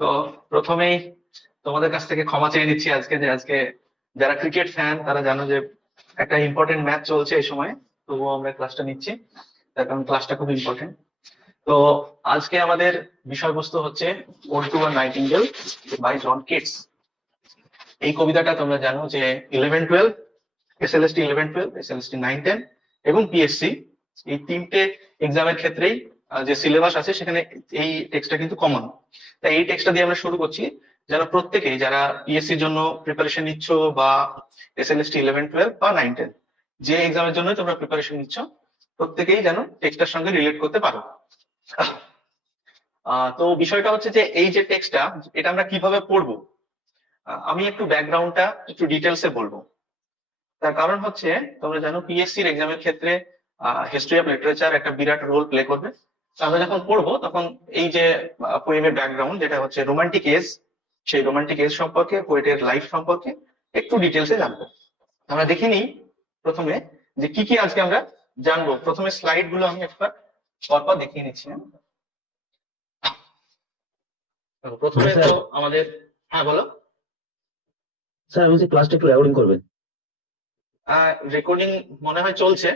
তো প্রথমেই তোমাদের কাছ থেকে ক্ষমা চেয়ে নিচ্ছি আজকে যারা ক্রিকেট ফ্যান তারা জানো যে একটা ইম্পর্টেন্ট ম্যাচ চলছে এই সময়, তবুও আমরা ক্লাসটা নিচ্ছি তার কারণ ক্লাসটা খুব ইম্পর্টেন্ট। তো আজকে আমাদের বিষয়বস্তু হচ্ছে ode to a nightingale by John Keats. এই কবিতাটা তোমরা জানো যে 11-12, এসএলএসটি 11-12, এসএলএসটি 9-10 এবং পিএসসি এই তিনটে এক্সামের ক্ষেত্রেই যে সিলেবাস আছে সেখানে এই টেক্সটটা কিন্তু কমন। তাই এই টেক্সটটা দিয়ে আমরা শুরু করছি, যেন প্রত্যেকেই যারা পিএসসির জন্য প্রিপারেশন নিচ্ছ বা এসএলএসটি 11-12 বা 9-10 যে এক্সামের জন্য তোমরা প্রিপারেশন নিচ্ছ, প্রত্যেকেই যেন টেক্সটার সঙ্গে রিলেট করতে পারো। তো বিষয়টা হচ্ছে যে এই যে টেক্সটটা এটা আমরা কিভাবে পড়বো, আমি একটু ব্যাকগ্রাউন্ডটা একটু ডিটেলসে বলবো। তার কারণ হচ্ছে তোমরা জানো পিএসসির এক্সামের ক্ষেত্রে হিস্ট্রি অফ লিটারেচার একটা বিরাট রোল প্লে করবে। তো আমরা যখন পড়বো তখন এই যে পোয়েমের ব্যাকগ্রাউন্ড যেটা হচ্ছে রোমান্টিক এজ, সেই রোমান্টিক এজ সম্পর্কে, পোয়েটের লাইফ সম্পর্কে একটু ডিটেলসে জানবো। আমরা দেখে নিই প্রথমে যে কি কি আজকে আমরা জানবো। প্রথমে স্লাইড গুলো আমি একবার পরপর দেখিয়ে নিচ্ছি। প্রথমে তো আমাদের, হ্যাঁ বলো। স্যার আমি ক্লাসটা একটু রেকর্ডিং করবেন। রেকর্ডিং মনে হয় চলছে,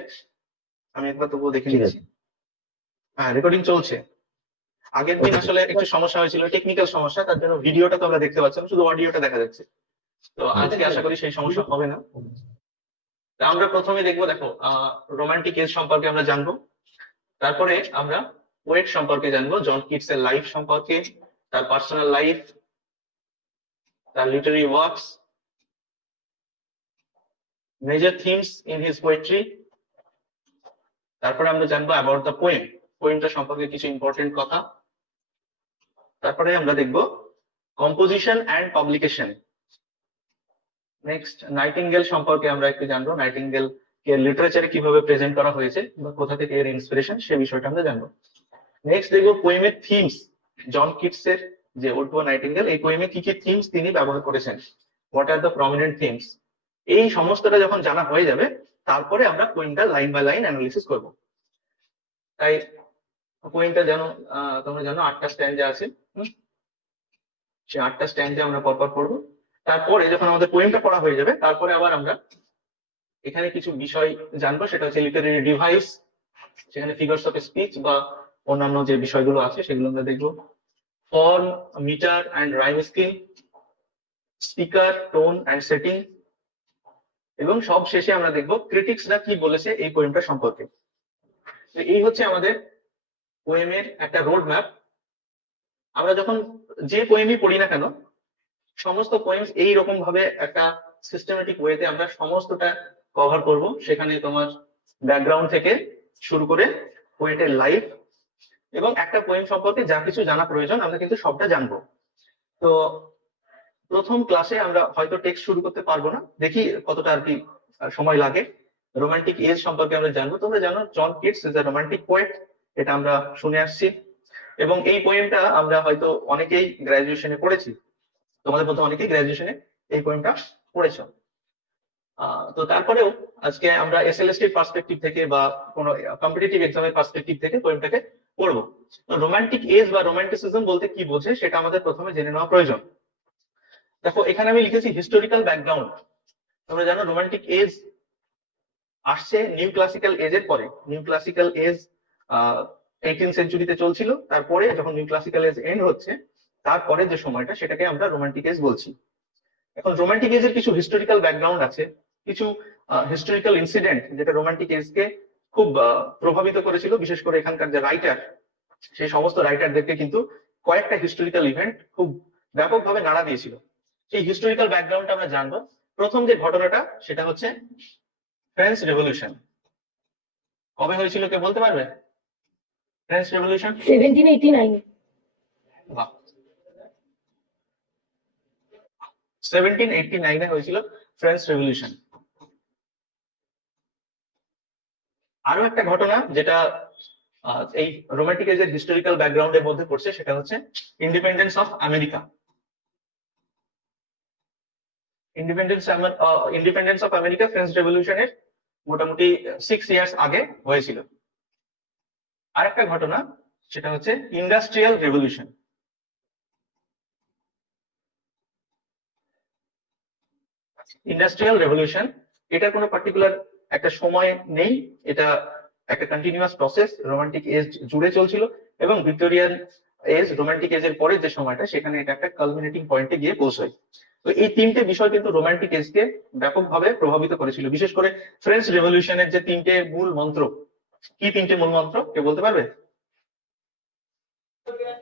আমি একবার তবুও দেখে নিচ্ছি। হ্যাঁ রেকর্ডিং চলছে। আগের দিন আসলে একটু সমস্যা হয়েছিল, টেকনিক্যাল সমস্যা, তার জন্য ভিডিওটা তো আমরা দেখতে পাচ্ছি না, শুধু অডিওটা দেখা যাচ্ছে। তো আজকে আশা করি সেই সমস্যা হবে না। তা আমরা প্রথমে দেখবো, দেখো রোমান্টিক এজ সম্পর্কে আমরা জানবো, তারপরে আমরা পোয়েট সম্পর্কে জানবো, জন কিটস এর লাইফ সম্পর্কে, তার পার্সোনাল লাইফ, তার literary works, major themes in his poetry. তারপরে আমরা জানবো অ্যাবাউট দ্য পোয়েম, পোয়েমটা সম্পর্কে কিছু ইম্পর্টেন্ট কথা। তারপরে আমরা দেখবো composition and publication. Next nightingale সম্পর্কে আমরা একটু জানবো, নাইটিঙ্গেল কে লিটারেচারে কিভাবে প্রেজেন্ট করা হয়েছে বা কোথা থেকে এর ইন্সপিরেশন সে বিষয়টা আমরা জানবো। নেক্সট দেখবো পোয়েমের থিমস, জন কিটস এর যে ওড টু আ নাইটিঙ্গেল, এই পোয়েমে কি কি থিমস তিনি ব্যবহার করেছেন, what are the prominent themes. এই সমস্তটা যখন জানা হয়ে যাবে তারপরে আমরা পোয়েমটা লাইন বাই লাইন অ্যানালিসিস করবো। তাই পোয়েমটা যেন তোমরা জানো 8টা স্ট্যান্ডা আছে, সেই 8টা স্ট্যান্ডা আমরা পরপর পড়বো। তারপরে যখন আমাদের পোয়েমটা পড়া হয়ে যাবে তারপরে আবার আমরা এখানে কিছু বিষয় জানবো, সেটা হচ্ছে লিটারেরি ডিভাইস, সেখানে ফিগার্স অফ স্পিচ বা অন্যান্য যে বিষয়গুলো আছে সেগুলো আমরা দেখবো। Form, metre and rhyme scheme, speaker, tone and setting, এবং সব শেষে আমরা দেখবো ক্রিটিক্সরা কি বলেছে এই পোয়েমটা সম্পর্কে। এই হচ্ছে আমাদের পোয়েমের একটা রোড ম্যাপ। আমরা যখন যে পোয়েমই পড়ি না কেন, সমস্ত পোয়েমস এইরকম ভাবে একটা সিস্টেমেটিক ওয়েতে আমরা সমস্তটা কভার করব। সেখানে তোমার ব্যাকগ্রাউন্ড থেকে শুরু করে পোয়েটের লাইফ এবং একটা পোয়েম সম্পর্কে যা কিছু জানা প্রয়োজন আমরা কিন্তু সবটা জানবো। তো প্রথম ক্লাসে আমরা হয়তো টেক্সট শুরু করতে পারবো না, দেখি কতটা আর কি সময় লাগে। রোমান্টিক এজ সম্পর্কে আমরা জানবো। তোমরা জানো John Keats is a romantic poet, এটা আমরা শুনে আসছি, এবং এই পোয়েমটা আমরা হয়তো অনেকেই গ্রাজুয়েশনে পড়েছি, তোমাদের মধ্যে অনেকেই গ্রাজুয়েশনে এই পোয়েমটা পড়েছো। তো তারপরেও আজকে আমরা এসএলএসটি পার্সপেক্টিভ থেকে বা কোনো কম্পিটিটিভ এক্সামের পার্সপেক্টিভ থেকে পোয়েমটাকে পড়বো। তো রোমান্টিক এজ বা রোমান্টিসিজম বলতে কি বোঝে সেটা আমাদের প্রথমে জেনে নেওয়া প্রয়োজন। দেখো এখানে আমি লিখেছি হিস্টোরিক্যাল ব্যাকগ্রাউন্ড। তোমরা জানো রোমান্টিক এজ আসছে নিউ ক্লাসিক্যাল এজের পরে। নিউ ক্লাসিক্যাল এজ 18th সেঞ্চুরিতে চলছিল, তারপরে যখন নিউ ক্লাসিক্যাল এজ এন্ড হচ্ছে তারপরে যে সময়টা সেটাকে আমরা রোমান্টিক এজ বলছি। এখন রোমান্টিক এজের কিছু হিস্টোরিক্যাল ব্যাকগ্রাউন্ড আছে, কিছু হিস্টোরিক্যাল ইনসিডেন্ট যেটা রোমান্টিক এজকে খুব প্রভাবিত করেছিল, বিশেষ করে এখানকার যে রাইটার, সেই সমস্ত রাইটারদেরকে কিন্তু কয়েকটা হিস্টোরিক্যাল ইভেন্ট খুব ব্যাপকভাবে নাড়া দিয়েছিল। সেই হিস্টোরিক্যাল ব্যাকগ্রাউন্ডটা আমরা জানবো। প্রথম যে ঘটনাটা সেটা হচ্ছে ফ্রেঞ্চ রেভলিউশন। কবে হয়েছিল কে বলতে পারবে? French revolution 1789। 1789 হয়েছিল ফ্রেঞ্চ রেভলিউশন। আরো একটা ঘটনা যেটা এই রোমান্টিক এজের হিস্টোরিক্যাল ব্যাকগ্রাউন্ডের মধ্যে পড়ছে সেটা হচ্ছে independence of America. Independence of America French রেভলিউশনের মোটামুটি 6 ইয়ার্স আগে হয়েছিল। আর একটা ঘটনা সেটা হচ্ছে ইন্ডাস্ট্রিয়াল রেভলিউশন। ইন্ডাস্ট্রিয়াল রেভলিউশন, এটার কোনো পার্টিকুলার একটা সময় নেই, এটা একটা কন্টিনিউয়াস প্রসেস রোমান্টিক এজ জুড়ে চলছিল, এবং ভিক্টোরিয়ান এজ রোমান্টিক এজের পরে যে সময়টা সেখানে এটা একটা কালমিনেটিং পয়েন্টে গিয়ে পৌঁছায়। তো এই তিনটে বিষয় কিন্তু রোমান্টিক এজকে ব্যাপকভাবে প্রভাবিত করেছিল, বিশেষ করে ফ্রেঞ্চ রেভলিউশনের যে তিনটে মূল মন্ত্র, কি তিনটে মূল মন্ত্র কেউ বলতে পারবে?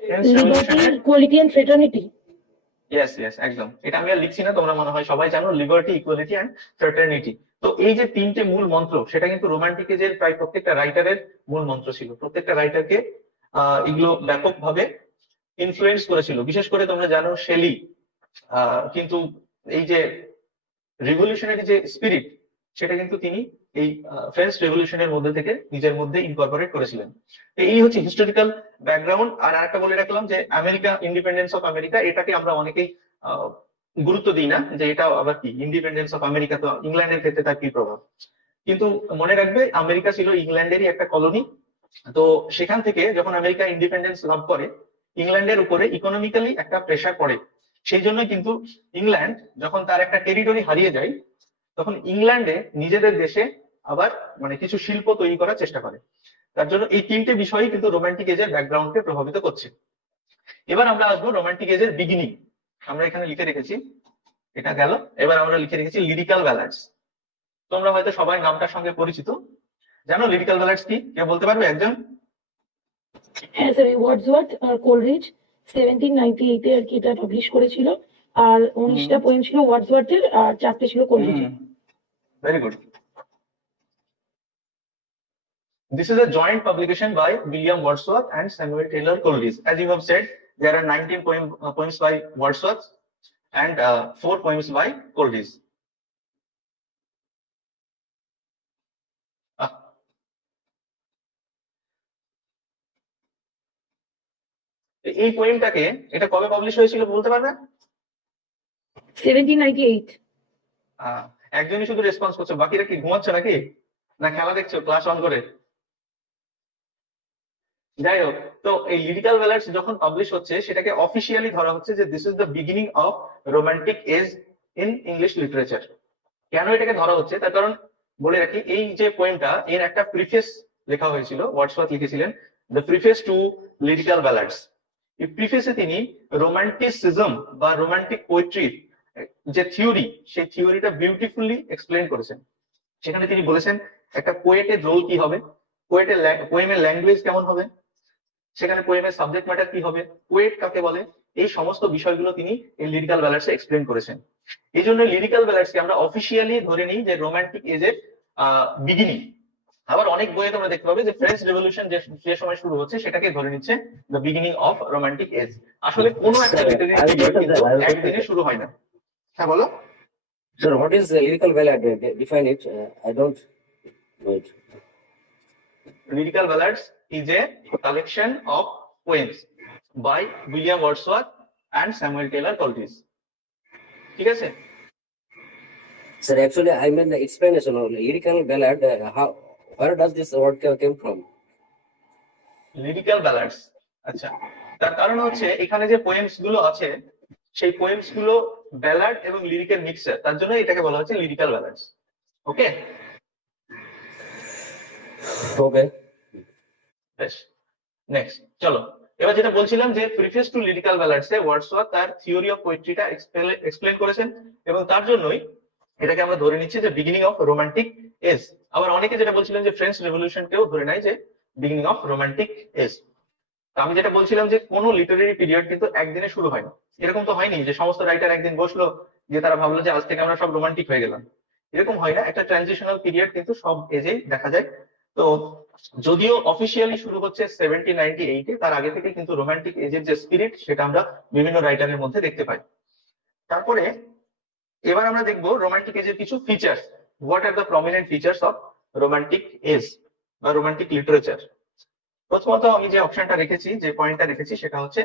ফ্রেঞ্চ লিবার্টি, রেভলিউশনের equality and fraternity. Yes yes একদম, এটা আমি আর লিখছি না, তোমরা মনে হয় সবাই জানো, লিবার্টি, ইকুয়ালিটি অ্যান্ড ফ্রেটার্নিটি। তো এই যে তিনটে মূল মন্ত্র সেটা কিন্তু রোমান্টিক এজের প্রায় প্রত্যেকটা রাইটারের মূল মন্ত্র ছিল, প্রত্যেকটা রাইটারকে এগুলো ব্যাপকভাবে ইনফ্লুয়েন্স করেছিল। বিশেষ করে তোমরা জানো শেলি কিন্তু এই যে রিভলিউশনারি যে স্পিরিট সেটা কিন্তু তিনি এই ফ্রেঞ্চ রেভলিউশনের মধ্যে থেকে নিজের মধ্যে ইনকর্পোরেট করেছিলেন। তো এই হচ্ছে হিস্টোরিক্যাল ব্যাকগ্রাউন্ড। আর একটা বলে রাখলাম যে আমেরিকা, ইন্ডিপেন্ডেন্স অফ আমেরিকা, এটাকে আমরা অনেকেই গুরুত্ব দিই না যে এটা আবার কি ইন্ডিপেন্ডেন্স অফ আমেরিকা, তো ইংল্যান্ডের ক্ষেত্রে তার কি প্রভাব। কিন্তু মনে রাখবে আমেরিকা ছিল ইংল্যান্ডেরই একটা কলোনি। তো সেখান থেকে যখন আমেরিকা ইন্ডিপেন্ডেন্স লাভ করে, ইংল্যান্ডের উপরে ইকোনমিক্যালি একটা প্রেশার পড়ে। সেই জন্যই কিন্তু ইংল্যান্ড যখন তার একটা টেরিটরি হারিয়ে যায়, তখন ইংল্যান্ডে নিজেদের দেশে আবার মানে কিছু শিল্প তৈরি করার চেষ্টা করে। তার জন্য এই তিনটে বিষয়ই কিন্তু রোমান্টিক এজের ব্যাকগ্রাউন্ডকে প্রভাবিত করছে। এবার আমরা আসবো রোমান্টিক এজের বিগিনিং। আমরা এখানে লিখে রেখেছি, এটা গেল। এবার আমরা লিখে রেখেছি লিরিক্যাল ব্যালাডস। তোমরা হয়তো সবাই নামটার সঙ্গে পরিচিত, জানো লিরিক্যাল ব্যালাডস কি? কেউ বলতে পারবে একজন? হ্যাঁ স্যার, ওয়ার্ডসওয়ার্থ আর কোলরিজ 1798 এ আর কি এটা পাবলিশ করেছিল। আর 19টা পোয়েম ছিল ওয়ার্ডসওয়ার্থের আর 4টে ছিল কোলরিজের। Very good. This is a joint publication by William Wordsworth and Samuel Taylor Coleridge. As you have said, there are 19 poems by Wordsworth and 4 poems by Coleridge. এই পোয়েমটাকে এটা কবে পাবলিশ হয়েছিল বলতে পারবে? 1798। একজনই শুধু রেসপন্স করছে, বাকিরা কি ঘুমাচ্ছে নাকি, না খেলা দেখছো ক্লাস অন করে? যাই হোক, তো এই লিরিক্যাল ব্যালাডস যখন পাবলিশ হচ্ছে সেটাকে অফিসিয়ালি ধরা হচ্ছে যে this is the beginning of romantic age in English literature. কেন এটাকে ধরা হচ্ছে তার কারণ বলে রাখি, এই যে পোয়েমটা এর একটা প্রিফেস লেখা হয়েছিল, ওয়ার্ডসওয়ার্থ লিখেছিলেন the preface to lyrical ballads. এই প্রিফেসে তিনি রোমান্টিসিজম বা রোমান্টিক পোয়েট্রির যে থিওরি, সেই থিওরিটা বিউটিফুলি এক্সপ্লেন করেছেন। সেখানে তিনি বলেছেন একটা পোয়েটের রোল কি হবে, পোয়েমের ল্যাঙ্গুয়েজ কেমন হবে, সেখানে পোয়েমের সাবজেক্ট ম্যাটার কি হবে, পোয়েট কাকে বলে, এই সমস্ত বিষয়গুলো তিনি এই লিরিক্যাল ব্যালাডসে এক্সপ্লেন করেছেন। এই জন্য লিরিক্যাল ব্যালাডসকে আমরা অফিসিয়ালি ধরে নিই যে রোমান্টিক এজের বিগিনিং। আবার অনেক বইয়ে তোমরা দেখতে পাবে যে ফ্রেঞ্চ রেভলিউশন যে সময় শুরু হচ্ছে সেটাকে ধরে নিচ্ছে the beginning of romantic age. আসলে কোনো একটা লিটারেরি পিরিয়ড কিন্তু একদিনে শুরু হয় না। হ্যাঁ বলো। Sir, what is the lyrical ballad? Define it. I don't know it. Lyrical ballads is a collection of poems by William Wordsworth and Samuel Taylor Coleridge. ঠিক আছে? Sir, actually, I mean the explanation of lyrical ballad. Where does this word came from? Lyrical ব্যালাডস, আচ্ছা, তার কারণ হচ্ছে এখানে যে poems গুলো আছে সেই পোয়েমস গুলো ব্যালাড এবং লিরিকের মিক্সার, তার জন্য এটাকে বলা হচ্ছে লিরিক্যাল ব্যালাডস। ওকে, ওকে, বেশ, নেক্সট চলো। এবার যেটা বলছিলাম যে প্রিফেস টু লিরিক্যাল ব্যালাডসে ওয়ার্ডসওয়ার্থ তার থিওরি অফ পোয়েট্রিটা এক্সপ্লেন করেছেন, এবং তার জন্যই এটাকে আমরা ধরে নিচ্ছি যে বিগিনিং অফ রোমান্টিক এজ। আবার অনেকে যেটা বলছিলেন যে ফ্রেঞ্চ রেভলিউশনকেও ধরে নেয় যে বিগিনিং অফ রোমান্টিক এজ। আমি যেটা বলছিলাম যে কোনো লিটারেরি পিরিয়ড কিন্তু একদিনে শুরু হয় না। এরকম তো হয়নি যে সমস্ত রাইটার একদিন বসলো যে তারা ভাবলো যে আজ থেকে আমরা সব রোমান্টিক হয়ে গেলাম, এরকম হয় না। একটা ট্রানজিশনাল পিরিয়ড কিন্তু সব এজেই দেখা যায়। তো যদিও অফিসিয়ালি শুরু হচ্ছে 1798-এ, তার আগে থেকে কিন্তু রোমান্টিক এজের যে স্পিরিট সেটা আমরা বিভিন্ন রাইটারের মধ্যে দেখতে পাই। তারপরে এবার আমরা দেখবো রোমান্টিক এজের কিছু features. What are the prominent features of romantic age বা রোমান্টিক লিটারেচার। প্রথমত আমি যে অপশনটা রেখেছি, যে পয়েন্টটা রেখেছি, সেটা হচ্ছে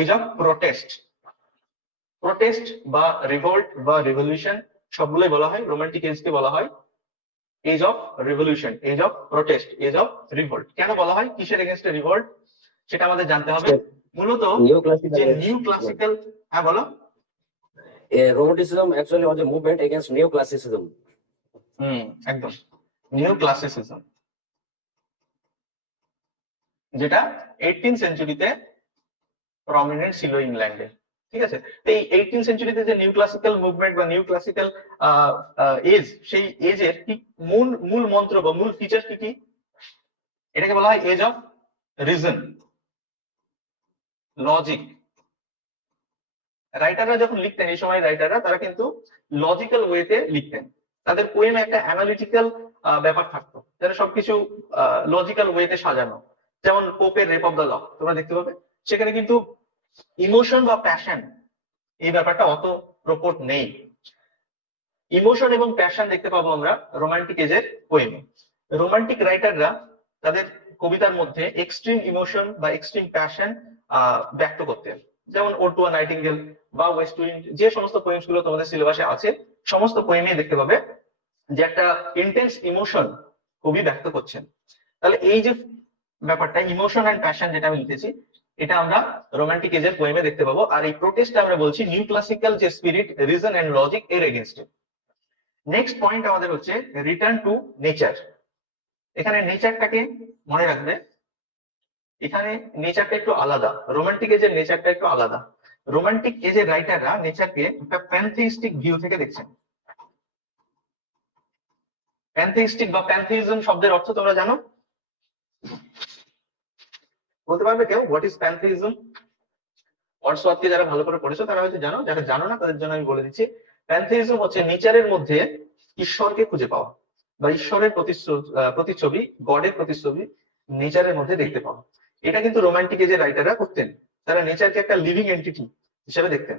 এজ অফ প্রোটেস্ট। প্রোটেস্ট বা রিভোল্ট বা রিভলিউশন সবগুলোই বলা হয়, রোমান্টিক এজকে বলা হয় age of revolution, age of protest, age of revolt. কেন বলা হয়, কিসের এগেনস্টে রিভোল্ট সেটা আমাদের জানতে হবে। মূলত যে নিউ ক্লাসিক্যাল, হ্যাঁ বলো। Romanticism actually was a movement against neoclassicism. একদম নিউ ক্লাসিসিজম, যেটা 18th সেঞ্চুরিতে প্রমিনেন্ট ছিল ইংল্যান্ডে। ঠিক আছে, তো এই 18th সেঞ্চুরিতে যে নিউ ক্লাসিক্যাল মুভমেন্ট বা নিউ ক্লাসিক্যাল এজ, সেই এজের ঠিক মূল মূল মন্ত্র বা মূল ফিচার কি কি? এটাকে বলা হয় এজ অফ রিজন, লজিক। রাইটাররা যখন লিখতেন এই সময় রাইটাররা তারা কিন্তু লজিক্যাল ওয়েতে লিখতেন, তাদের পোয়েমে একটা অ্যানালিটিক্যাল ব্যাপার থাকতো, যেন সবকিছু লজিক্যাল ওয়েতে সাজানো। যেমন পোপের রেপ অফ দ্য লক তোমরা দেখতে পাবে, সেখানে কিন্তু ইমোশন বা প্যাশন এই ব্যাপারটা অত প্রকট নেই। ইমোশন এবং প্যাশন দেখতে পাবো আমরা রোমান্টিক এজের পোয়েমে। রোমান্টিক রাইটাররা তাদের কবিতার মধ্যে এক্সট্রিম ইমোশন বা এক্সট্রিম প্যাশন ব্যক্ত করতেন। যেমন ওড টু আ নাইটিঙ্গেল বা ওয়েস্ট উইন্ড, যে সমস্ত পোয়েমস গুলো তোমাদের সিলেবাসে আছে সমস্ত পোয়েমে দেখতে পাবে যে একটা ইন্টেন্স ইমোশন কবি ব্যক্ত করছেন। তাহলে এই যে ব্যাপারটা ইমোশন এন্ড প্যাশন যেটা আমি লিখেছি, এটা আমরা রোমান্টিক এজের পোয়েমে দেখতে পাবো। আর এই প্রোটেস্টটা আমরা বলছি নিউ ক্লাসিক্যাল যে স্পিরিট, রিজন এন্ড লজিক এর এগেনস্টে। নেক্সট পয়েন্ট আমাদের হচ্ছে রিটার্ন টু নেচার। এখানে নেচারটাকে মনে রাখবে, এখানে নেচারটা একটু আলাদা, রোমান্টিক এজের নেচারটা একটু আলাদা। রোমান্টিক এজের রাইটাররা নেচারকে একটা প্যানথেইস্টিক ভিউ থেকে দেখছেন। প্যানথেইস্টিক বা প্যানথেইজম শব্দের অর্থ তোমরা জানো? বলতে পারবে কেউ হোয়াট ইজ প্যানথেইজম? ওয়ার্ডসওয়ার্থকে যারা ভালো করে পড়েছো তারা হয়তো জানো, যারা জানো না তাদের জন্য আমি বলে দিচ্ছি। প্যানথেইজম হচ্ছে নেচারের মধ্যে ঈশ্বরকে খুঁজে পাওয়া বা ঈশ্বরের প্রতিচ্ছবি, গডের প্রতিচ্ছবি নেচারের মধ্যে দেখতে পাওয়া। এটা কিন্তু রোমান্টিক এজের রাইটাররা করতেন, তারা নেচারকে একটা লিভিং এন্টিটি হিসেবে দেখতেন,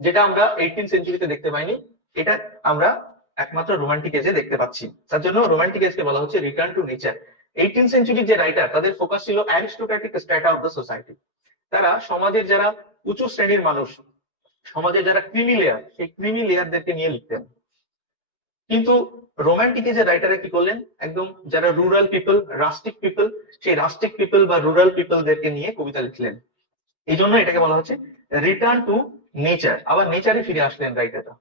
যেটা আমরা 18th সেঞ্চুরিতে দেখতে পাইনি, এটা আমরা একমাত্র রোমান্টিক এজে দেখতে পাচ্ছি। তার জন্য রোমান্টিক এজকে বলা হচ্ছে রিটার্ন টু নেচার। 18th সেঞ্চুরির যে রাইটার তাদের ফোকাস ছিল অ্যারিস্টোক্র্যাটিক স্ট্যাটা অফ দ্য সোসাইটি। তারা সমাজের যারা উঁচু শ্রেণীর মানুষ, সমাজের যারা ক্রিমি লেয়ার, সেই ক্রিমি লেয়ারদেরকে নিয়ে লিখতেন। কিন্তু রোমান্টিক এজের রাইটাররা কি করলেন, একদম যারা রুরাল পিপল, রাস্টিক পিপল, সেই রাস্টিক পিপল বা রুরাল পিপলদেরকে নিয়ে কবিতা লিখলেন। এই জন্য এটাকে বলা হচ্ছে রিটার্ন টু নেচার, আবার নেচারে ফিরে আসলেন রাইটাররা।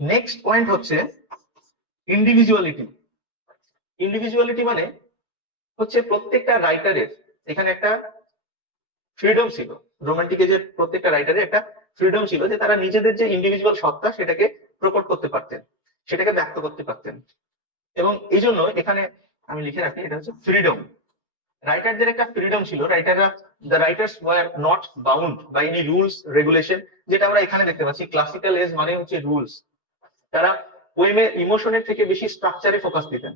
নেক্সট পয়েন্ট হচ্ছে ইন্ডিভিজুয়ালিটি। ইন্ডিভিজুয়ালিটি মানে হচ্ছে প্রত্যেকটা রাইটারের এখানে একটা ফ্রিডম ছিল। রোমান্টিক এজের প্রত্যেকটা রাইটারের একটা ফ্রিডম ছিল যে তারা নিজেদের যে ইন্ডিভিজুয়াল সত্তা সেটাকে প্রকট করতে পারতেন, সেটাকে ব্যক্ত করতে পারতেন। এবং এই জন্য এখানে আমি লিখে রাখি এটা হচ্ছে ফ্রিডম। রাইটারদের একটা ফ্রিডম ছিল, রাইটাররা the writers were not bound by any rules regulation, যেটা আমরা এখানে দেখতে পাচ্ছি। ক্লাসিক্যাল এজ মানে হচ্ছে রুলস, তারা পোয়েমে ইমোশনের থেকে বেশি স্ট্রাকচারে ফোকাস দিতেন।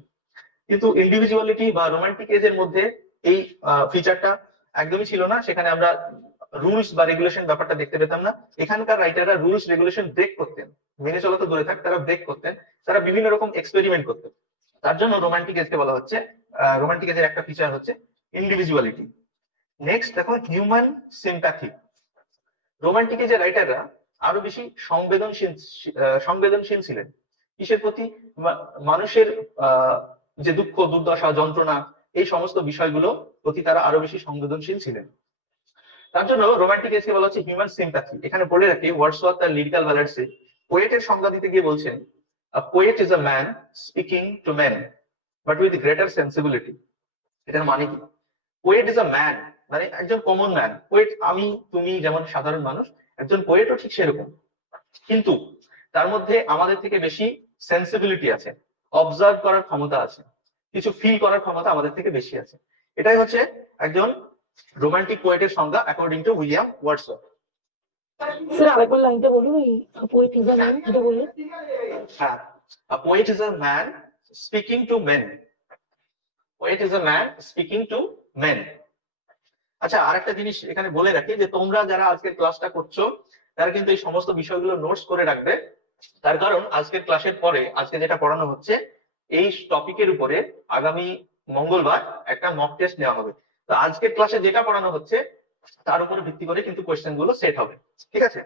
কিন্তু ইন্ডিভিজুয়ালিটি বা রোমান্টিক এজের মধ্যে এই ফিচারটা একদমই ছিল না, সেখানে আমরা রুলস বা রেগুলেশন ব্যাপারটা দেখতে পেতাম না। এখানকার রাইটাররা রুলস রেগুলেশন ব্রেক করতেন, মেনে চলা তো দূরে থাক, তারা ব্রেক করতেন, তারা বিভিন্ন রকম এক্সপেরিমেন্ট করতেন। তার জন্য রোমান্টিক এজকে বলা হচ্ছে, রোমান্টিক এজের একটা ফিচার হচ্ছে ইন্ডিভিজুয়ালিটি। নেক্সট দেখো হিউম্যান সিম্প্যাথি। রোমান্টিক এজের রাইটাররা আরো বেশি সংবেদনশীল ছিলেন। কিসের প্রতি? মানুষের যে দুঃখ, দুর্দশা, যন্ত্রণা, এই সমস্ত বিষয়গুলো প্রতি তারা আরো বেশি সংবেদনশীল ছিলেন। তার জন্য রোমান্টিক এজকে বলা হচ্ছে হিউম্যান সিম্প্যাথি। এখানে বলে রাখি ওয়ার্ডসওয়ার্থ তার লিরিক্যাল ব্যালান্সে পোয়েটের সংজ্ঞা দিতে গিয়ে বলছেন, a poet is a man speaking to men but with greater sensibility. এটার মানে কি? পোয়েট ইজ আ ম্যান মানে একজন কমন ম্যান। পোয়েট আমি তুমি যেমন সাধারণ মানুষ, একজন পোয়েটও ঠিক সেরকম, কিন্তু তার মধ্যে আমাদের থেকে বেশি সেন্সিবিলিটি আছে, অবজার্ভ করার ক্ষমতা আছে, কিছু ফিল করার ক্ষমতা আমাদের থেকে বেশি আছে। এটাই হচ্ছে একজন রোমান্টিক পোয়েটের সংজ্ঞা according to William Wordsworth. Sir আরেকবার লাইনটা বলুন, এই পোয়েট ইজ আ ম্যান যেটা বললেন। হ্যাঁ, a poet is a man speaking to men. Poet is a man speaking to men. আচ্ছা, আরেকটা জিনিস এখানে বলে রাখি যে তোমরা যারা আজকের ক্লাসটা করছো তারা কিন্তু এই সমস্ত বিষয়গুলো নোটস করে রাখবে। তার কারণ আজকের ক্লাসের পরে আজকে যেটা পড়ানো হচ্ছে এই টপিকের উপরে আগামী মঙ্গলবার একটা মক টেস্ট নেওয়া হবে। তো আজকের ক্লাসে যেটা পড়ানো হচ্ছে তার উপর ভিত্তি করে কিন্তু কোয়েশ্চেন গুলো সেট হবে, ঠিক আছে?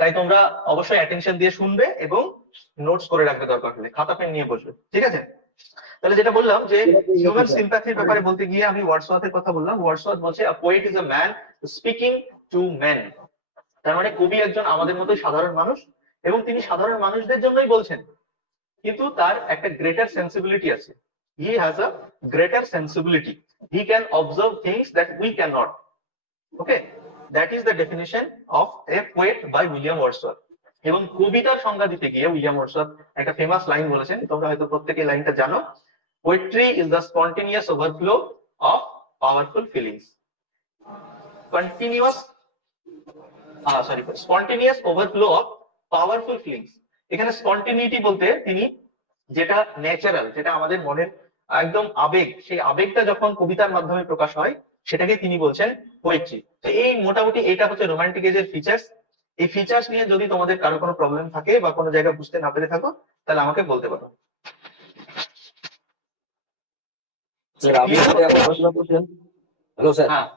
তাই তোমরা অবশ্যই অ্যাটেনশন দিয়ে শুনবে এবং নোটস করে রাখবে, দরকার হলে খাতা পেন নিয়ে বসবে, ঠিক আছে? তাহলে যেটা বললাম যে হিউম্যান সিম্প্যাথির ব্যাপারে বলতে গিয়ে আমি ওয়ার্ডসওয়ার্থের কথা বললাম। ওয়ার্ডসওয়ার্থ বলছে a poet is a man speaking to men. তার মানে কবি একজন আমাদের মতোই সাধারণ মানুষ, এবং তিনি সাধারণ মানুষদের জন্যই বলছেন, কিন্তু তার একটা গ্রেটার সেন্সিবিলিটি আছে। He has a greater sensibility, he can observe things that we can not. Okay, that is the definition of a poet by William Wordsworth. এবং কবিতার সংজ্ঞা দিতে গিয়ে উইলিয়াম ওয়ার্ডসওয়ার্থ একটা ফেমাস লাইন বলেছেন, তোমরা হয়তো প্রত্যেকে লাইনটা জানো, poetry is the spontaneous overflow of powerful feelings. Continuous spontaneous overflow of powerful feelings. এখানে স্পন্টেনিটি বলতে তিনি যেটা ন্যাচারাল, যেটা আমাদের মনের একদম আবেগ, সেই আবেগটা যখন কবিতার মাধ্যমে প্রকাশ হয় সেটাকে তিনি বলছেন পোয়েট্রি। তো এই মোটামুটি এটা হচ্ছে রোমান্টিক এজের ফিচার্স। এই ফিচার্স নিয়ে যদি তোমাদের কারো কোনো প্রবলেম থাকে বা কোনো জায়গায় বুঝতে না পেরে থাকো, তাহলে আমাকে বলতে পারো। স্যার আপনি যেটা এখন আলোচনা করছেন, হ্যালো স্যার, হ্যাঁ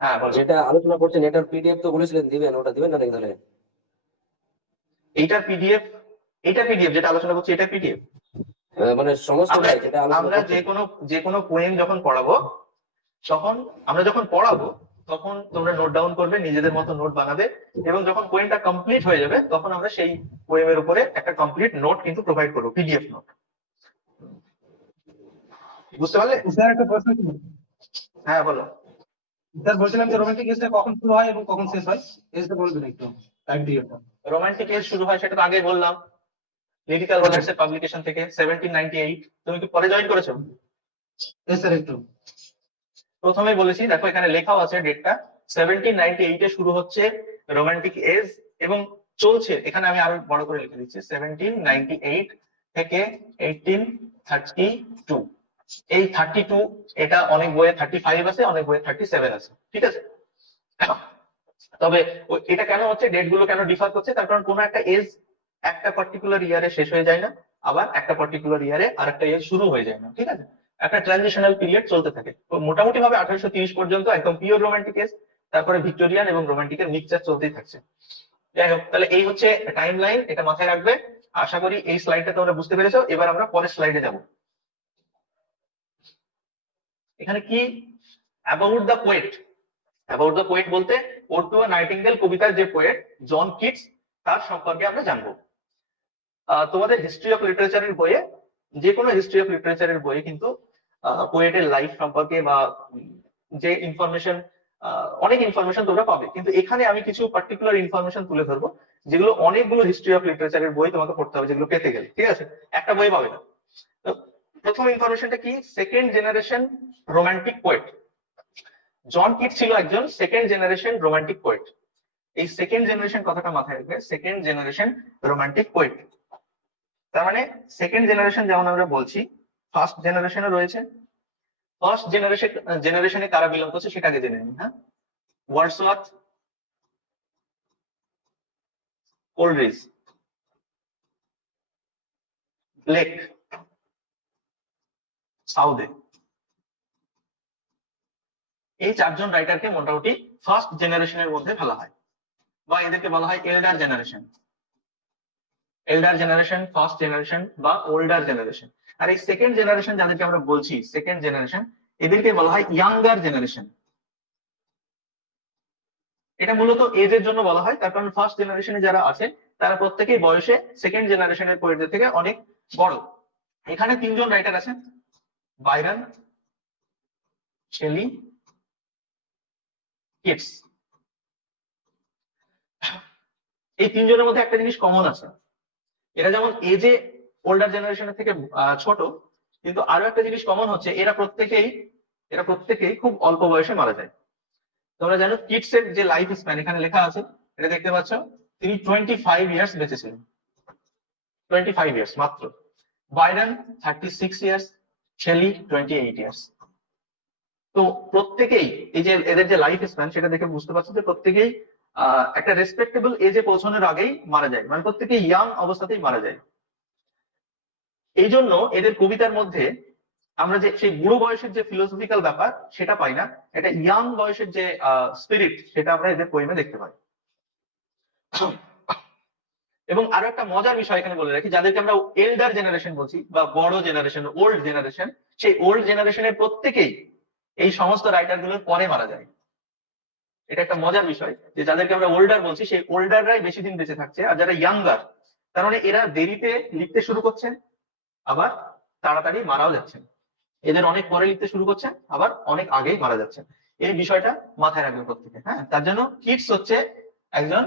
হ্যাঁ বলো। যেটা আলোচনা করছেন এটার পিডিএফ তো বলেছিলেন দিবেন, ওটা দিবেন না নাকি তাহলে? এইটার পিডিএফ, যেটা আলোচনা করছি এটা পিডিএফ। মানে সমস্তটাই যেটা আলোচনা আমরা করছেন। যে কোনো পোয়েম যখন পড়াবো, তখন তোমরা নোট ডাউন করবে, নিজেদের মতো নোট বানাবে, এবং যখন পোয়েমটা কমপ্লিট হয়ে যাবে তখন আমরা সেই পোয়েমের উপরে একটা কমপ্লিট নোট কিন্তু প্রোভাইড করবো, পিডিএফ নোট। বুঝতে পারলে? স্যার একটা প্রশ্ন ছিল। হ্যাঁ বলো। স্যার বলছিলাম যে রোমান্টিক এজটা কখন শুরু হয় এবং কখন শেষ হয়, এজটা বলবেন একটু, টাইম পিরিয়ডটা। রোমান্টিক এজ শুরু হয় সেটা তো আগে বললাম, লিরিক্যাল রোম্যান্স এর পাবলিকেশন থেকে 1798। তুমি কি পরে জয়েন করেছো? স্যার একটু প্রথমেই বলেছি, দেখো এখানে লেখাও আছে ডেটটা, 1798 এ শুরু হচ্ছে রোমান্টিক এজ, এবং চলছে, এখানে আমি আরো বড় করে লিখে দিচ্ছি, 1798 থেকে 1832। এই 32, এটা অনেক বইয়ে 35 আছে, অনেক বইয়ে 37 আছে, ঠিক আছে? তবে এটা কেন হচ্ছে, ডেট গুলো কেন ডিফার করছে, তার কারণ কোনো একটা এজ একটা পার্টিকুলার ইয়ারে শেষ হয়ে যায় না, আবার একটা পার্টিকুলার ইয়ারে আরেকটা এজ শুরু হয়ে যায় না, ঠিক আছে? একটা ট্রানজিশনাল পিরিয়ড চলতে থাকে। তো মোটামুটি ভাবে 1830 পর্যন্ত একদম পিওর রোমান্টিক এজ, তারপরে ভিক্টোরিয়ান এবং রোমান্টিকের মিক্সচার চলতেই থাকছে। যাই হোক, তাহলে এই হচ্ছে টাইম লাইন, এটা মাথায় রাখবে। আশা করি এই স্লাইডটা তোমরা বুঝতে পেরেছো। এবার আমরা পরের স্লাইডে যাব। এখানে কি অ্যাবাউট দ্য পোয়েট, বলতে ওর্টুয়া নাইটিঙ্গেল কবিতার যে পোয়েট জন কিটস, তার সম্পর্কে আমরা জানবো। তোমাদের হিস্ট্রি অফ লিটারেচারের বইয়ে, যে কোনো হিস্ট্রি অফ লিটারেচারের বইয়ে কিন্তু পোয়েটের লাইফ সম্পর্কে বা যে ইনফরমেশন, অনেক ইনফরমেশন তোমরা পাবে, কিন্তু এখানে আমি কিছু পার্টিকুলার ইনফরমেশন তুলে ধরবো যেগুলো অনেকগুলো হিস্ট্রি অফ লিটারেচারের বই তোমাকে পড়তে হবে, যেগুলো পেতে গেলে, ঠিক আছে? একটা বই পাবে না। তো প্রথম ইনফরমেশনটা কি, second generation romantic poet. John Keats ছিল একজন সেকেন্ড জেনারেশন রোমান্টিক পোয়েট। এই সেকেন্ড জেনারেশন কথাটা মাথায় রাখবে, সেকেন্ড জেনারেশন রোমান্টিক পোয়েট। তার মানে সেকেন্ড জেনারেশন যেমন আমরা বলছি, ফার্স্ট জেনারেশনও রয়েছে। ফার্স্ট জেনারেশনে কারা বিলং করছে সেটা আগে জেনে নিই। হ্যাঁ, ওয়ার্ডসওয়ার্থ, কোলরিজ, ব্লেক, সাউদে, এই চারজন রাইটারকে মোটামুটি ফার্স্ট জেনারেশনের মধ্যে ফেলা হয়, বা এদেরকে বলা হয় এল্ডার জেনারেশন। ফার্স্ট জেনারেশন বা ওল্ডার জেনারেশন। আর এই সেকেন্ড জেনারেশন যাদেরকে আমরা বলছি সেকেন্ড জেনারেশন, এদেরকে বলা হয় ইয়াঙ্গার জেনারেশন। এটা মূলত এজের জন্য বলা হয়, তার কারণ ফার্স্ট জেনারেশনে যারা আছে তারা প্রত্যেকেই বয়সে সেকেন্ড জেনারেশনের পোয়েটদের থেকে অনেক বড়। এখানে তিনজন রাইটার আছেন, বাইরন, শেলি, কিটস। এই তিনজনের মধ্যে একটা জিনিস কমন আছে, এরা যেমন এজে ওল্ডার জেনারেশনের থেকে ছোট, কিন্তু আরো একটা জিনিস কমন হচ্ছে, এরা প্রত্যেকেই খুব অল্প বয়সে মারা যায়। তোমরা জানো কিটস এর যে লাইফ স্প্যান এখানে লেখা আছে, এটা দেখতে পাচ্ছ, তিনি 25 ইয়ার্স বেঁচেছিলেন, 25 ইয়ার্স মাত্র। Byron 36 years, Shelley 28 years. তো প্রত্যেকেই, এই যে এদের যে লাইফ স্প্যান সেটা দেখে বুঝতে পারছো যে প্রত্যেকেই একটা রেসপেক্টেবল এজে পৌঁছানোর আগেই মারা যায়, মানে প্রত্যেকেই ইয়াং অবস্থাতেই মারা যায়। এই জন্য এদের কবিতার মধ্যে আমরা যে সেই বুড়ো বয়সের যে ফিলোসফিক্যাল ব্যাপার সেটা পাই না, এটা ইয়াং বয়সের যে স্পিরিট সেটা আমরা এদের পোয়েমে দেখতে পাই। এবং আরো একটা মজার বিষয় এখানে বলে রাখি, যাদেরকে আমরা এল্ডার জেনারেশন বলছি বা বড় জেনারেশন, ওল্ড জেনারেশন, সেই ওল্ড জেনারেশনের প্রত্যেকেই এই সমস্ত রাইটার গুলোর পরে মারা যায়। এটা একটা মজার বিষয় যে যাদেরকে আমরা ওল্ডার বলছি সেই ওল্ডাররাই বেশি দিন বেঁচে থাকছে, আর যারা ইয়াঙ্গার তার মানে এরা দেরিতে লিখতে শুরু করছেন, আবার তাড়াতাড়ি মারাও যাচ্ছেন। এদের অনেক পরে লিখতে শুরু করছেন, আবার অনেক আগেই মারা যাচ্ছেন। এই বিষয়টা মাথায় রাখবে প্রত্যেকে। হ্যাঁ, তার জন্য কিটস হচ্ছে একজন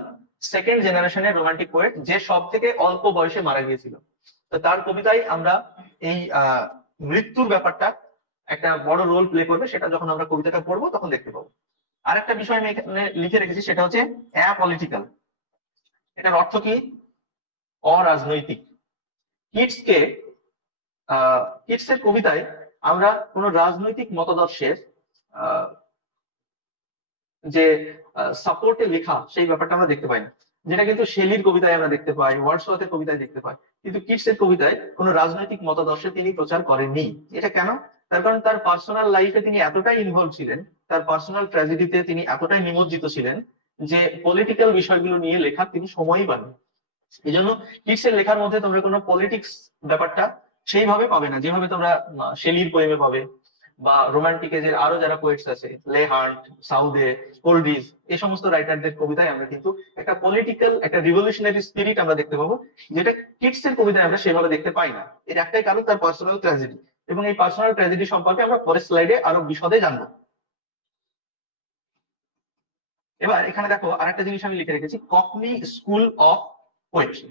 সেকেন্ড জেনারেশনের রোমান্টিক পোয়েট, যে সব থেকে অল্প বয়সে মারা গিয়েছিল। তো তার কবিতায় আমরা এই মৃত্যুর ব্যাপারটা একটা বড় রোল প্লে করবে, সেটা যখন আমরা কবিতাটা পড়বো তখন দেখতে পাবো। আর একটা বিষয় আমি এখানে লিখে রেখেছি, সেটা হচ্ছে অ্যাপলিটিক্যাল। এটার অর্থ কি? অরাজনৈতিক। কিটসকে কিটসের কবিতায় আমরা কোন রাজনৈতিক মতাদর্শের আহ, যে সাপোর্টে লেখা সেই ব্যাপারটা আমরা দেখতে পাই না, যেটা কিন্তু শেলির কবিতায় আমরা দেখতে পাই, ওয়ার্ডসওয়ার্থের কবিতায় দেখতে পাই। কিন্তু কিটসের কবিতায় কোনো রাজনৈতিক মতাদর্শে তিনি প্রচার করেননি। এটা কেন? তার কারণ তার পার্সোনাল লাইফে তিনি এতটাই ইনভলভ ছিলেন, তার পার্সোনাল ট্র্যাজেডিতে তিনি এতটাই নিমজ্জিত ছিলেন যে পলিটিক্যাল বিষয়গুলো নিয়ে লেখার তিনি সময়ই পাননি। এই জন্য কিটসের লেখার মধ্যে তোমরা কোনো পলিটিক্স ব্যাপারটা সেইভাবে পাবে না, যেভাবে তোমরা শেলির পোয়েমে পাবে, বা রোমান্টিক এজের আরো যারা পোয়েটস আছে, লে হান্ট, সাউদে, কোলরিজ, এই সমস্ত রাইটারদের কবিতায় আমরা কিন্তু একটা পলিটিক্যাল, একটা রিভলিউশনারি স্পিরিট আমরা দেখতে পাবো, যেটা কিটসের কবিতায় আমরা সেভাবে দেখতে পাই না। এর একটাই কারণ, তার পার্সোনাল ট্র্যাজেডি। এবং এই পার্সোনাল ট্র্যাজেডি সম্পর্কে আমরা পরের স্লাইডে আরো বিশদে জানবো। এবার এখানে দেখো আরেকটা জিনিস আমি লিখে রেখেছি, ককনি স্কুল অফ পোয়েট্রি।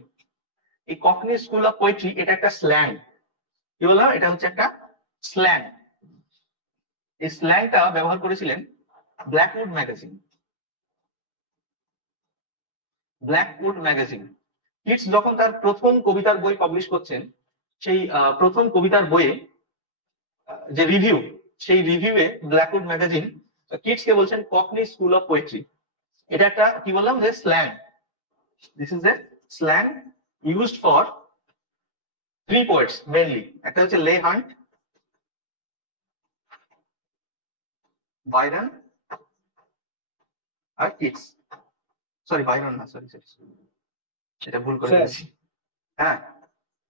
এই ককনি স্কুল অফ পোয়েট্রি এটা একটা স্ল্যাং। কি বললাম? এটা হচ্ছে একটা স্ল্যাং। এই স্ল্যাংটা ব্যবহার করেছিলেন Blackwood magazine. Blackwood magazine. Keats যখন তার প্রথম কবিতার বই পাবলিশ করছেন, সেই প্রথম কবিতার বইয়ে যে রিভিউ, সেই রিভিউয়ে ব্ল্যাকউড ম্যাগাজিন কিটসকে বলছেন ককনি স্কুল অফ পোয়েট্রি। এটা একটা কি বললাম যে slang. This is a slang used for three poets mainly. একটা হচ্ছে লে হান্ট, বাইরন আর কিটস। সরি, বাইরন না, সরি সরি, সেটা ভুল করে স্যার দিয়েছি। হ্যাঁ,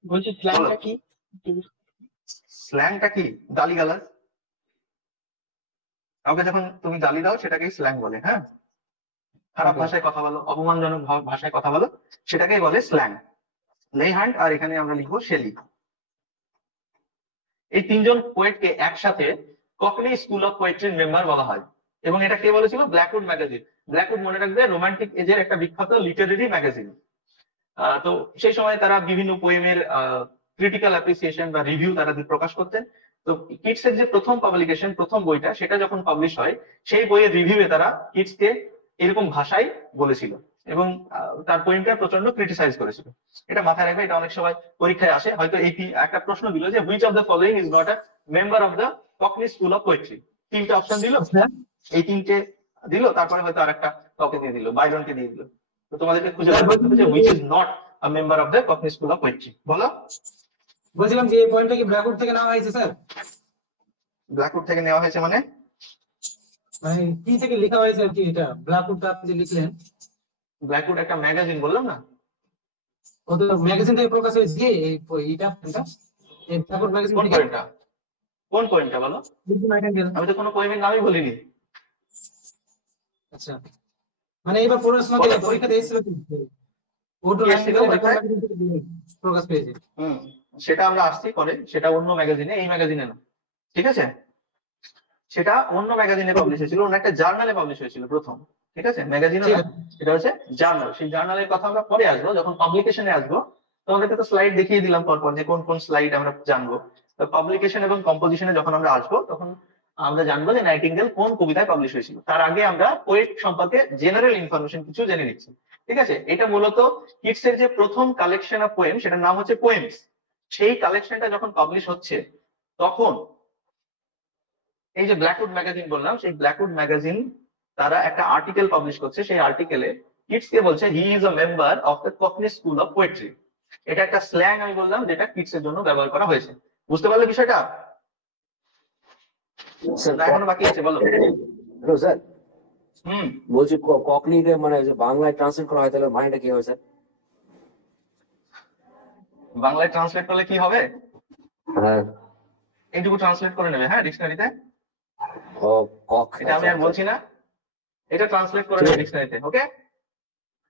বলছি বলো। স্ল্যাংটা কি? স্ল্যাংটা কি? গালিগালাজ। কাউকে যখন তুমি গালি দাও সেটাকেই স্ল্যাং বলে। হ্যাঁ, খারাপ Okay. ভাষায় কথা বলো, অপমানজনক ভাষায় কথা বলো, সেটাকেই বলে স্ল্যাং। লে হান্ট আর এখানে আমরা লিখবো শেলি। এই তিনজন পোয়েটকে একসাথে ককনি স্কুল অফ পোয়েট্রির মেম্বার বলা হয়। এবং এটা কে বলেছিল? Blackwood magazine. ব্ল্যাকউড মনে রাখবে রোমান্টিক এজের একটা বিখ্যাত লিটারেরি ম্যাগাজিন। তো সেই সময় তারা বিভিন্ন পোয়েমের ক্রিটিক্যাল অ্যাপ্রিসিয়েশন বা রিভিউ তারা প্রকাশ করতেন। তো কিটসের যে প্রথম পাবলিকেশন, প্রথম বইটা, সেটা যখন পাবলিশ হয়, সেই বইয়ের রিভিউয়ে তারা কিটসকে এরকম ভাষায় বলেছিল এবং তার পোয়েমটা প্রচন্ড ক্রিটিসাইজ করেছিল। এটা মাথায় রাখবে, এটা অনেক সময় পরীক্ষায় আসে। হয়তো এই একটা প্রশ্ন দিল যে which of the following is not a member of the cockney school of poetry. তিনটে অপশন দিল, এই তিনটে দিল, তারপরে হয়তো আরেকটা কাউকে দিয়ে দিল, বাইরনকে দিয়ে দিল। তো তোমাদেরকে খুঁজে বের করতে হবে যে which is not a member of the cockney school of poetry. বলো। বলছিলাম যে এই পয়েন্টটা কি ব্ল্যাকউড থেকে নেওয়া হয়েছে স্যার? ব্ল্যাকউড থেকে নেওয়া হয়েছে মানে? মানে কি থেকে লেখা হয়েছে আর কি? এটা ব্ল্যাকউডটা আপনি যে লিখলেন, ব্ল্যাকউড একটা ম্যাগাজিন, বললাম না? ও তো ম্যাগাজিন থেকে প্রকাশ হয়েছে কি এইটা এই ব্ল্যাকউড ম্যাগাজিন কোন থেকে? পয়েন্টটা? কোন পয়েন্টটা বলো? আমি তো কোনো পোয়েমের নামই বলিনি। আচ্ছা, মানে এবার প্রশ্ন বলো, পরীক্ষাতে এসেছিল ওটো কি এসেছিল নাইনটিন পরীক্ষায়? ম্যাগাজিন থেকে প্রকাশ পেয়েছে। হুম, সেটা আমরা আসছি পরে, সেটা অন্য ম্যাগাজিনে, এই ম্যাগাজিনে না। ঠিক আছে, সেটা অন্য ম্যাগাজিনে পাবলিশ হয়েছিল, অন্য একটা জার্নালে পাবলিশ হয়েছিল প্রথম। ঠিক আছে, ম্যাগাজিনও ঠিক না, আছে। এটা হচ্ছে জার্নাল। সেই জার্নালের কথা আমরা পরে আসবো, যখন পাবলিকেশনে আসবো। তোমাদেরকে তো স্লাইড দেখিয়ে দিলাম পরপর যে কোন কোন স্লাইড আমরা জানবো। তো পাবলিকেশন এবং কম্পোজিশনে যখন আমরা আসবো, তখন আমরা জানবো যে নাইটিঙ্গেল কোন কবিতায় পাবলিশ হয়েছিল। তার আগে আমরা পোয়েট সম্পর্কে জেনারেল ইনফরমেশন কিছু জেনে নিচ্ছি। ঠিক আছে, এটা মূলত কিটসের যে প্রথম কালেকশন অফ পোয়েম, সেটার নাম হচ্ছে পোয়েমস। সেই কালেকশনটা যখন পাবলিশ হচ্ছে, তখন এই যে ব্ল্যাকউড ম্যাগাজিন বললাম, সেই ব্ল্যাকউড ম্যাগাজিন তারা একটা আর্টিকেল পাবলিশ করছে। সেই আর্টিকেলে কিটস কে বলছে he is a member of the cockney school of poetry. এটা একটা স্ল্যাং আমি বললাম, যেটা কিটস এর জন্য ব্যবহার করা হয়েছে। বুঝতে পারলে বিষয়টা? স্যার না এখনো বাকি আছে, বলো। হ্যালো স্যার, হুম, বলছি ককনিকে মানে যে বাংলায় ট্রান্সলেট করা হয় তাহলে মানেটা কি হবে স্যার? বাংলায় ট্রান্সলেট করলে কি হবে? হ্যাঁ, এইটুকু ট্রান্সলেট করে নেবে, হ্যাঁ, ডিকশনারিতে। কক। এটা আমি আর বলছি না, এটা ট্রান্সলেট করে নেবে ডিকশনারিতে। ওকে,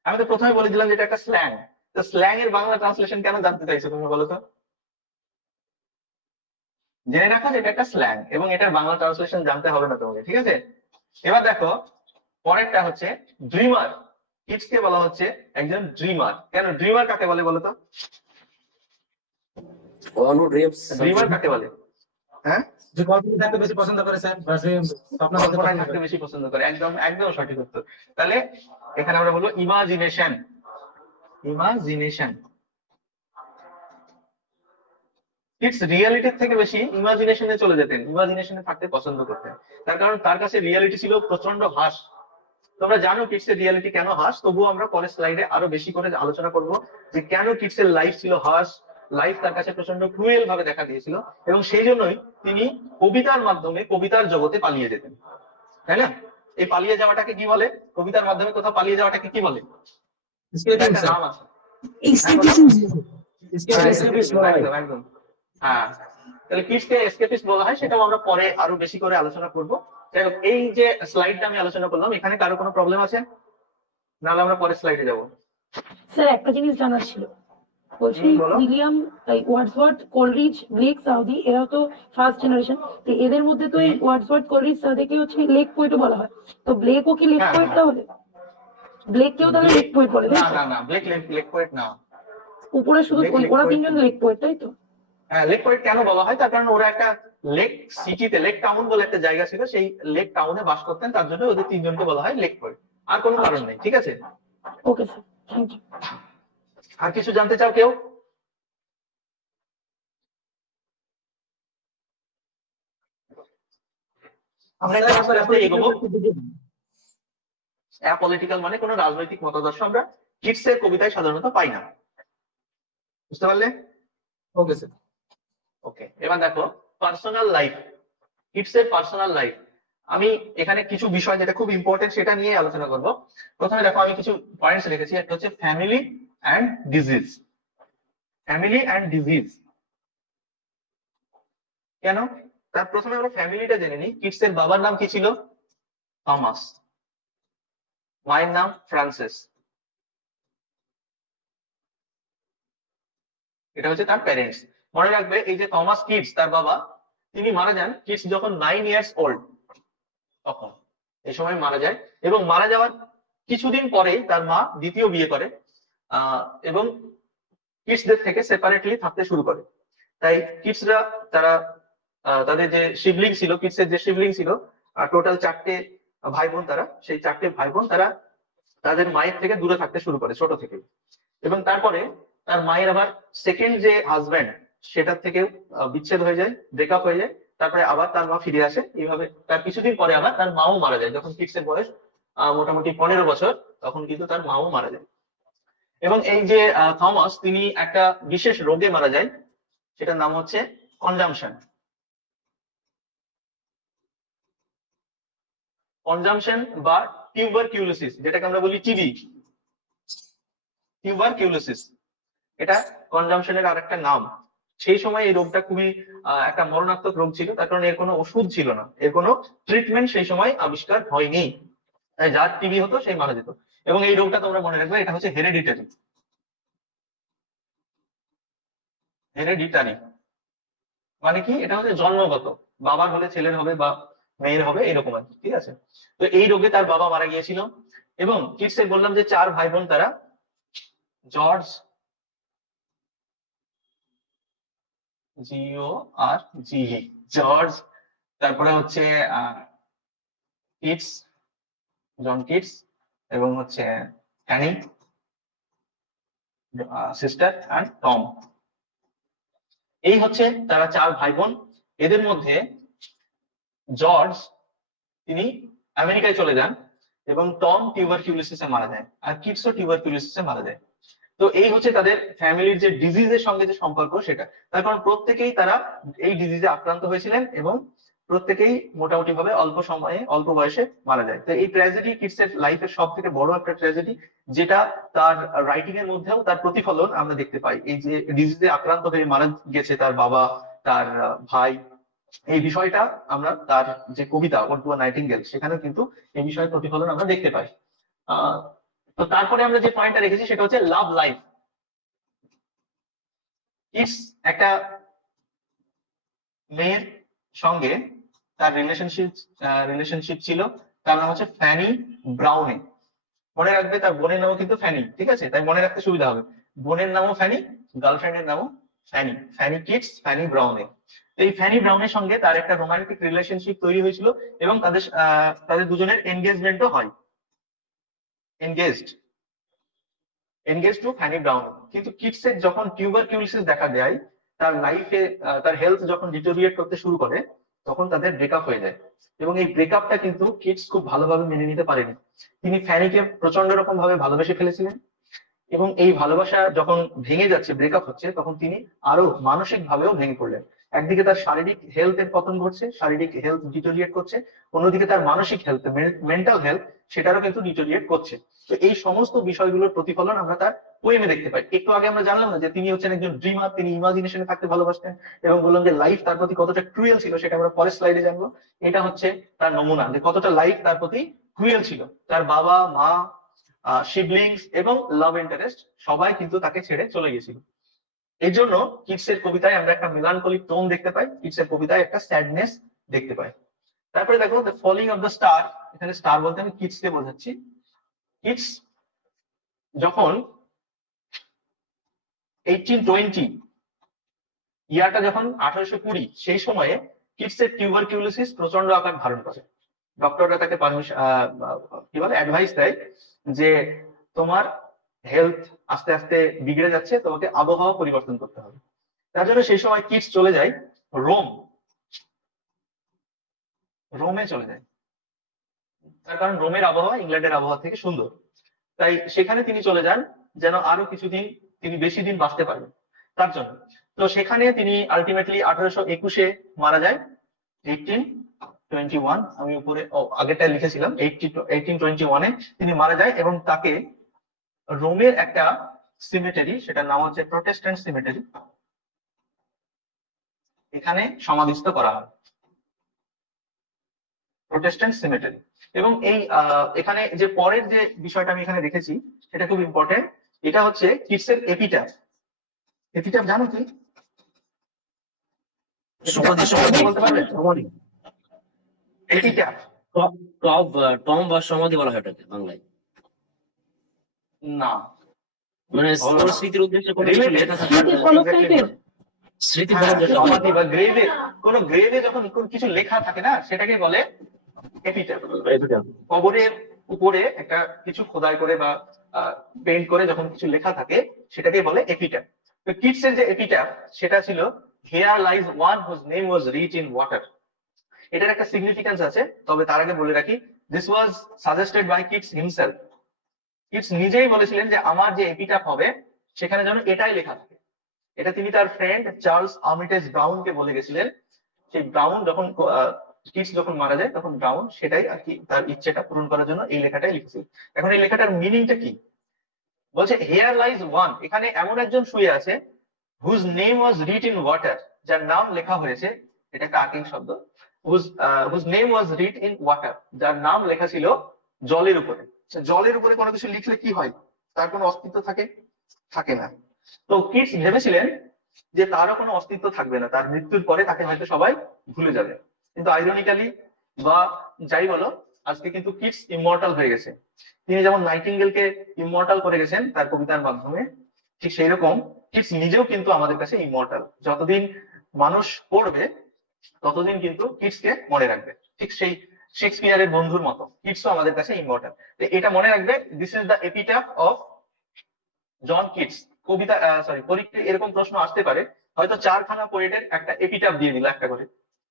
আমি তো প্রথমে বলে দিলাম যে এটা একটা স্ল্যাং। তো স্ল্যাং এর বাংলা ট্রান্সলেশন কেন জানতে চাইছো তুমি বলো তো? জেনে রাখো যে এটা একটা স্ল্যাং এবং এটার বাংলা ট্রান্সলেশন জানতে হবে না তোমাকে, ঠিক আছে? এবার দেখো পরেরটা হচ্ছে ড্রিমার। কিডস কে বলা হচ্ছে একজন ড্রিমার। কেন ড্রিমার কাকে বলে বলো তো? One who dreams dreamer something. কাকে বলে? হ্যাঁ, যে কল্পনা থাকতে বেশি পছন্দ করে স্যার, বা সে স্বপ্ন করতে কল্পনায় পছন্দ থাকতে করে। বেশি পছন্দ করে। একদম একদম সঠিক উত্তর। তাহলে এখানে আমরা বলবো ইমাজিনেশন। ইমাজিনেশন। কিডস রিয়েলিটির থেকে বেশি ইমাজিনেশনে চলে যেতেন, ইমাজিনেশনে থাকতে পছন্দ করতেন। তার কারণ তার কাছে রিয়েলিটি ছিল প্রচন্ড হাস। তোমরা জানো কিডস এর রিয়েলিটি কেন হাস, তবুও আমরা পরের স্লাইডে আরো বেশি করে আলোচনা করব যে কেন কিডস এর লাইফ ছিল হাস, লাইফ তার কাছে প্রচন্ড ক্রুয়েল ভাবে দেখা দিয়েছিল, এবং সেই জন্যই তিনি কবিতার মাধ্যমে কবিতার জগতে পালিয়ে যেতেন, তাই না? এই পালিয়ে যাওয়াটাকে কি বলে? কবিতার মাধ্যমে কোথাও পালিয়ে যাওয়াটাকে কি বলে? এটা একটা নাম আছে। হ্যাঁ, বলো। হ্যাঁ, Escapist, একদম একদম। হ্যাঁ, তাহলে কিডস কে এসকেপিস্ট বলা হয়, সেটাও আমরা পরে আরো বেশি করে আলোচনা করব। যাই হোক, এই যে স্লাইডটা আমি আলোচনা করলাম, এখানে কারো কোনো প্রবলেম আছে? নাহলে আমরা পরের স্লাইডে যাব। স্যার একটা জিনিস জানার ছিল, বলছি বলো। William Wordsworth, Coleridge, Blake Southey এরাও তো ফার্স্ট জেনারেশন, তো এদের মধ্যে তো এই ওয়ার্ডসওয়ার্থ, কোলরিজ, সাউদিকে হচ্ছে লেক পোয়েটও বলা হয়, তো ব্লেকও কি লেক হ্যাঁ, পোয়েট তাহলে? ব্লেককেও তাহলে লেক পোয়েট বলে না তাই তো? না না, ব্লেক লেক পোয়েট না। উপরে শুধু Blake lake ওরা poet তিনজন লেক পোয়েট তাই তো? হ্যাঁ, লেক পোয়েট কেন বলা হয়, তার কারণ ওরা একটা লেক সিটিতে, লেক টাউন বলে একটা জায়গা ছিল, সেই লেক টাউনে বাস করতেন, তার জন্য ওদের তিনজনকে বলা হয় লেক পোয়েট। আর কোনো কারণ নেই, ঠিক আছে? Okay sir, thank you. আর কিছু জানতে চাও কেউ? আমরা একটু আস্তে আস্তে এগোবো। অ্যাপলিটিক্যাল মানে কোনো রাজনৈতিক মতাদর্শ আমরা কিডস এর কবিতায় সাধারণত পাই না, বুঝতে পারলে? Okay sir. ওকে, এবার দেখো পার্সোনাল লাইফ। কিডস এর পার্সোনাল লাইফ, আমি এখানে কিছু বিষয় যেটা খুব ইম্পর্টেন্ট সেটা নিয়ে আলোচনা করব। প্রথমে দেখো আমি কিছু পয়েন্টস রেখেছি। একটা হচ্ছে family and disease. Family and disease কেন? তার প্রথমে আমরা ফ্যামিলিটা জেনে নিই। কিডস এর বাবার নাম কি ছিল? থমাস। মায়ের নাম ফ্রান্সিস। এটা হচ্ছে তার প্যারেন্টস। মনে রাখবে এই যে থমাস কিডস তার বাবা, তিনি মারা যান কিডস যখন 9 ইয়ার্স ওল্ড, তখন এই সময় মারা যায়। এবং মারা যাওয়ার কিছুদিন পরেই তার মা দ্বিতীয় বিয়ে করে এবং কিডসদের থেকে সেপারেটলি থাকতে শুরু করে। তাই কিডসরা তারা তাদের যে শিবলিং ছিল, কিডসের যে শিবলিং ছিল, টোটাল 4টে ভাই বোন, তারা সেই 4টে ভাই বোন তারা তাদের মায়ের থেকে দূরে থাকতে শুরু করে ছোট থেকে। এবং তারপরে তার মায়ের আবার সেকেন্ড যে হাজব্যান্ড, সেটার থেকে বিচ্ছেদ হয়ে যায়, ব্রেকআপ হয়ে যায়। তারপরে আবার তার মা ফিরে আসে। এইভাবে তার কিছুদিন পরে আবার তার মাও মারা যায়। যখন কিডসের বয়স মোটামুটি 15 বছর, তখন কিন্তু তার মাও মারা যায়। এবং এই যে থমাস, তিনি একটা বিশেষ রোগে মারা যায়, সেটার নাম হচ্ছে কনজাম্পশন। কনজাম্পশন বা টিউবারকিউলোসিস, যেটাকে আমরা বলি টিবি। টিউবারকিউলোসিস এটা কনজাম্পশনের আর একটা নাম। সেই সময় এই রোগটা খুবই একটা মরণাত্মক রোগ ছিল, তার কারণ এর কোনো ওষুধ ছিল না, এর কোনো ট্রিটমেন্ট সেই সময় আবিষ্কার হয়নি। তাই যার টিবি হতো সেই মারা যেত। এবং এই রোগটা তোমরা মনে রাখবে, এটা হচ্ছে হেরেডিটারি। হেরেডিটারি মানে কি? এটা হচ্ছে জন্মগত, বাবার হলে ছেলের হবে বা মেয়ের হবে, এরকম আর কি, ঠিক আছে? তো এই রোগে তার বাবা মারা গিয়েছিল। এবং কিডসে বললাম যে 4 ভাই বোন তারা, জর্জ, জিও আর জিহি, জর্জ, তারপরে হচ্ছে কিডস, জন কিডস, এবং হচ্ছে অ্যানি, সিস্টার, অ্যান্ড টম। এই হচ্ছে তারা 4 ভাই বোন। এদের মধ্যে জর্জ, তিনি আমেরিকায় চলে যান এবং টম টিউবারকিউলোসিসে মারা যায়, আর কিডসও টিউবারকিউলোসিসে মারা যায়। তো এই হচ্ছে তাদের ফ্যামিলির যে ডিজিজের সঙ্গে যে সম্পর্ক, সেটা। তার কারণ প্রত্যেকেই তারা এই ডিজিজে আক্রান্ত হয়েছিলেন এবং প্রত্যেকেই মোটামুটি ভাবে অল্প সময়ে, অল্প বয়সে মারা যায়। তো এই ট্র্যাজেডি কিডসের লাইফের সব থেকে বড় একটা ট্র্যাজেডি, যেটা তার রাইটিং এর মধ্যেও তার প্রতিফলন আমরা দেখতে পাই। এই যে ডিজিজে আক্রান্ত হয়ে মারা গেছে তার বাবা, তার ভাই, এই বিষয়টা আমরা তার যে কবিতা অডওয়ার্ড নাইটিঙ্গেল সেখানেও কিন্তু এই বিষয়ের প্রতিফলন আমরা দেখতে পাই। আহ তো তারপরে আমরা যে পয়েন্টটা রেখেছি সেটা হচ্ছে লাভ লাইফ। কিডস একটা মেয়ের সঙ্গে তার রিলেশনশিপ ছিল, তার নাম হচ্ছে ফ্যানি ব্রাউনে। মনে রাখবে তার বোনের নামও কিন্তু ফ্যানি, ঠিক আছে, তাই মনে রাখতে সুবিধা হবে। বোনের নামও ফ্যানি, গার্লফ্রেন্ডের নামও ফ্যানি, ফ্যানি কিডস ফ্যানি ব্রাউনে। তো এই ফ্যানি ব্রাউনের সঙ্গে তার একটা রোমান্টিক রিলেশনশিপ তৈরি হয়েছিল এবং তাদের দুজনের এনগেজমেন্টও হয়। Engage two ফ্যানি brown. কিন্তু কিডসের যখন টিউবারকিউলোসিস দেখা দেয়, তার লাইফে তার হেলথ যখন ডিটোরিয়েট করতে শুরু করে, তখন তাদের ব্রেকআপ হয়ে যায়। এবং এই ব্রেকআপটা কিন্তু কিডস খুব ভালোভাবে মেনে নিতে পারেনি। তিনি ফ্যানিকে প্রচন্ড রকম ভাবে ভালোবেসে ফেলেছিলেন এবং এই ভালোবাসা যখন ভেঙে যাচ্ছে, ব্রেকআপ হচ্ছে, তখন তিনি আরো মানসিক ভাবেও ভেঙে পড়লেন। একদিকে তার শারীরিক হেলথের পতন ঘটছে, শারীরিক হেলথ ডিটোরিয়েট করছে, অন্যদিকে তার মানসিক হেলথ, মেন্টাল হেলথ, সেটারও কিন্তু ডিটোরিয়েট করছে। তো এই সমস্ত বিষয়গুলোর প্রতিফলন আমরা তার পোয়েমে দেখতে পাই। একটু আগে আমরা জানলাম না যে তিনি হচ্ছেন একজন ড্রিমার, তিনি ইমাজিনেশনে থাকতে ভালোবাসতেন, এবং বললাম যে লাইফ তার প্রতি কতটা ক্রুয়েল ছিল সেটা আমরা পরের স্লাইডে জানবো। এটা হচ্ছে তার নমুনা যে কতটা লাইফ তার প্রতি ক্রুয়েল ছিল। তার বাবা মা, সিবলিংস এবং লাভ ইন্টারেস্ট সবাই কিন্তু তাকে ছেড়ে চলে গেছিল। এই জন্য কিডসের কবিতায় আমরা একটা মেলানকলিক টোন দেখতে পাই, কিডসের কবিতায় একটা স্যাডনেস দেখতে পাই। তারপরে দেখো the falling of the star. এখানে স্টার বলতে আমি কিডস কে বোঝাচ্ছি। কিডস যখন 1820 ইয়ারটা, যখন 1820, সেই সময়ে কিডসের টিউবারকিউলোসিস প্রচন্ড আকার ধারণ করে। ডক্টররা তাকে পারমিশন, কি বলে, অ্যাডভাইস দেয় যে তোমার হেলথ আস্তে আস্তে বিগড়ে যাচ্ছে, তোমাকে আবহাওয়া পরিবর্তন করতে হবে। তার জন্য সেই সময় কিডস চলে যায় রোমে চলে যায়। তার কারণ রোমের আবহাওয়া ইংল্যান্ডের আবহাওয়া থেকে সুন্দর, তাই সেখানে তিনি চলে যান যেন আরো কিছুদিন তিনি বেশি দিন বাঁচতে পারবেন তার জন্য। তো সেখানে তিনি আলটিমেটলি 1821-এ মারা যায়। 1821, আমি উপরে আগেরটা লিখেছিলাম, 1821-এ তিনি মারা যায় এবং তাকে রোমের একটা সিমেটারি, সেটার নাম হচ্ছে প্রটেস্ট্যান্ট সিমেটারি, এখানে সমাধিস্থ করা হয়, প্রোটেস্ট্যান্ট সিমেটারি। এবং এই এখানে যে পরের যে বিষয়টা আমি এখানে রেখেছি সেটা খুব ইম্পর্টেন্ট। এটা হচ্ছে কিডসের এপিটাফ। এপিটাফ জানো কি? বলতে পারবে? এপিটাফ টম বা সমাধি বলা হয় এটাকে বাংলায়। না, মানে ওর স্মৃতির উদ্দেশ্যে কোনো কিছু লেখা থাকে, স্মৃতি ফলক টাইপের। স্মৃতি হ্যাঁ, ফলক যেটা হয়। সমাধি বা গ্রেভে, কোন গ্রেভে যখন কোন কিছু লেখা থাকে না, সেটাকে বলে এপিটাফ। কবরের উপরে একটা কিছু খোদাই করে বা পেইন্ট করে যখন কিছু লেখা থাকে, সেটাকে বলে এপিটাফ। তো কিডসের যে এপিটাফ সেটা ছিল here lies one whose name was writ in water. এটার একটা সিগনিফিকেন্স আছে, তবে তার আগে বলে রাখি, this was suggested by Keats himself. Keats নিজেই বলেছিলেন যে আমার যে এপিটাফ হবে সেখানে যেন এটাই লেখা থাকে। এটা তিনি তার ফ্রেন্ড চার্লস আর্মিটেজ ব্রাউনকে বলে গেছিলেন। সেই ব্রাউন যখন কিডস যখন মারা যায়, তখন ব্রাউন সেটাই আর কি তার ইচ্ছেটা পূরণ করার জন্য এই লেখাটাই লিখেছিল। এখন এই লেখাটার মিনিংটা কি? বলছে হেয়ার লাইজ ওয়ান, এখানে এমন একজন শুয়ে আছে, whose name was writ in water, যার নাম লেখা হয়েছে, এটা একটা আর্টিং শব্দ, whose name was writ in water, যার নাম লেখা ছিল জলের উপরে। জলের উপরে কোনো কিছু লিখলে কি হয়? তার কোনো অস্তিত্ব থাকে না। তো কিডস ভেবেছিলেন যে তারও কোনো অস্তিত্ব থাকবে না, তার মৃত্যুর পরে তাকে হয়তো সবাই ভুলে যাবে। কিন্তু আইরনিক্যালি বা যাই বলো, আজকে কিন্তু কিডস ইমমর্টাল হয়ে গেছে। তিনি যেমন নাইটিঙ্গেলকে ইমমর্টাল করে গেছেন তার কবিতার মাধ্যমে, ঠিক সেই রকম কিডস নিজেও কিন্তু আমাদের কাছে ইমমর্টাল। যতদিন মানুষ পড়বে ততদিন কিন্তু কিডসকে মনে রাখবে, ঠিক সেই শেক্সপিয়ারের বন্ধুর মতো কিডসও আমাদের কাছে ইমমর্টাল। এটা মনে রাখবে, this is the epitaph of John Keats. কবিতা পরীক্ষায় এরকম প্রশ্ন আসতে পারে, হয়তো 4খানা পোয়েটের একটা এপিটাফ দিয়ে দিল একটা করে,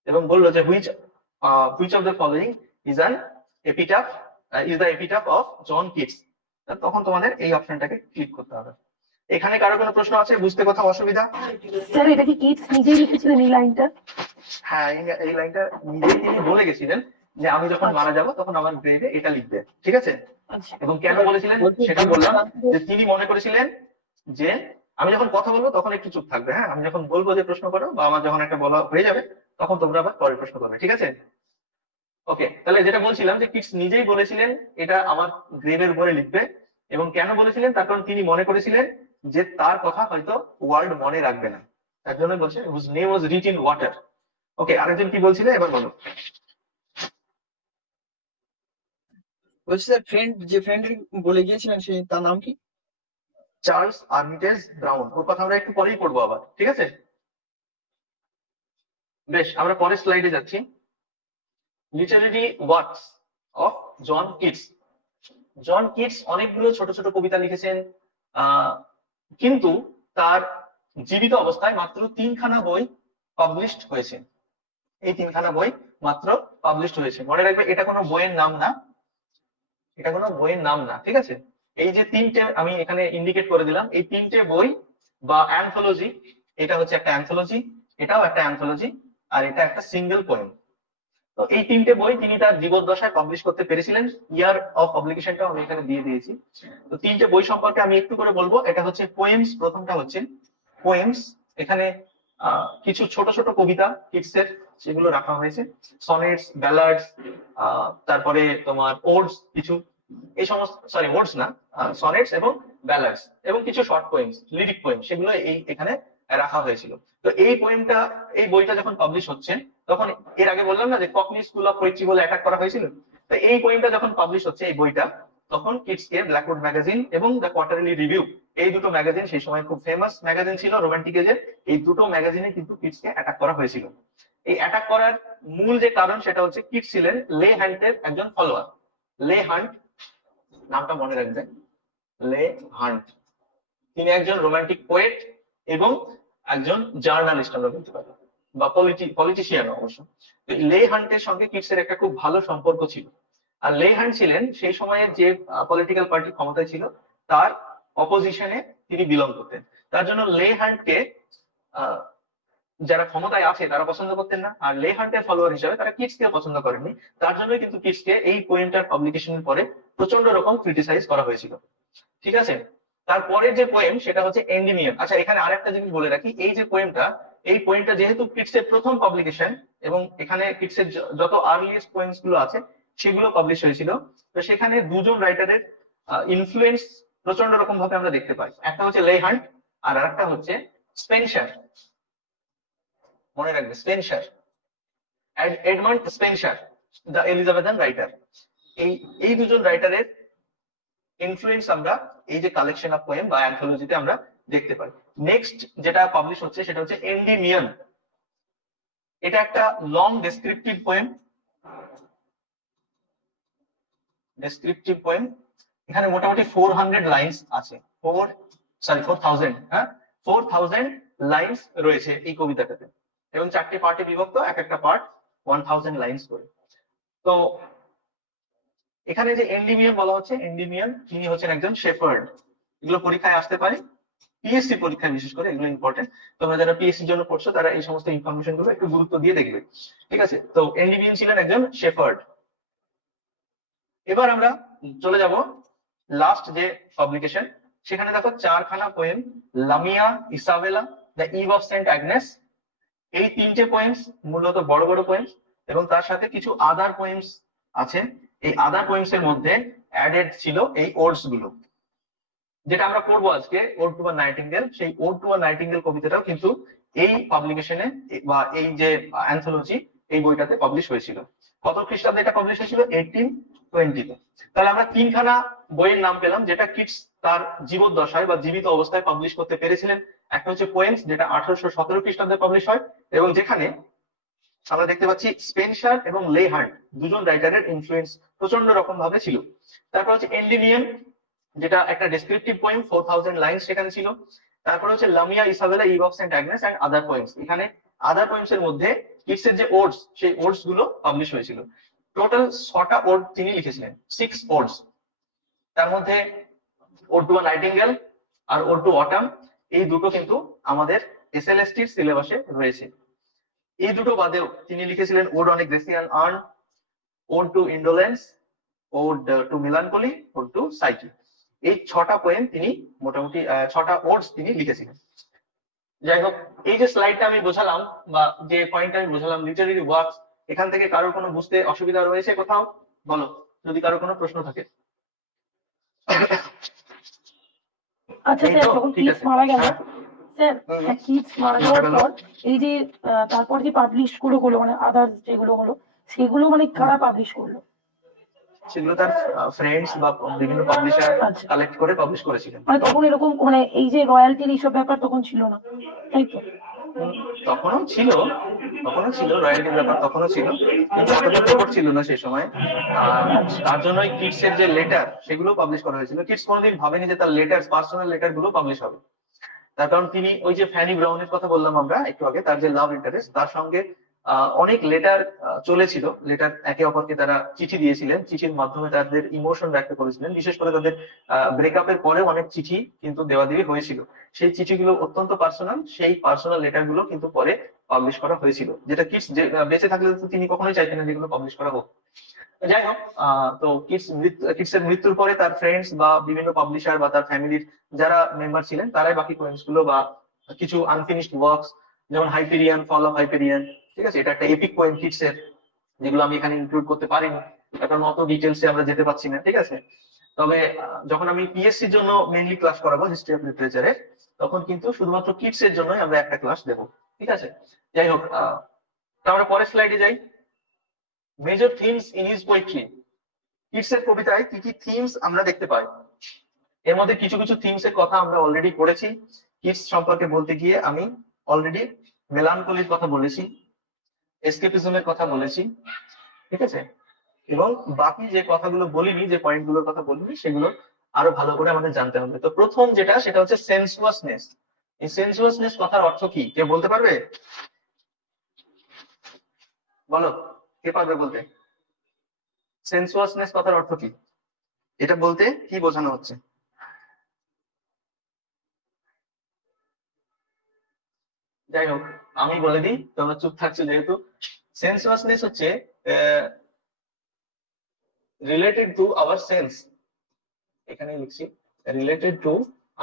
এবং বললো যে which of the following is the epitaph of John Keats. তখন তোমাদের এই অপশনটাকে ক্লিক করতে হবে। এখানে কারো কোনো প্রশ্ন আছে, বুঝতে কোথাও অসুবিধা? স্যার এটা কি কিডস নিজেই লিখেছিলেন এই লাইনটা? হ্যাঁ, এই লাইনটা নিজেই তিনি বলে গেছিলেন যে আমি যখন মারা যাব তখন আমার গ্রেভে এটা লিখবে, ঠিক আছে। আচ্ছা। এবং কেন বলেছিলেন সেটা বললাম, যে তিনি মনে করেছিলেন যে আমি যখন কথা বলবো তখন একটু চুপ থাকবে, হ্যাঁ? আমি যখন বলবো যে প্রশ্ন করো বা আমার যখন একটা বলা হয়ে যাবে তখন তোমরা আবার পরে প্রশ্ন করবে, ঠিক আছে? ওকে, তাহলে যেটা বলছিলাম যে কিটস নিজেই বলেছিলেন এটা আমার গ্রেভের উপরে লিখবে, এবং কেন বলেছিলেন তার কারণ তিনি মনে করেছিলেন যে তার কথা হয়তো ওয়ার্ল্ড মনে রাখবে না, তার জন্য বলছে whose name was writ in water. Okay, আরেকজন কি বলছিলে এবার বলো। বলছি স্যার, যে ফ্রেন্ড বলে গিয়েছিলেন সে তার নাম কি? চার্লস আর্মিটেজ ব্রাউন, ওর কথা আমরা একটু পরেই পড়বো আবার, ঠিক আছে? বেশ, আমরা পরের স্লাইডে যাচ্ছি। Literary works of John Keats. John Keats অনেকগুলো ছোট ছোট কবিতা লিখেছেন, আহ, কিন্তু তার জীবিত অবস্থায় মাত্র 3খানা বই পাবলিশড হয়েছে। এই 3খানা বই মাত্র পাবলিশড হয়েছে, মনে রাখবে এটা কোনো বইয়ের নাম না, এটা কোনো বইয়ের নাম না, ঠিক আছে? এই যে 3টে আমি এখানে ইন্ডিকেট করে দিলাম, এই 3টে বই বা অ্যানথোলজি, এটা হচ্ছে একটা অ্যানথোলজি, এটাও একটা অ্যানথোলজি, আর এটা একটা সিঙ্গেল পোয়েম। তো এই 3টে বই তিনি তার জীবদ্দশায় পাবলিশ করতে পেরেছিলেন। ইয়ার অফ পাবলিকেশনটাও আমি এখানে দিয়ে দিয়েছি। তো 3টে বই সম্পর্কে আমি একটু করে বলবো। এটা হচ্ছে পোয়েমস, প্রথমটা হচ্ছে পোয়েমস। এখানে কিছু ছোট ছোট কবিতা কিডসের সেগুলো রাখা হয়েছে, সনেটস, ব্যালাডস, তারপরে তোমার ওডস কিছু, এই সমস্ত, সরি ওডস না, সনেটস এবং ব্যালাডস, এবং কিছু শর্ট পোয়েমস, লিরিক পোয়েম, সেগুলো এই এখানে রাখা হয়েছিল। তো এই পোয়েমটা, এই বইটা যখন পাবলিশ হচ্ছে তখন, এর আগে বললাম না যে ককনি স্কুল অফ পোয়েট্রি বলে অ্যাটাক করা হয়েছিল, তো এই পোয়েমটা যখন পাবলিশ হচ্ছে এই বইটা, তখন কিডসকে ব্ল্যাকউড ম্যাগাজিন এবং দ্য কোয়ার্টারলি রিভিউ, এই দুটো ম্যাগাজিন সেই সময় খুব ফেমাস ম্যাগাজিন ছিল রোমান্টিক এজের, এই দুটো ম্যাগাজিনে কিন্তু কিডসকে অ্যাটাক করা হয়েছিল। এই অ্যাটাক করার মূল যে কারণ সেটা হচ্ছে কিডস ছিলেন লে হান্টের একজন ফলোয়ার। লে হান্ট, নামটা মনে রাখবেন, লে হান্ট। তিনি একজন রোমান্টিক পোয়েট এবং একজন জার্নালিস্ট আমরা বলতে পারি, বা পলিটিশিয়ান অবশ্য। তো লে হান্টের সঙ্গে কিডসের একটা খুব ভালো সম্পর্ক ছিল। আর লে হান্ট ছিলেন সেই সময়ের যে পলিটিক্যাল পার্টি ক্ষমতায় ছিল তার অপোজিশনে তিনি বিলং করতেন। তার জন্য লে হান্টকে যারা ক্ষমতায় আছে তারা পছন্দ করতেন না, আর লে হান্টের ফলোয়ার হিসেবে তারা কিডসকে পছন্দ করেননি। তার জন্যই কিন্তু কিডসকে এই পোয়েমটার পাবলিকেশনের পরে প্রচন্ড রকম ক্রিটিসাইজ করা হয়েছিল, ঠিক আছে? তারপরের যে পোয়েম সেটা হচ্ছে এন্ডিমিয়াম। আচ্ছা, এখানে আরেকটা জিনিস বলে রাখি, এই যে পোয়েমটা, এই পোয়েমটা যেহেতু কিডসের প্রথম পাবলিকেশন এবং এখানে কিডসের যত আর্লিয়েস্ট পোয়েমস গুলো আছে সেগুলো পাবলিশ হয়েছিল, তো সেখানে দুজন রাইটারের ইনফ্লুয়েন্স প্রচন্ড রকম ভাবে আমরা দেখতে পাই। একটা হচ্ছে লে হান্ট আর আরেকটা হচ্ছে স্পেনসার। মনে রাখবে, Spencer, Edmund Spencer, the Elizabethan writer. এই এই দুজন রাইটারের ইনফ্লুয়েন্স আমরা এই যে কালেকশন অফ পোয়েম বা অ্যান্থোলজিতে আমরা দেখতে পাই। নেক্সট যেটা পাবলিশ হচ্ছে সেটা হচ্ছে এন্ডিমিয়ান। এটা একটা long descriptive poem, descriptive poem. এখানে মোটামুটি 400 লাইন্স আছে, 4000, হ্যাঁ, 4000 লাইন্স রয়েছে এই কবিতাটাতে, এবং 4টে পার্টে বিভক্ত, এক একটা পার্ট 1000 লাইন্স করে। তো এখানে যে এন্ডিমিয়ান বলা হচ্ছে, এন্ডিমিয়ান তিনি হচ্ছেন একজন শেফার্ড। এগুলো পরীক্ষায় আসতে পারে, পিএসসি পরীক্ষায় বিশেষ করে এগুলো ইম্পর্টেন্ট। তোমরা যারা পিএসসির জন্য পড়ছো তারা এই সমস্ত ইনফরমেশন গুলো একটু গুরুত্ব দিয়ে দেখবে, ঠিক আছে? তো এন্ডিমিয়ান ছিলেন একজন শেফার্ড। এবার আমরা চলে যাব লাস্ট যে পাবলিকেশন, সেখানে দেখো 4খানা poem, Lamia, Isabella, the Eve of Saint Agnes. এই 3টে পোয়েমস মূলত বড় বড় পোয়েমস, এবং তার সাথে কিছু আদার পোয়েমস আছে। এই আদার পোয়েমস এর মধ্যে অ্যাডেড ছিল এই ওডস গুলো, যেটা আমরা পড়বো আজকে, ওড টু আ নাইটিঙ্গেল। সেই ওড টু আ নাইটিঙ্গেল কবিতাটাও কিন্তু এই পাবলিকেশনে বা এই যে অ্যান্থোলজি, এই বইটাতে পাবলিশ হয়েছিল। কত খ্রিস্টাব্দে এটা পাবলিশ হয়েছিল? 1820-তে। তাহলে আমরা 3খানা বইয়ের নাম পেলাম যেটা কিডস তার জীবদ্দশায় বা জীবিত অবস্থায় পাবলিশ করতে পেরেছিলেন। একটা হচ্ছে পোয়েমস, যেটা 1817 খ্রিস্টাব্দে পাবলিশ হয়, এবং যেখানে আমরা দেখতে পাচ্ছি স্পেনসার এবং লে হান্ট দুজন রাইটারের ইনফ্লুয়েন্স প্রচন্ড রকম ভাবে ছিল। তারপর হচ্ছে এন্ডিমিয়ান, যেটা একটা ডেসক্রিপটিভ পোয়েম, 4000 লাইন্স সেখানে ছিল। তারপরে হচ্ছে Lamia, Isabella, Eve of Saint Agnes and other poems. এখানে আদার পোয়েমস এর মধ্যে কিডসের যে ওডস, সেই ওডস গুলো পাবলিশ হয়েছিল। টোটাল 6টা ওড তিনি লিখেছিলেন, 6 ওডস। তার মধ্যে ওড টু আ নাইটিঙ্গেল আর ওড টু অটাম, এই দুটো কিন্তু আমাদের এসএলএসটির সিলেবাসে রয়েছে। এই দুটো বাদেও তিনি লিখেছিলেন ode on a Grecian urn, ode to indolence, ode to melancholy, ode to Psyche. এই 6টা পোয়েম তিনি মোটামুটি 6টা ওডস তিনি লিখেছিলেন। যাই হোক, এই যে স্লাইডটা আমি বোঝালাম বা যে পয়েন্টটা আমি বোঝালাম লিটারেরি ওয়ার্কস, এখান থেকে কারোর কোনো বুঝতে অসুবিধা রয়েছে কোথাও? বলো যদি কারোর কোনো প্রশ্ন থাকে। আচ্ছা এই স্যার, তো, যখন ঠিক কিডস আছে। মারা গেল, হ্যাঁ, স্যার হুম, কিডস মারা যাওয়ার গেল। পর এই যে তারপর যে পাবলিশ গুলো হলো, মানে আদার্স যেগুলো হলো, সেগুলো মানে কারা পাবলিশ করলো? সেগুলো তার ফ্রেন্ডস বা বিভিন্ন পাবলিশার আচ্ছা, কালেক্ট করে পাবলিশ করেছিলেন। মানে তখন এরকম মানে এই যে রয়্যালটির এইসব ব্যাপার তখন ছিল না, তাই তো? তখনও ছিল, রয়্যালটির ব্যাপার তখনও ছিল, কিন্তু অতটা প্রকট ছিল না সেই সময়। আর আচ্ছা, তার জন্যই কিডস এর যে লেটার সেগুলো পাবলিশ করা হয়েছিল। কিডস কোনোদিন ভাবেনি যে তার লেটার, পার্সোনাল লেটার গুলো পাবলিশ হবে। তার কারণ তিনি ওই যে ফ্যানি ব্রাউনের কথা বললাম আমরা একটু আগে, তার যে লাভ ইন্টারেস্ট, তার সঙ্গে অনেক লেটার চলেছিল। লেটার একে অপরকে তারা চিঠি দিয়েছিলেন, চিঠির মাধ্যমে তাদের ইমোশন ব্যক্ত করেছিলেন। বিশেষ করে তাদের ব্রেকআপের পরেও অনেক চিঠি কিন্তু দেওয়াদেওয়ি হয়েছিল। সেই চিঠিগুলো অত্যন্ত পার্সোনাল, সেই পার্সোনাল লেটার গুলো কিন্তু পরে পাবলিশ করা হয়েছিল, যেটা কিডস বেঁচে থাকলে তো তিনি কখনোই চাইতেন না যেগুলো পাবলিশ করা হোক। যাই হোক, তো কিডস এর মৃত্যুর পরে তার ফ্রেন্ডস বা বিভিন্ন পাবলিশার বা তার ফ্যামিলির যারা মেম্বার ছিলেন তারাই বাকি পোয়েমস গুলো বা কিছু আনফিনিশড ওয়ার্কস, যেমন হাইপেরিয়ান, ফল অফ হাইপেরিয়ান, ঠিক আছে, এটা একটা এপিক পোয়েম কিডস এর, যেগুলো আমি এখানে ইনক্লুড করতে পারিনি কারণ অত ডিটেলসে আমরা যেতে পারছি না, ঠিক আছে। তবে যখন আমি পিএসসির জন্য মেইনলি ক্লাস করাবো হিস্ট্রি অফ লিটারেচারের, তখন কিন্তু শুধুমাত্র কিডস এর জন্যই আমরা একটা ক্লাস দেবো, ঠিক আছে। যাই হোক, তারপরে পরের স্লাইডে যাই। Major themes in his poetry. Keats এর কবিতায় কি কি থিমস আমরা দেখতে পাই? এর মধ্যে কিছু কিছু থিমস এর কথা আমরা অলরেডি পড়েছি। কিডস সম্পর্কে বলতে গিয়ে আমি অলরেডি মেলানকলির কথা বলেছি, এসকেপিজমের কথা বলেছি, ঠিক আছে। এবং বাকি যে কথাগুলো বলিনি, যে পয়েন্ট গুলোর কথা বলিনি, সেগুলো আরো ভালো করে আমাদের জানতে হবে। তো প্রথম যেটা, সেটা হচ্ছে সেন্সুয়াসনেস। এই সেন্সুয়াসনেস কথার অর্থ কি কে বলতে পারবে? বলো, কে পারবে বলতে? সেন্সুয়াসনেস কথার অর্থ কি? এটা বলতে কি বোঝানো হচ্ছে? যাই হোক, আমি বলে দিই, তোমরা চুপ থাকছো যেহেতু। সেন্সুয়াসনেস হচ্ছে রিলেটেড টু আওয়ার সেন্স। এখানে লিখছি রিলেটেড টু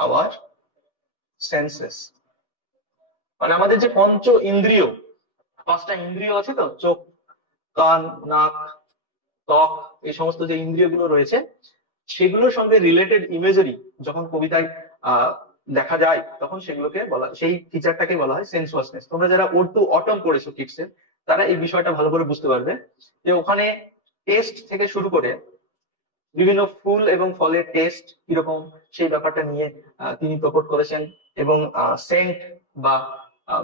আওয়ার সেন্সেস, মানে আমাদের যে পঞ্চ ইন্দ্রিয়, 5টা ইন্দ্রিয় আছে তো, চোখ, কান, নাক, ত্বক, এই সমস্ত যে ইন্দ্রিয়গুলো রয়েছে, সেগুলোর সঙ্গে রিলেটেড ইমেজারি যখন কবিতায় আহ দেখা যায়, তখন সেগুলোকে বলা, সেই ফিচারটাকে বলা হয় সেন্সুয়াসনেস। তোমরা যারা ওড টু অটম পড়েছো কিডসে, তারা এই বিষয়টা ভালো করে বুঝতে পারবে যে ওখানে টেস্ট থেকে শুরু করে বিভিন্ন ফুল এবং ফলের টেস্ট কিরকম, সেই ব্যাপারটা নিয়ে তিনি প্রকট করেছেন। এবং সেন্ট বা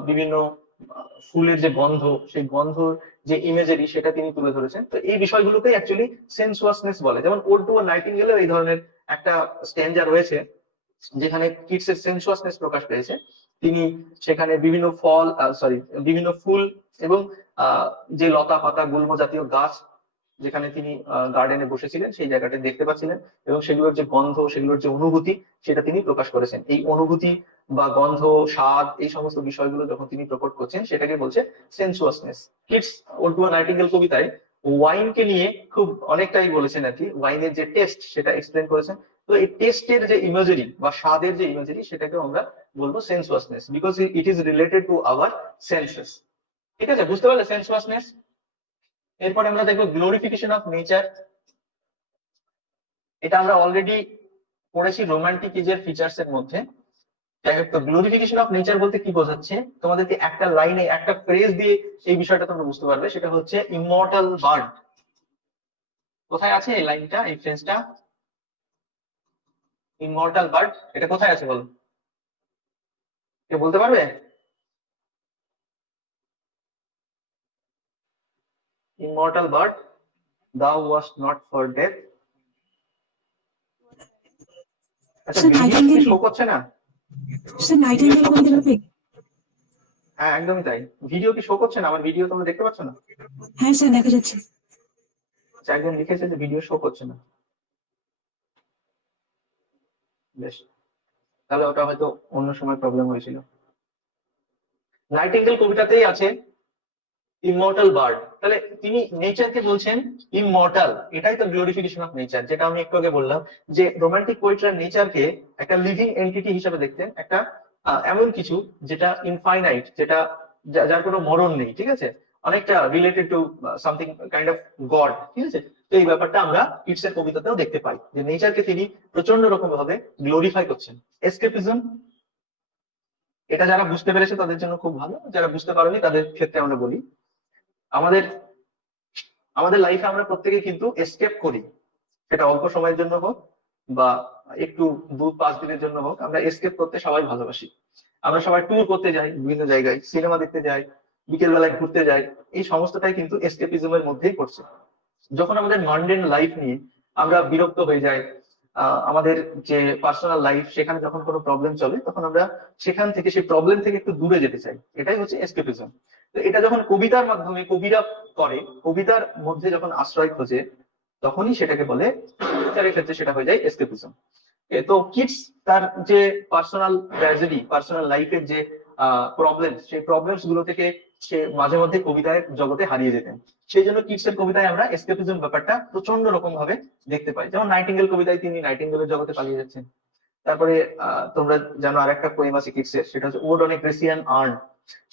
বিভিন্ন ফুলের যে গন্ধ, সেই গন্ধর যে ইমেজারি, সেটা তিনি তুলে ধরেছেন। তো এই বিষয়গুলোকে অ্যাকচুয়ালি সেন্সুয়াসনেস বলে। যেমন ওল্ড টু নাইটিঙ্গেলেও এই ধরনের একটা স্ট্যান্জা রয়েছে যেখানে কিডস এর সেন্সুয়াসনেস প্রকাশ পেয়েছে। তিনি সেখানে বিভিন্ন ফল, বিভিন্ন ফুল এবং যে লতা পাতা গুল্ম জাতীয় গাছ, যেখানে তিনি গার্ডেনে বসেছিলেন, সেই জায়গাটা দেখতে পাচ্ছিলেন, এবং সেগুলোর যে গন্ধ, সেগুলোর যে অনুভূতি, সেটা তিনি প্রকাশ করেছেন। এই অনুভূতি বা গন্ধ, স্বাদ, এই সমস্ত বিষয়গুলো যখন তিনি প্রকট করছেন, সেটাকে বলছে sensuousness. Keats ode to nightingale কবিতায় ওয়াইনকে নিয়ে খুব অনেকটাই বলেছেন আর কি, ওয়াইনের যে টেস্ট সেটা এক্সপ্লেন করেছেন। তো এই টেস্টের যে ইমেজারি বা স্বাদের যে ইমেজারি, সেটাকে আমরা বলবো সেন্সুয়াসনেস, because it is related to our senses. ঠিক আছে, বুঝতে পারলে সেন্সুয়াসনেস? এরপরে আমরা দেখবো গ্লোরিফিকেশন অফ নেচার। এটা আমরা অলরেডি পড়েছি রোমান্টিক এজের ফিচার্স এর মধ্যে। যাই হোক, তো গ্লোরিফিকেশন অফ নেচার বলতে কি বোঝাচ্ছে, তোমাদেরকে একটা লাইনে, একটা ফ্রেজ দিয়ে এই বিষয়টা তোমরা বুঝতে পারবে। সেটা হচ্ছে ইমমর্টাল বার্ড। কোথায় আছে এই লাইনটা, এই ফ্রেজটা? ইমমর্টাল বার্ড, এটা কোথায় আছে বলো, কে বলতে পারবে? Immortal bird, thou wast not for death। আচ্ছা, স্যার ভিডিও কি নাইটিঙ্গেল, শো করছে না? স্যার ভিডিও নাইটিঙ্গেল শো বলতে করছে না? পারবে? হ্যাঁ, একদমই তাই। ভিডিও কি শো করছে না? আমার ভিডিও তোমরা দেখতে পাচ্ছ না? হ্যাঁ স্যার দেখা যাচ্ছে। আচ্ছা, একজন লিখেছে যে ভিডিও শো করছে না। বেশ, তাহলে ওটা হয়তো অন্য সময় প্রবলেম হয়েছিল। নাইটিঙ্গেল কবিতাতেই আছে ইমমর্টাল বার্ড, তাহলে তিনি নেচারকে বলছেন ইমমর্টাল, এটাই তো গ্লোরিফিকেশন অফ নেচার, যেটা আমি একটু আগে বললাম যে রোমান্টিক পোয়েটরা নেচারকে একটা লিভিং এন্টিটি হিসেবে দেখতেন, একটা এমন কিছু যেটা ইনফাইনাইট, যেটা যার কোনো মরণ নেই, ঠিক আছে, অনেকটা related to something kind of god, ঠিক আছে। তো এই ব্যাপারটা আমরা কিটসের কবিতাতেও দেখতে পাই যে নেচারকে তিনি প্রচন্ড রকম ভাবে গ্লোরিফাই করছেন। এসকেপিজম, এটা যারা বুঝতে পেরেছে তাদের জন্য খুব ভালো, যারা বুঝতে পারেনি তাদের ক্ষেত্রে আমরা বলি, আমাদের আমাদের লাইফে আমরা প্রত্যেকে কিন্তু এসকেপ করি, সেটা অল্প সময়ের জন্য হোক বা একটু 2-5 দিনের জন্য হোক, আমরা এসকেপ করতে সবাই ভালোবাসি। আমরা সবাই ট্যুর করতে যাই, বিভিন্ন জায়গায় সিনেমা দেখতে যাই, বিকেল বেলায় ঘুরতে যাই, এই সমস্তটাই কিন্তু এসকেপিজমের মধ্যেই পড়ছে। যখন আমাদের মানডেন লাইফ নিয়ে আমরা বিরক্ত হয়ে যাই, আমাদের যে পার্সোনাল লাইফ সেখানে যখন কোনো প্রবলেম চলে, তখন আমরা সেখান থেকে, সেই প্রবলেম থেকে একটু দূরে যেতে চাই, এটাই হচ্ছে এসকেপিজম। তো এটা যখন কবিতার মাধ্যমে কবিরা করে, কবিতার মধ্যে যখন আশ্রয় খোঁজে, তখনই সেটাকে বলে, লিটারের ক্ষেত্রে সেটা হয়ে যায় এসকেপিজম। তো কিডস তার যে পার্সোনাল ট্র্যাজেডি, পার্সোনাল লাইফের যে প্রবলেম, সেই প্রবলেমস গুলো থেকে সে মাঝে মধ্যে কবিতার জগতে হারিয়ে যেতেন। সেই জন্য কিডসের কবিতায় আমরা এসকেপিজম ব্যাপারটা প্রচন্ড রকম ভাবে দেখতে পাই। যেমন নাইটিঙ্গেল কবিতায় তিনি নাইটিঙ্গেলের জগতে পালিয়ে যাচ্ছেন। তারপরে তোমরা জানো আরেকটা পোয়েম আছে কিডসের, সেটা হচ্ছে ode on a Grecian earn,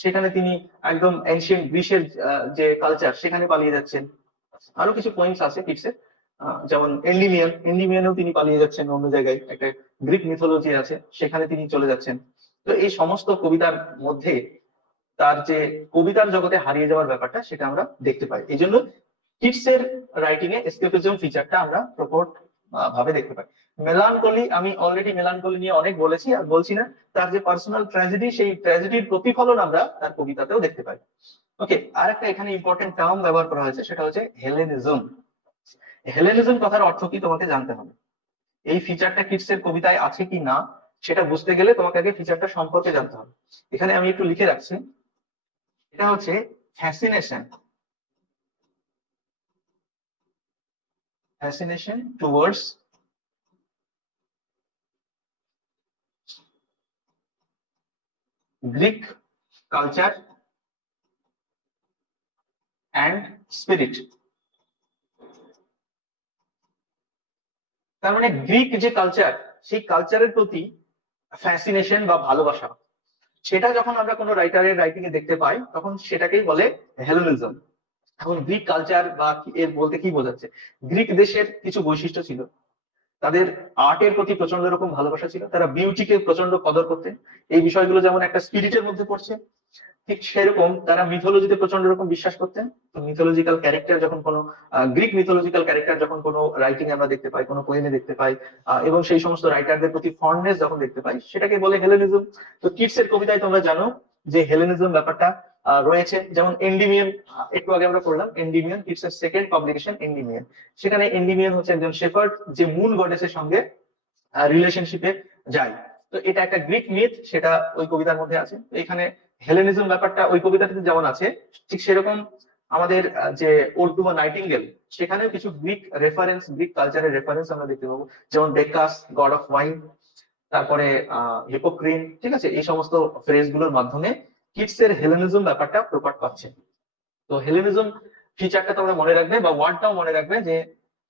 সেখানে তিনি একদম এনশিয়েন্ট গ্রিসের যে কালচার সেখানে পালিয়ে যাচ্ছেন। আরো কিছু পয়েন্টস আছে কিডসের, যেমন এন্ডিমিয়ানেও তিনি পালিয়ে যাচ্ছেন, অন্য জায়গায় একটা গ্রিক মিথোলজি আছে সেখানে তিনি চলে যাচ্ছেন। তো এই সমস্ত কবিতার মধ্যে তার যে কবিতার জগতে হারিয়ে যাওয়ার ব্যাপারটা সেটা আমরা দেখতে পাই। এই জন্য কিডসের রাইটিং এ এসকেপিজম ফিচারটা আমরা প্রকট ভাবে দেখতে পাই। মেলানকলি, আমি অলরেডি মেলানকলি নিয়ে অনেক বলেছি আর বলছি না, তার যে পার্সোনাল ট্র্যাজেডি, সেই ট্র্যাজেডির প্রতিফলন আমরা তার কবিতাতেও দেখতে পাই। ওকে, আর একটা এখানে ইম্পর্টেন্ট টার্ম ব্যবহার করা হয়েছে, সেটা হচ্ছে হেলেনিজম। হেলেনিজম কথার অর্থ কি তোমাকে জানতে হবে। এই ফিচারটা কিডসের কবিতায় আছে কি না সেটা বুঝতে গেলে তোমাকে আগে ফিচারটা সম্পর্কে জানতে হবে। এখানে আমি একটু লিখে রাখছি, এটা হচ্ছে fascination, fascination towards Greek culture and spirit. তার মানে গ্রিক যে কালচার, সেই কালচারের প্রতি ফ্যাসিনেশন বা ভালোবাসা, সেটা যখন আমরা কোনো রাইটারের রাইটিং এ দেখতে পাই, তখন সেটাকেই বলে হেলেনিজম। এখন গ্রিক কালচার বা এর বলতে কি বোঝাচ্ছে, গ্রিক দেশের কিছু বৈশিষ্ট্য ছিল, তাদের আর্টের প্রতি প্রচন্ড রকম ভালোবাসা ছিল, তারা বিউটিকে প্রচন্ড কদর করতেন। এই বিষয়গুলো যেমন একটা স্পিরিটের মধ্যে পড়ছে, ঠিক সেরকম তারা মিথোলজিতে প্রচন্ড রকম বিশ্বাস করতেন। তো মিথোলজিক্যাল ক্যারেক্টার যখন কোনো গ্রিক মিথোলজিক্যাল ক্যারেক্টার যখন কোনো রাইটিং আমরা দেখতে পাই, কোনো পোয়েমে দেখতে পাই, এবং সেই সমস্ত রাইটারদের প্রতি ফন্ডনেস যখন দেখতে পাই, সেটাকে বলে হেলেনিজম। তো কিডসের কবিতায় তোমরা জানো যে হেলেনিজম ব্যাপারটা রয়েছে। যেমন এন্ডিমিয়ান, একটু আগে আমরা পড়লাম এন্ডিমিয়ান, কিডসের সেকেন্ড পাবলিকেশন এন্ডিমিয়ান। সেখানে এন্ডিমিয়ান হচ্ছে একজন শেফার্ড, যে মুন গডেসের সঙ্গে রিলেশনশিপে যায়। তো এটা একটা গ্রিক মিথ, সেটা ওই কবিতার মধ্যে আছে। তো এখানে হেলেনিজম ব্যাপারটা ওই কবিতাটিতে যেমন আছে, ঠিক সেরকম আমাদের যে ওড টু নাইটিঙ্গেল, সেখানেও কিছু গ্রিক রেফারেন্স, গ্রিক কালচারের রেফারেন্স আমরা দেখতে পাবো। যেমন বেকাস, গড অফ ওয়াইন, তারপরে হিপোক্রিন, ঠিক আছে, এই সমস্ত ফ্রেজ গুলোর মাধ্যমে কিডসের হেলেনিজম ব্যাপারটা প্রকট পাচ্ছে। তো হেলেনিজম ফিচারটা তোমরা মনে রাখবে, বা ওয়ার্ডটাও মনে রাখবে, যে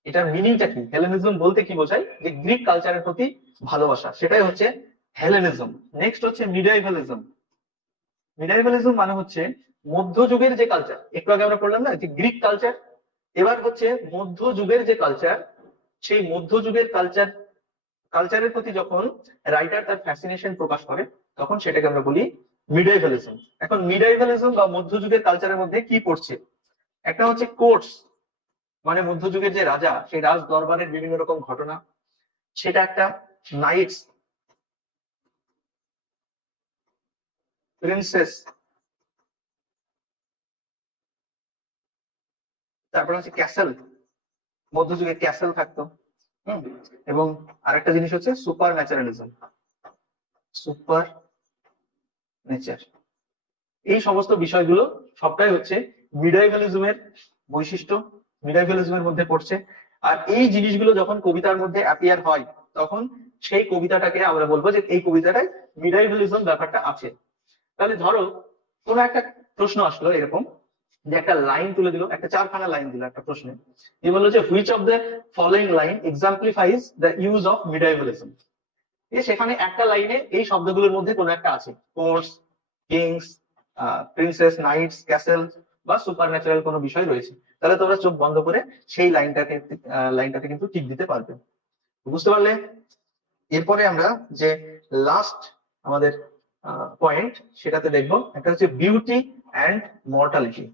এটার মিনিংটা কি, হেলেনিজম বলতে কি বোঝায়, যে গ্রিক কালচারের প্রতি ভালোবাসা, সেটাই হচ্ছে হেলেনিজম। নেক্সট হচ্ছে মিডাইভালিজম। মিডাইভালিজম মানে হচ্ছে মধ্যযুগের যে কালচার, একটু আগে আমরা পড়লাম না যে গ্রিক কালচার, এবার হচ্ছে মধ্যযুগের যে কালচার, সেই মধ্যযুগের কালচারের প্রতি যখন রাইটার তার ফ্যাসিনেশন প্রকাশ করে, তখন সেটাকে আমরা বলি মিডাইভালিজম। এখন মিডাইভালিজম বা মধ্যযুগের কালচারের মধ্যে কি পড়ছে, একটা হচ্ছে কোর্টস, মানে মধ্যযুগের যে রাজা, সেই রাজ দরবারের বিভিন্ন রকম ঘটনা, সেটা একটা। নাইটস, প্রিন্সেস, তারপর হচ্ছে ক্যাসেল, মধ্যযুগে ক্যাসেল থাকতো। এবং আরেকটা জিনিস হচ্ছে সুপার ন্যাচারালিজম, সুপার নেচার। এই সমস্ত বিষয়গুলো সবটাই হচ্ছে মিডাইভালিজমের বৈশিষ্ট্য, মিডাইভালিজমের মধ্যে পড়ছে। আর এই জিনিসগুলো যখন কবিতার মধ্যে অ্যাপিয়ার হয়, তখন সেই কবিতাটাকে আমরা বলবো যে এই কবিতাটায় মিডাইভালিজম ব্যাপারটা আছে। তাহলে ধরো কোনো একটা প্রশ্ন আসলো এরকম, যে একটা লাইন তুলে দিল, একটা 4খানা লাইন দিল একটা প্রশ্নে, এ বললো যে which of the following line exemplifies the use of medievalism. সেখানে একটা লাইনে এই শব্দগুলোর মধ্যে কোনো একটা আছে, courts, kings, princess, knights, castle বা সুপার ন্যাচারাল কোনো বিষয় রয়েছে, তাহলে তোমরা চোখ বন্ধ করে সেই লাইনটাতে কিন্তু টিক দিতে পারবে। বুঝতে পারলে? এরপরে আমরা যে লাস্ট আমাদের পয়েন্ট সেটাতে দেখবো, একটা হচ্ছে বিউটি অ্যান্ড মর্টালিটি।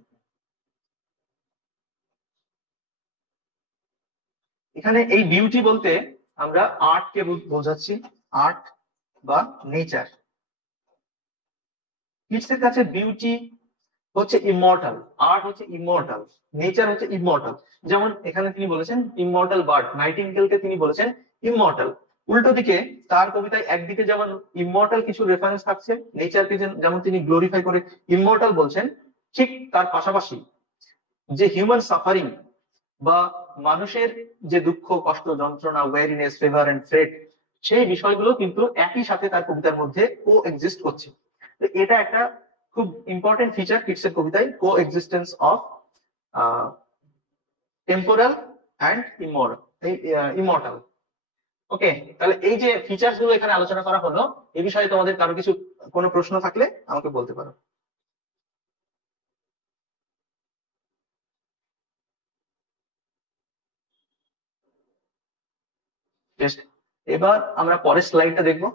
এখানে এই বিউটি বলতে আমরা আর্টকে বোঝাচ্ছি, আর্ট বা নেচার। কিডসের কাছে বিউটি হচ্ছে ইমর্টাল, আর্ট হচ্ছে ইমর্টাল, নেচার হচ্ছে ইমর্টাল। যেমন এখানে তিনি বলেছেন ইমর্টাল বার্ড, নাইটিঙ্গেলকে তিনি বলেছেন ইমর্টাল। উল্টো দিকে তার কবিতায় একদিকে যেমন ইমর্টাল কিছু রেফারেন্স থাকছে, নেচারকে যেমন তিনি গ্লোরিফাই করে ইমর্টাল বলছেন, ঠিক তার পাশাপাশি যে হিউম্যান সাফারিং বা মানুষের যে দুঃখ, কষ্ট, যন্ত্রণা, ওয়ারিনেস, ফেভার এন্ড থ্রেট, সেই বিষয়গুলো কিন্তু একই সাথে তার কবিতার মধ্যে কো এক্সিস্ট করছে। তো এটা একটা খুব ইম্পর্টেন্ট ফিচার কিডসের কবিতায়, coexistence of temporal and immortal. Okay, তাহলে এই যে ফিচার্স গুলো এখানে আলোচনা করা হলো, এই বিষয়ে তোমাদের কারো কিছু কোনো প্রশ্ন থাকলে আমাকে বলতে পারো। এবার আমরা পরের স্লাইডটা দেখবো,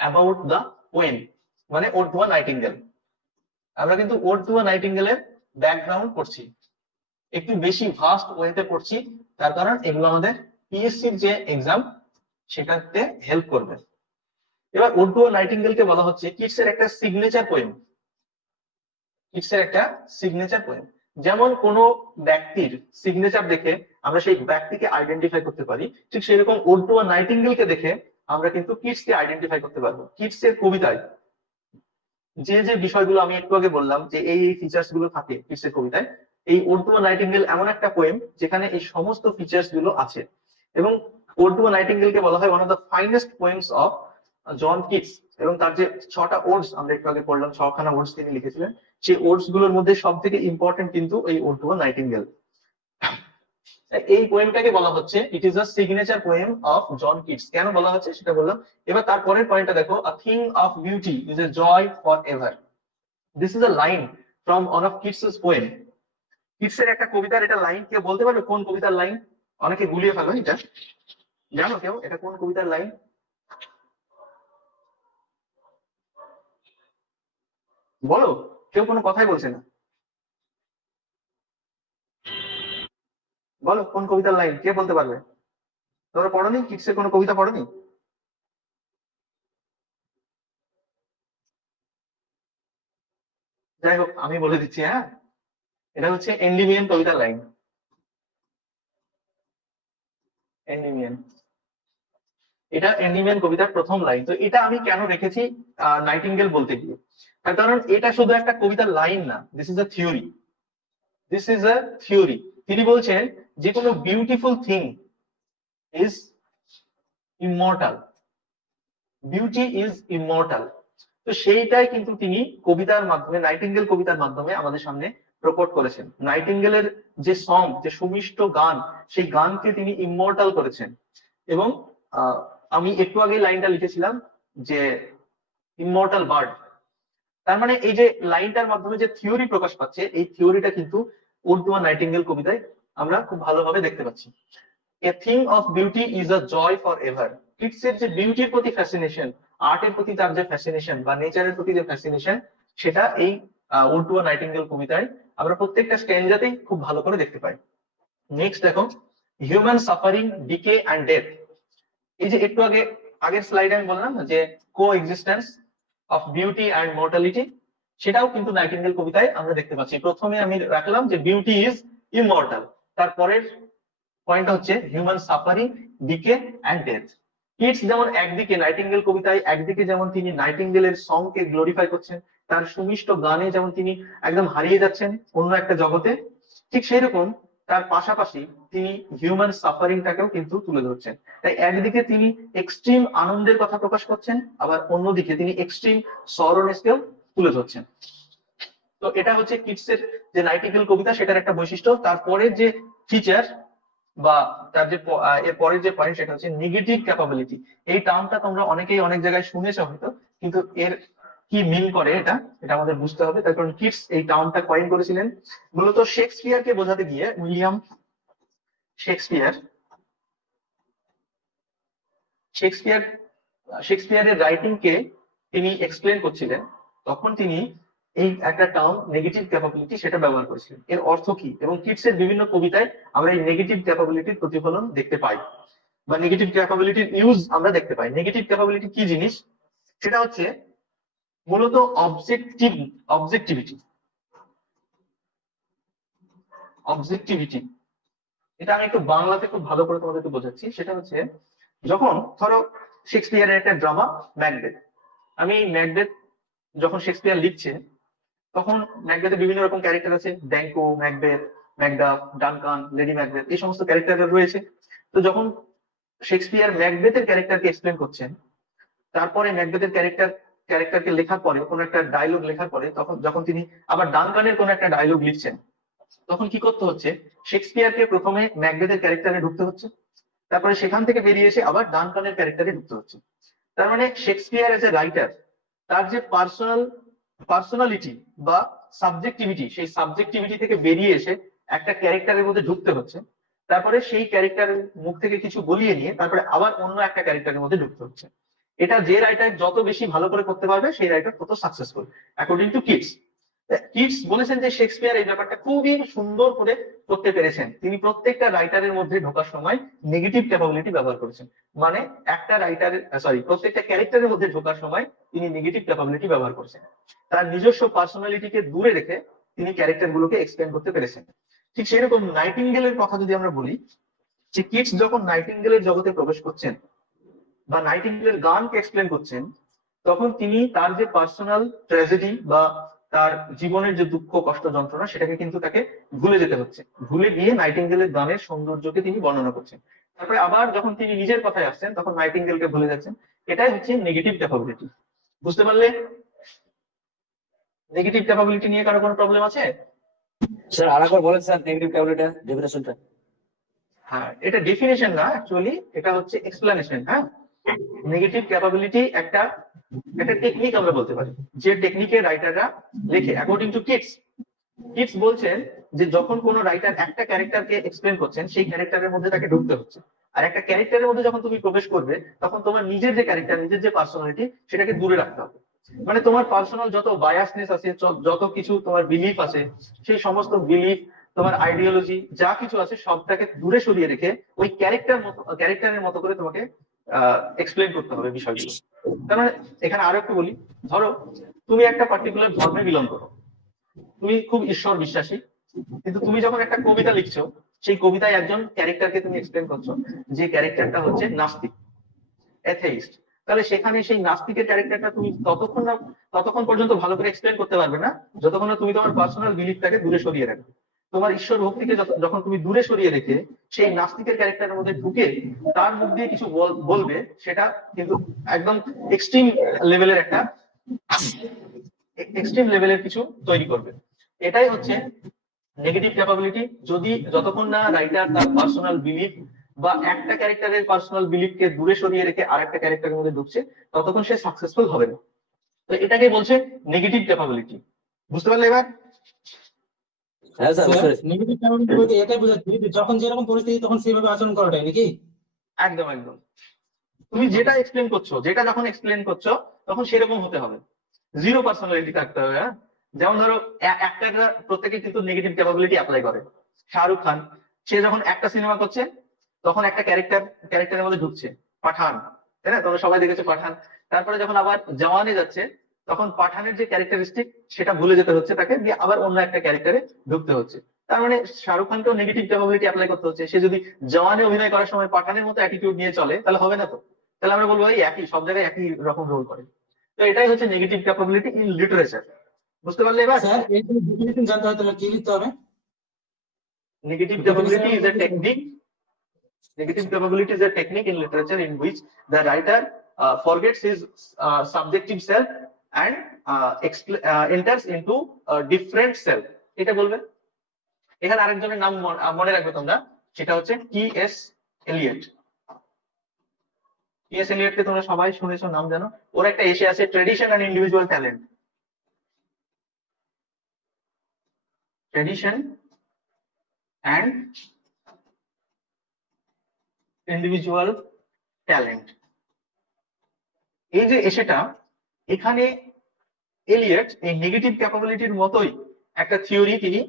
অ্যাবাউট দ্য পোয়েম, মানে ওড টু আ নাইটিঙ্গেল। আমরা কিন্তু ওড টু আ নাইটিঙ্গেলের ব্যাকগ্রাউন্ড পড়ছি, একটু বেশি ভাস্ট ওয়েতে পড়ছি, তার কারণ এগুলো আমাদের পিএসসির যে এক্সাম সেটাতে হেল্প করবে। এবার ওড টু আ নাইটিঙ্গেলকে বলা হচ্ছে কিডসের একটা সিগনেচার পোয়েম, কিডসের একটা সিগনেচার পোয়েম। যেমন কোনো ব্যক্তির সিগনেচার দেখে আমরা সেই ব্যক্তিকে আইডেন্টিফাই করতে পারি, ঠিক সেরকম ওড টু আ নাইটিঙ্গেলকে দেখে আমরা কিন্তু কিডসকে আইডেন্টিফাই করতে পারবো। কিডসের কবিতায় যে যে বিষয়গুলো আমি একটু আগে বললাম যে এই ফিচার্স গুলো থাকে কিডসের কবিতায়, এই ওড টু আ নাইটিঙ্গেল এমন একটা পোয়েম যেখানে এই সমস্ত ফিচার্স গুলো আছে। এবং ওড টু আ নাইটিঙ্গেলকে বলা হয় one of the finest poems of John Keats. এবং তার যে 6টা ওডস আমরা একটু আগে পড়লাম, 6খানা ওডস তিনি লিখেছিলেন, সেই ওডস গুলোর মধ্যে সব থেকে ইম্পর্টেন্ট কিন্তু এই ওড টু আ নাইটিঙ্গেল। এই পোয়েমটাকে বলা হচ্ছে it is a signature poem of John Keats. কেন বলা হচ্ছে সেটা বললাম। এবার তারপরের পয়েন্টটা দেখো, a thing of beauty is a joy for ever. This is a line from one of Keats poem. কিডসের একটা কবিতার এটা লাইন, কেউ বলতে পারবে কোন কবিতার লাইন? অনেকে গুলিয়ে ফেলো এটা, জানো কেউ এটা কোন কবিতার লাইন? বলো, কেউ কোনো কথাই বলছে না, বলো কোন কবিতার লাইন, কে বলতে পারবে? তোমরা পড়োনি কিডসের কোনো কবিতা পড়োনি? যাই হোক আমি বলে দিচ্ছি, হ্যাঁ, এটা হচ্ছে এন্ডিমিয়ান কবিতার লাইন। এন্ডিমিয়ান, এটা এন্ডিমিয়ান কবিতার প্রথম লাইন। তো এটা আমি কেন রেখেছি নাইটিঙ্গেল বলতে গিয়ে, তার কারণ এটা শুধু একটা কবিতার লাইন না, this is a theory, this is a theory. তিনি বলছেন যে কোনো beautiful thing is immortal, beauty is immortal. তো সেইটাই কিন্তু তিনি কবিতার মাধ্যমে, নাইটিঙ্গেল কবিতার মাধ্যমে আমাদের সামনে প্রকট করেছেন। নাইটিঙ্গেলের যে সং, যে সুমিষ্ট গান, সেই গানকে তিনি ইমর্টাল করেছেন। এবং আমি একটু আগে লাইনটা লিখেছিলাম যে ইমর্টাল বার্ড, তার মানে এই যে লাইনটার মাধ্যমে যে থিওরি প্রকাশ পাচ্ছে, এই থিওরিটা কিন্তু ওড টু আ নাইটিঙ্গেল কবিতায় আমরা খুব ভালোভাবে দেখতে পাচ্ছি। A thing of beauty is a joy for ever. কিডসের যে বিউটির প্রতি ফ্যাসিনেশন, আর্টের প্রতি তার যে ফ্যাসিনেশন বা নেচারের প্রতি যে ফ্যাসিনেশন, সেটা এই ওড টু আ নাইটিঙ্গেল কবিতায় আমরা প্রত্যেকটা স্ট্যান্জাতেই খুব ভালো করে দেখতে পাই। নেক্সট দেখো, human suffering, decay and death. এই যে একটু আগে আগের স্লাইডে আমি বললাম যে coexistence of beauty and mortality, সেটাও কিন্তু নাইটিঙ্গেল কবিতায় আমরা দেখতে পাচ্ছি। প্রথমে আমি রাখলাম যে বিউটি ইজ ইমর্টাল, তারপরের পয়েন্টটা হচ্ছে human suffering, decay and death. Keats যেমন একদিকে নাইটিঙ্গেল কবিতায় একদিকে যেমন তিনি নাইটিঙ্গেলের সংকে গ্লোরিফাই করছেন, তার সুমিষ্ট গানে যেমন তিনি একদম হারিয়ে যাচ্ছেন অন্য একটা জগতে, ঠিক সেই রকম তার পাশাপাশি তিনি হিউম্যান সাফারিংটাকেও কিন্তু তুলে ধরছেন। তাই একদিকে তিনি এক্সট্রিম আনন্দের কথা প্রকাশ করছেন, আবার অন্যদিকে তিনি এক্সট্রিম সরনেসকেও তুলে ধরছেন। তো তো এটা হচ্ছে কিটসের যে নাইটিঙ্গেল কবিতা সেটার একটা বৈশিষ্ট্য। তারপরে যে ফিচার বা তার যে এর পরের যে পয়েন্ট সেটা হচ্ছে নেগেটিভ ক্যাপাবিলিটি। এই টার্মটা তোমরা অনেকেই অনেক জায়গায় শুনেছো হয়তো, কিন্তু এর কি মিন করে এটা এটা আমাদের বুঝতে হবে। তার কারণ কিটস এই টার্মটা কয়েন করেছিলেন মূলত শেক্সপিয়ারকে বোঝাতে গিয়ে। উইলিয়াম শেক্সপিয়ার শেক্সপিয়ার শেক্সপিয়ারের রাইটিং কে তিনি এক্সপ্লেন করছিলেন, তখন তিনি এই একটা টার্ম নেগেটিভ ক্যাপাবিলিটি সেটা ব্যবহার করেছিলেন। এর অর্থ কি, এবং কিটসের বিভিন্ন কবিতায় আমরা এই নেগেটিভ ক্যাপাবিলিটির প্রতিফলন দেখতে পাই বা নেগেটিভ ক্যাপাবিলিটির ইউজ আমরা দেখতে পাই। নেগেটিভ ক্যাপাবিলিটি কি জিনিস, সেটা হচ্ছে মূলত অবজেক্টিভিটি। অবজেক্টিভিটি এটা আমি একটু বাংলাতে খুব ভালো করে তোমাদেরকে বোঝাচ্ছি। সেটা হচ্ছে যখন ধরো শেক্সপিয়ারের একটা ড্রামা ম্যাকবেথ, আমি এই ম্যাকবেথ যখন শেক্সপিয়ার লিখছে তখন ম্যাকবেথে বিভিন্ন রকম ক্যারেক্টার আছে, Banquo, Macbeth, Macduff, Duncan, lady Macbeth, এই সমস্ত ক্যারেক্টার রয়েছে। তো যখন শেক্সপিয়ার ম্যাকবেথের ক্যারেক্টারকে এক্সপ্লেন করছেন, তারপরে ম্যাকবেথের ক্যারেক্টারকে লেখার পরে কোন একটা ডায়লগ লেখার পরে তখন যখন তিনি আবার ডানকানের কোন একটা ডায়লগ লিখছেন, তখন কি করতে হচ্ছে, শেক্সপিয়ারকে প্রথমে ম্যাকবেথের ক্যারেক্টারে ঢুকতে হচ্ছে, তারপরে সেখান থেকে বেরিয়ে এসে আবার ডানকানের ক্যারেক্টারে ঢুকতে হচ্ছে। তার মানে শেক্সপিয়ার এজ এ রাইটার তার যে পার্সোনালিটি বা সাবজেক্টিভিটি, সেই সাবজেক্টিভিটি থেকে বেরিয়ে এসে একটা ক্যারেক্টারের মধ্যে ঢুকতে হচ্ছে, তারপরে সেই ক্যারেক্টারের মুখ থেকে কিছু বলিয়ে নিয়ে তারপরে আবার অন্য একটা ক্যারেক্টারের মধ্যে ঢুকতে হচ্ছে। এটা যে রাইটার যত বেশি ভালো করে করতে পারবে সেই রাইটার তত successful, according to Keats. Keats বলেছেন যে শেক্সপিয়ার এই ব্যাপারটা খুবই সুন্দর করে করতে পেরেছেন। তিনি প্রত্যেকটা রাইটারের মধ্যে ঢোকার সময় নেগেটিভ ক্যাপাবিলিটি ব্যবহার করেছেন। মানে একটা রাইটারের প্রত্যেকটা ক্যারেক্টারের মধ্যে ঢোকার সময় তিনি নেগেটিভ ক্যাপাবিলিটি ব্যবহার করেছেন। তার নিজস্ব পার্সোনালিটিকে দূরে রেখে তিনি ক্যারেক্টার গুলোকে এক্সপ্লেন করতে পেরেছেন। ঠিক সেরকম নাইটিঙ্গেলের কথা যদি আমরা বলি, যে কিটস যখন নাইটিঙ্গেলের জগতে প্রবেশ করছেন বা নাইটিঙ্গেলের গানকে এক্সপ্লেন করছেন, তখন তিনি তার যে পার্সোনাল ট্র্যাজেডি বা তার জীবনের যে দুঃখ কষ্ট যন্ত্রণা সেটাকে কিন্তু তাকে ভুলে যেতে হচ্ছে। ভুলে গিয়ে নাইটিঙ্গেলের গানের সৌন্দর্যকে তিনি বর্ণনা করছেন। তারপরে আবার যখন তিনি নিজের কথায় আসছেন তখন নাইটিঙ্গেলকে ভুলে যাচ্ছেন। এটাই হচ্ছে নেগেটিভ ক্যাপাবিলিটি। বুঝতে পারলে? নেগেটিভ ক্যাপাবিলিটি নিয়ে কারো কোনো প্রবলেম আছে? স্যার আরেকবার বলেন স্যার নেগেটিভ ক্যাপাবিলিটি ডেফিনেশনটা। হ্যাঁ, এটা ডেফিনেশন না, অ্যাকচুয়ালি এটা হচ্ছে এক্সপ্লেনেশন। হ্যাঁ, নেগেটিভ ক্যাপাবিলিটি একটা টেকনিক আমরা বলতে পারি, যে টেকনিকে রাইটাররা লেখে অ্যাকর্ডিং টু কিটস। কিটস বলছেন যে যখন কোনো রাইটার একটা ক্যারেক্টারকে এক্সপ্লেন করছেন, সেই ক্যারেক্টারের মধ্যে তাকে ঢুকতে হচ্ছে। আর একটা ক্যারেক্টারের মধ্যে যখন তুমি প্রবেশ করবে, তখন তোমার নিজের যে ক্যারেক্টার, নিজের যে পার্সোনালিটি, সেটাকে দূরে রাখতে হবে। মানে তোমার পার্সোনাল যত বায়াসনেস আছে, যত কিছু তোমার বিলিফ আছে, সেই সমস্ত বিলিফ, তোমার আইডিওলজি যা কিছু আছে, সবটাকে দূরে সরিয়ে রেখে ওই ক্যারেক্টারের মতো করে তোমাকে এক্সপ্লেন করতে হবে বিষয়গুলো। তার মানে এখানে আরো একটু বলি, ধরো তুমি একটা পার্টিকুলার ধর্মে বিলং করো, তুমি খুব ঈশ্বর বিশ্বাসী, কিন্তু তুমি যখন একটা কবিতা লিখছো, সেই কবিতায় একজন ক্যারেক্টারকে তুমি এক্সপ্লেন করছো, যে ক্যারেক্টারটা হচ্ছে নাস্তিক, অ্যাথেইস্ট। তাহলে সেখানে সেই নাস্তিকের ক্যারেক্টারটা তুমি ততক্ষণ পর্যন্ত ভালো করে এক্সপ্লেন করতে পারবে না যতক্ষণ না তুমি তোমার পার্সোনাল বিলিফটাকে দূরে সরিয়ে রাখবে। তোমার ঈশ্বর ভক্তিকে যখন তুমি দূরে সরিয়ে রেখে সেই নাস্তিকের ক্যারেক্টারের মধ্যে ঢুকে তার মুখ দিয়ে কিছু বলবে, সেটা কিন্তু একদম এক্সট্রিম লেভেলের কিছু তৈরি করবে। এটাই হচ্ছে নেগেটিভ ক্যাপাবিলিটি। যতক্ষণ না রাইটার তার পার্সোনাল বিলিফ বা একটা ক্যারেক্টারের পার্সোনাল বিলিফকে দূরে সরিয়ে রেখে আর একটা ক্যারেক্টারের মধ্যে ঢুকছে, ততক্ষণ সে সাকসেসফুল হবে না। তো এটাকে বলছে নেগেটিভ ক্যাপাবিলিটি। বুঝতে পারলে এবার? হ্যাঁ স্যার বুঝতে পেরেছি। নেগেটিভ ক্যাপাবিলিটি বলতে এটাই বোঝাচ্ছি যে যখন যেরকম পরিস্থিতি তখন সেইভাবে আচরণ করাটাই নাকি? একদম একদম। তুমি যেটা এক্সপ্লেন করছো, যেটা যখন এক্সপ্লেন করছো তখন সেরকম হতে হবে, জিরো পার্সোনালিটি থাকতে হবে। হ্যাঁ, যেমন ধরো একটা প্রত্যেকে কিন্তু নেগেটিভ ক্যাপাবিলিটি অ্যাপ্লাই করে। শাহরুখ খান, সে যখন একটা সিনেমা করছে তখন একটা ক্যারেক্টারের মধ্যে ঢুকছে, পাঠান, তাই না? তোমরা সবাই দেখেছো পাঠান। তারপরে যখন আবার জওয়ানে যাচ্ছে, তখন পাঠানের যে ক্যারেক্টারিস্টিক সেটা ভুলে যেতে হচ্ছে তাকে, দিয়ে আবার অন্য একটা ক্যারেক্টারে ঢুকতে হচ্ছে। তার মানে শাহরুখ খানকেও নেগেটিভ ক্যাপাবিলিটি অ্যাপ্লাই করতে হচ্ছে। সে যদি জওয়ানে অভিনয় করার সময় পাঠানের মতো অ্যাটিটিউড নিয়ে চলে, তাহলে হবে না তো। তাহলে আমরা বলবো এই একই, সব জায়গায় একই রকম রোল করে। তো এটাই হচ্ছে নেগেটিভ ক্যাপাবিলিটি ইন লিটারেচার। বুঝতে পারলে এবার? স্যার এই ডেফিনেশন জানতে হয় তাহলে কি লিখতে হবে? Negative capability is a technique. Negative capability is a technique in literature in which the writer forgets his subjective self and enters into a different cell, এটা বলবে। এখানে আরেকজনের নাম মনে রাখবে তোমরা, সেটা হচ্ছে টি.এস. এলিয়ট। টি.এস. এলিয়টকে তোমরা সবাই শুনেছো, নাম জানো। ওর একটা এসে আছে tradition and individual talent. Tradition and individual talent, এই যে এসেটা, এখানে এলিয়ট এই নেগেটিভ ক্যাপাবিলিটির মতোই একটা থিওরি তিনি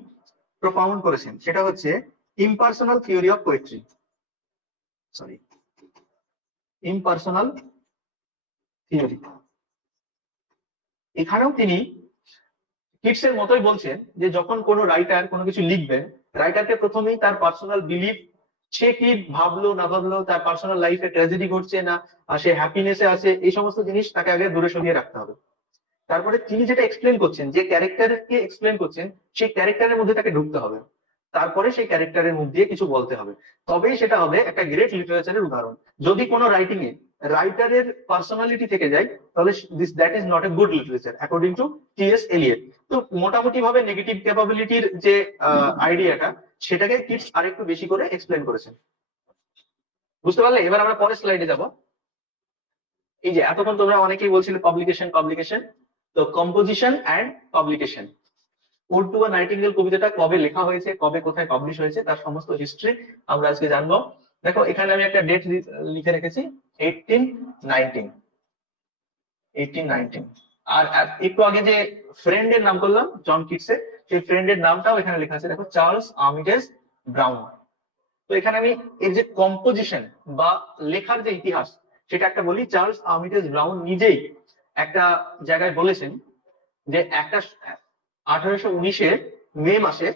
প্রপাউন্ড করেছেন, সেটা হচ্ছে impersonal theory of poetry, sorry impersonal theory. এখানেও তিনি কিটসের মতোই বলছেন যে যখন কোনো রাইটার কোনো কিছু লিখবেন, রাইটারকে প্রথমেই তার পার্সোনাল বিলিফ, সে কি ভাবলো না ভাবলো, তার পার্সোনাল লাইফে ট্র্যাজেডি ঘটছে না সে হ্যাপিনেসে আছে, এই সমস্ত জিনিস তাকে আগে দূরে সরিয়ে রাখতে হবে। তারপরে তিনি যেটা এক্সপ্লেন করছেন, যে ক্যারেক্টারকে এক্সপ্লেন করছেন, সেই ক্যারেক্টারের মধ্যে তাকে ঢুকতে হবে, তারপরে সেই ক্যারেক্টারের মুখ দিয়ে কিছু বলতে হবে, তবেই সেটা হবে একটা গ্রেট লিটারেচারের উদাহরণ। যদি কোনো রাইটিং এ রাইটারের পার্সোনালিটি থেকে যায়, তাহলে that is not a good literature according to T S. Eliot. তো মোটামুটি ভাবে নেগেটিভ ক্যাপাবিলিটির যে আইডিয়াটা, সেটাকে কিটস আরেকটু বেশি করে এক্সপ্লেন করেছেন। বুঝতে পারলে? এবার আমরা পরের স্লাইডে যাব। এই যে এতক্ষণ তোমরা অনেকেই বলছিলে পাবলিকেশন পাবলিকেশন, তো composition and publication. Ode to a nightingale কবিতাটা কবে লেখা হয়েছে, কবে কোথায় পাবলিশ হয়েছে, তার সমস্ত হিস্ট্রি আমরা আজকে জানবো। দেখো এখানে আমি একটা ডেট লিখে রেখেছি, 1819। আর একটু আগে যে ফ্রেন্ডের নাম করলাম জন কিটসের, সেই ফ্রেন্ডের নামটাও এখানে লেখা আছে, দেখো চার্লস আর্মিটেজ ব্রাউন। তো এখানে আমি এর যে কম্পোজিশন বা লেখার যে ইতিহাস, সেটা একটা বলি। চার্লস আর্মিটেজ ব্রাউন নিজেই একটা জায়গায় বলেছেন যে একটা 1819-এর মে মাসে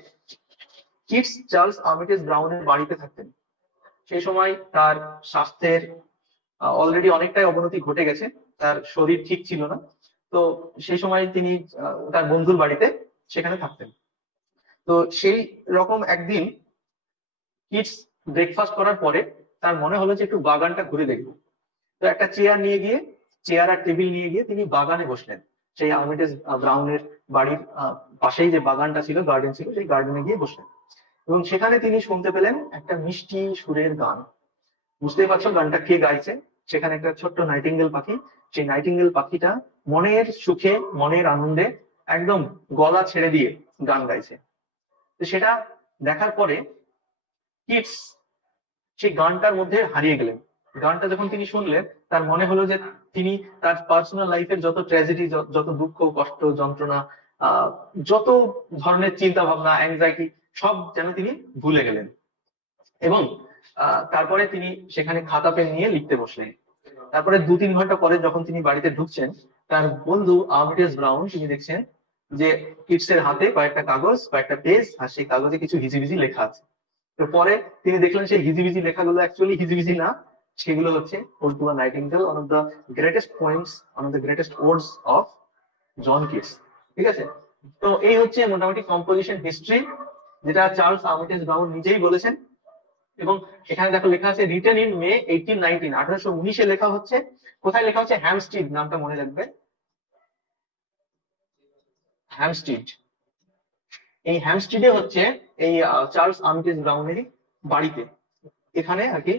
কিটস চার্লস আর্মিটেজ ব্রাউনের বাড়িতে থাকতেন। সেই সময় তার স্বাস্থ্যের অলরেডি অনেকটাই অবনতি ঘটে গেছে, তার শরীর ঠিক ছিল না। তো সেই সময় তিনি তার বন্ধুর বাড়িতে সেখানে থাকতেন। তো সেই রকম একদিন কিটস ব্রেকফাস্ট করার পরে তার মনে হলো যে একটু বাগানটা ঘুরে দেখবো। তো একটা চেয়ার আর টেবিল নিয়ে গিয়ে তিনি বাগানে বসলেন। সেই আর্মিটেজ ব্রাউনের বাড়ির পাশেই যে বাগানটা ছিল, গার্ডেন ছিল, সেই গার্ডেনে গিয়ে বসলেন এবং সেখানে তিনি শুনতে পেলেন একটা মিষ্টি সুরের গান। বুঝতেই পারছো গানটা কে গাইছে, সেখানে একটা ছোট্ট নাইটিঙ্গেল পাখি। সেই নাইটিঙ্গেল পাখিটা মনের সুখে মনের আনন্দে একদম গলা ছেড়ে দিয়ে গান গাইছে। তো সেটা দেখার পরে কিটস সেই গানটার মধ্যে হারিয়ে গেলেন। গানটা যখন তিনি শুনলেন, তার মনে হলো যে তিনি তার পার্সোনাল লাইফের যত ট্র্যাজেডি, যত দুঃখ কষ্ট যন্ত্রণা, যত ধরনের চিন্তা ভাবনা অ্যাংজাইটি, সব যেন তিনি ভুলে গেলেন। এবং তারপরে তিনি সেখানে খাতা পেন নিয়ে লিখতে বসলেন। তারপরে 2-3 ঘন্টা পরে যখন তিনি বাড়িতে ঢুকছেন, তার বন্ধু আর্মিটেজ ব্রাউন তিনি দেখছেন যে কিটসের হাতে কয়েকটা কাগজ, কয়েকটা পেজ, আর সেই কাগজে কিছু হিজিবিজি লেখা আছে। তো পরে তিনি দেখলেন সেই হিজিবিজি লেখাগুলো অ্যাকচুয়ালি হিজিবিজি না, সেগুলো হচ্ছে ode to a nightingale, one of the greatest poems, one of the greatest odes of John Keats. ঠিক আছে? তো এই হচ্ছে মোটামুটি কম্পোজিশন হিস্ট্রি, যেটা চার্লস আর্মিটেজ ব্রাউন নিজেই বলেছেন। এবং এখানে দেখো লেখা আছে রিটেন ইন মে 1819, 1819-এ লেখা হচ্ছে। কোথায় লেখা হচ্ছে? হ্যামস্টিড, নামটা মনে রাখবে, হ্যামস্টিড। এই হ্যামস্টিডে হচ্ছে এই চার্লস আর্মিটেজ ব্রাউনের বাড়িতে। এখানে আর কি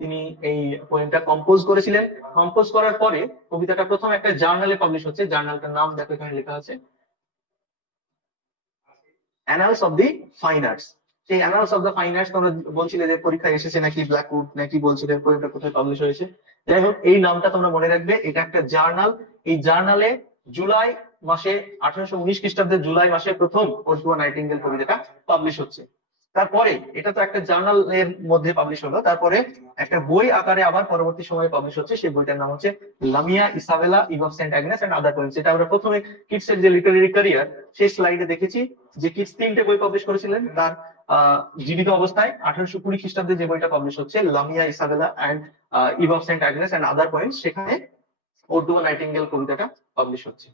তিনি এই পোয়েমটা কম্পোজ করেছিলেন। কম্পোজ করার পরে কবিতাটা প্রথম একটা জার্নালে পাবলিশ হচ্ছে। জার্নালটার নাম দেখো এখানে লেখা আছে, annals of the fine arts. সেই annals of the fine arts, তোমরা বলছিলে যে পরীক্ষায় এসেছে নাকি ব্ল্যাকউড নাকি, বলছিলে পোয়েমটা কোথায় পাবলিশ হয়েছে। যাই হোক, এই নামটা তোমরা মনে রাখবে, এটা একটা জার্নাল। এই জার্নালে জুলাই মাসে, 1819 খ্রিস্টাব্দের জুলাই মাসে প্রথম ওড টু আ নাইটিঙ্গেল কবিতাটা পাবলিশ হচ্ছে। তারপরে এটা তো একটা জার্নালের মধ্যে পাবলিশ হলো, তারপরে একটা বই আকারে আবার পরবর্তী সময়ে পাবলিশ হচ্ছে। সেই বইটার নাম হচ্ছে Lamia Isabella Eve of Saint Agnes and other poems. এটা আমরা প্রথমে কিটসের যে লিটারেরি ক্যারিয়ার, সেই স্লাইডে দেখেছি যে কিটস 3টে বই পাবলিশ করেছিলেন তার জীবিত অবস্থায়। 1820 খ্রিস্টাব্দে যে বইটা পাবলিশ হচ্ছে Lamia Isabella and Eve of Saint Agnes and other poems, সেখানে ওড টু আ নাইটিঙ্গেল কবিতাটা পাবলিশ হচ্ছে।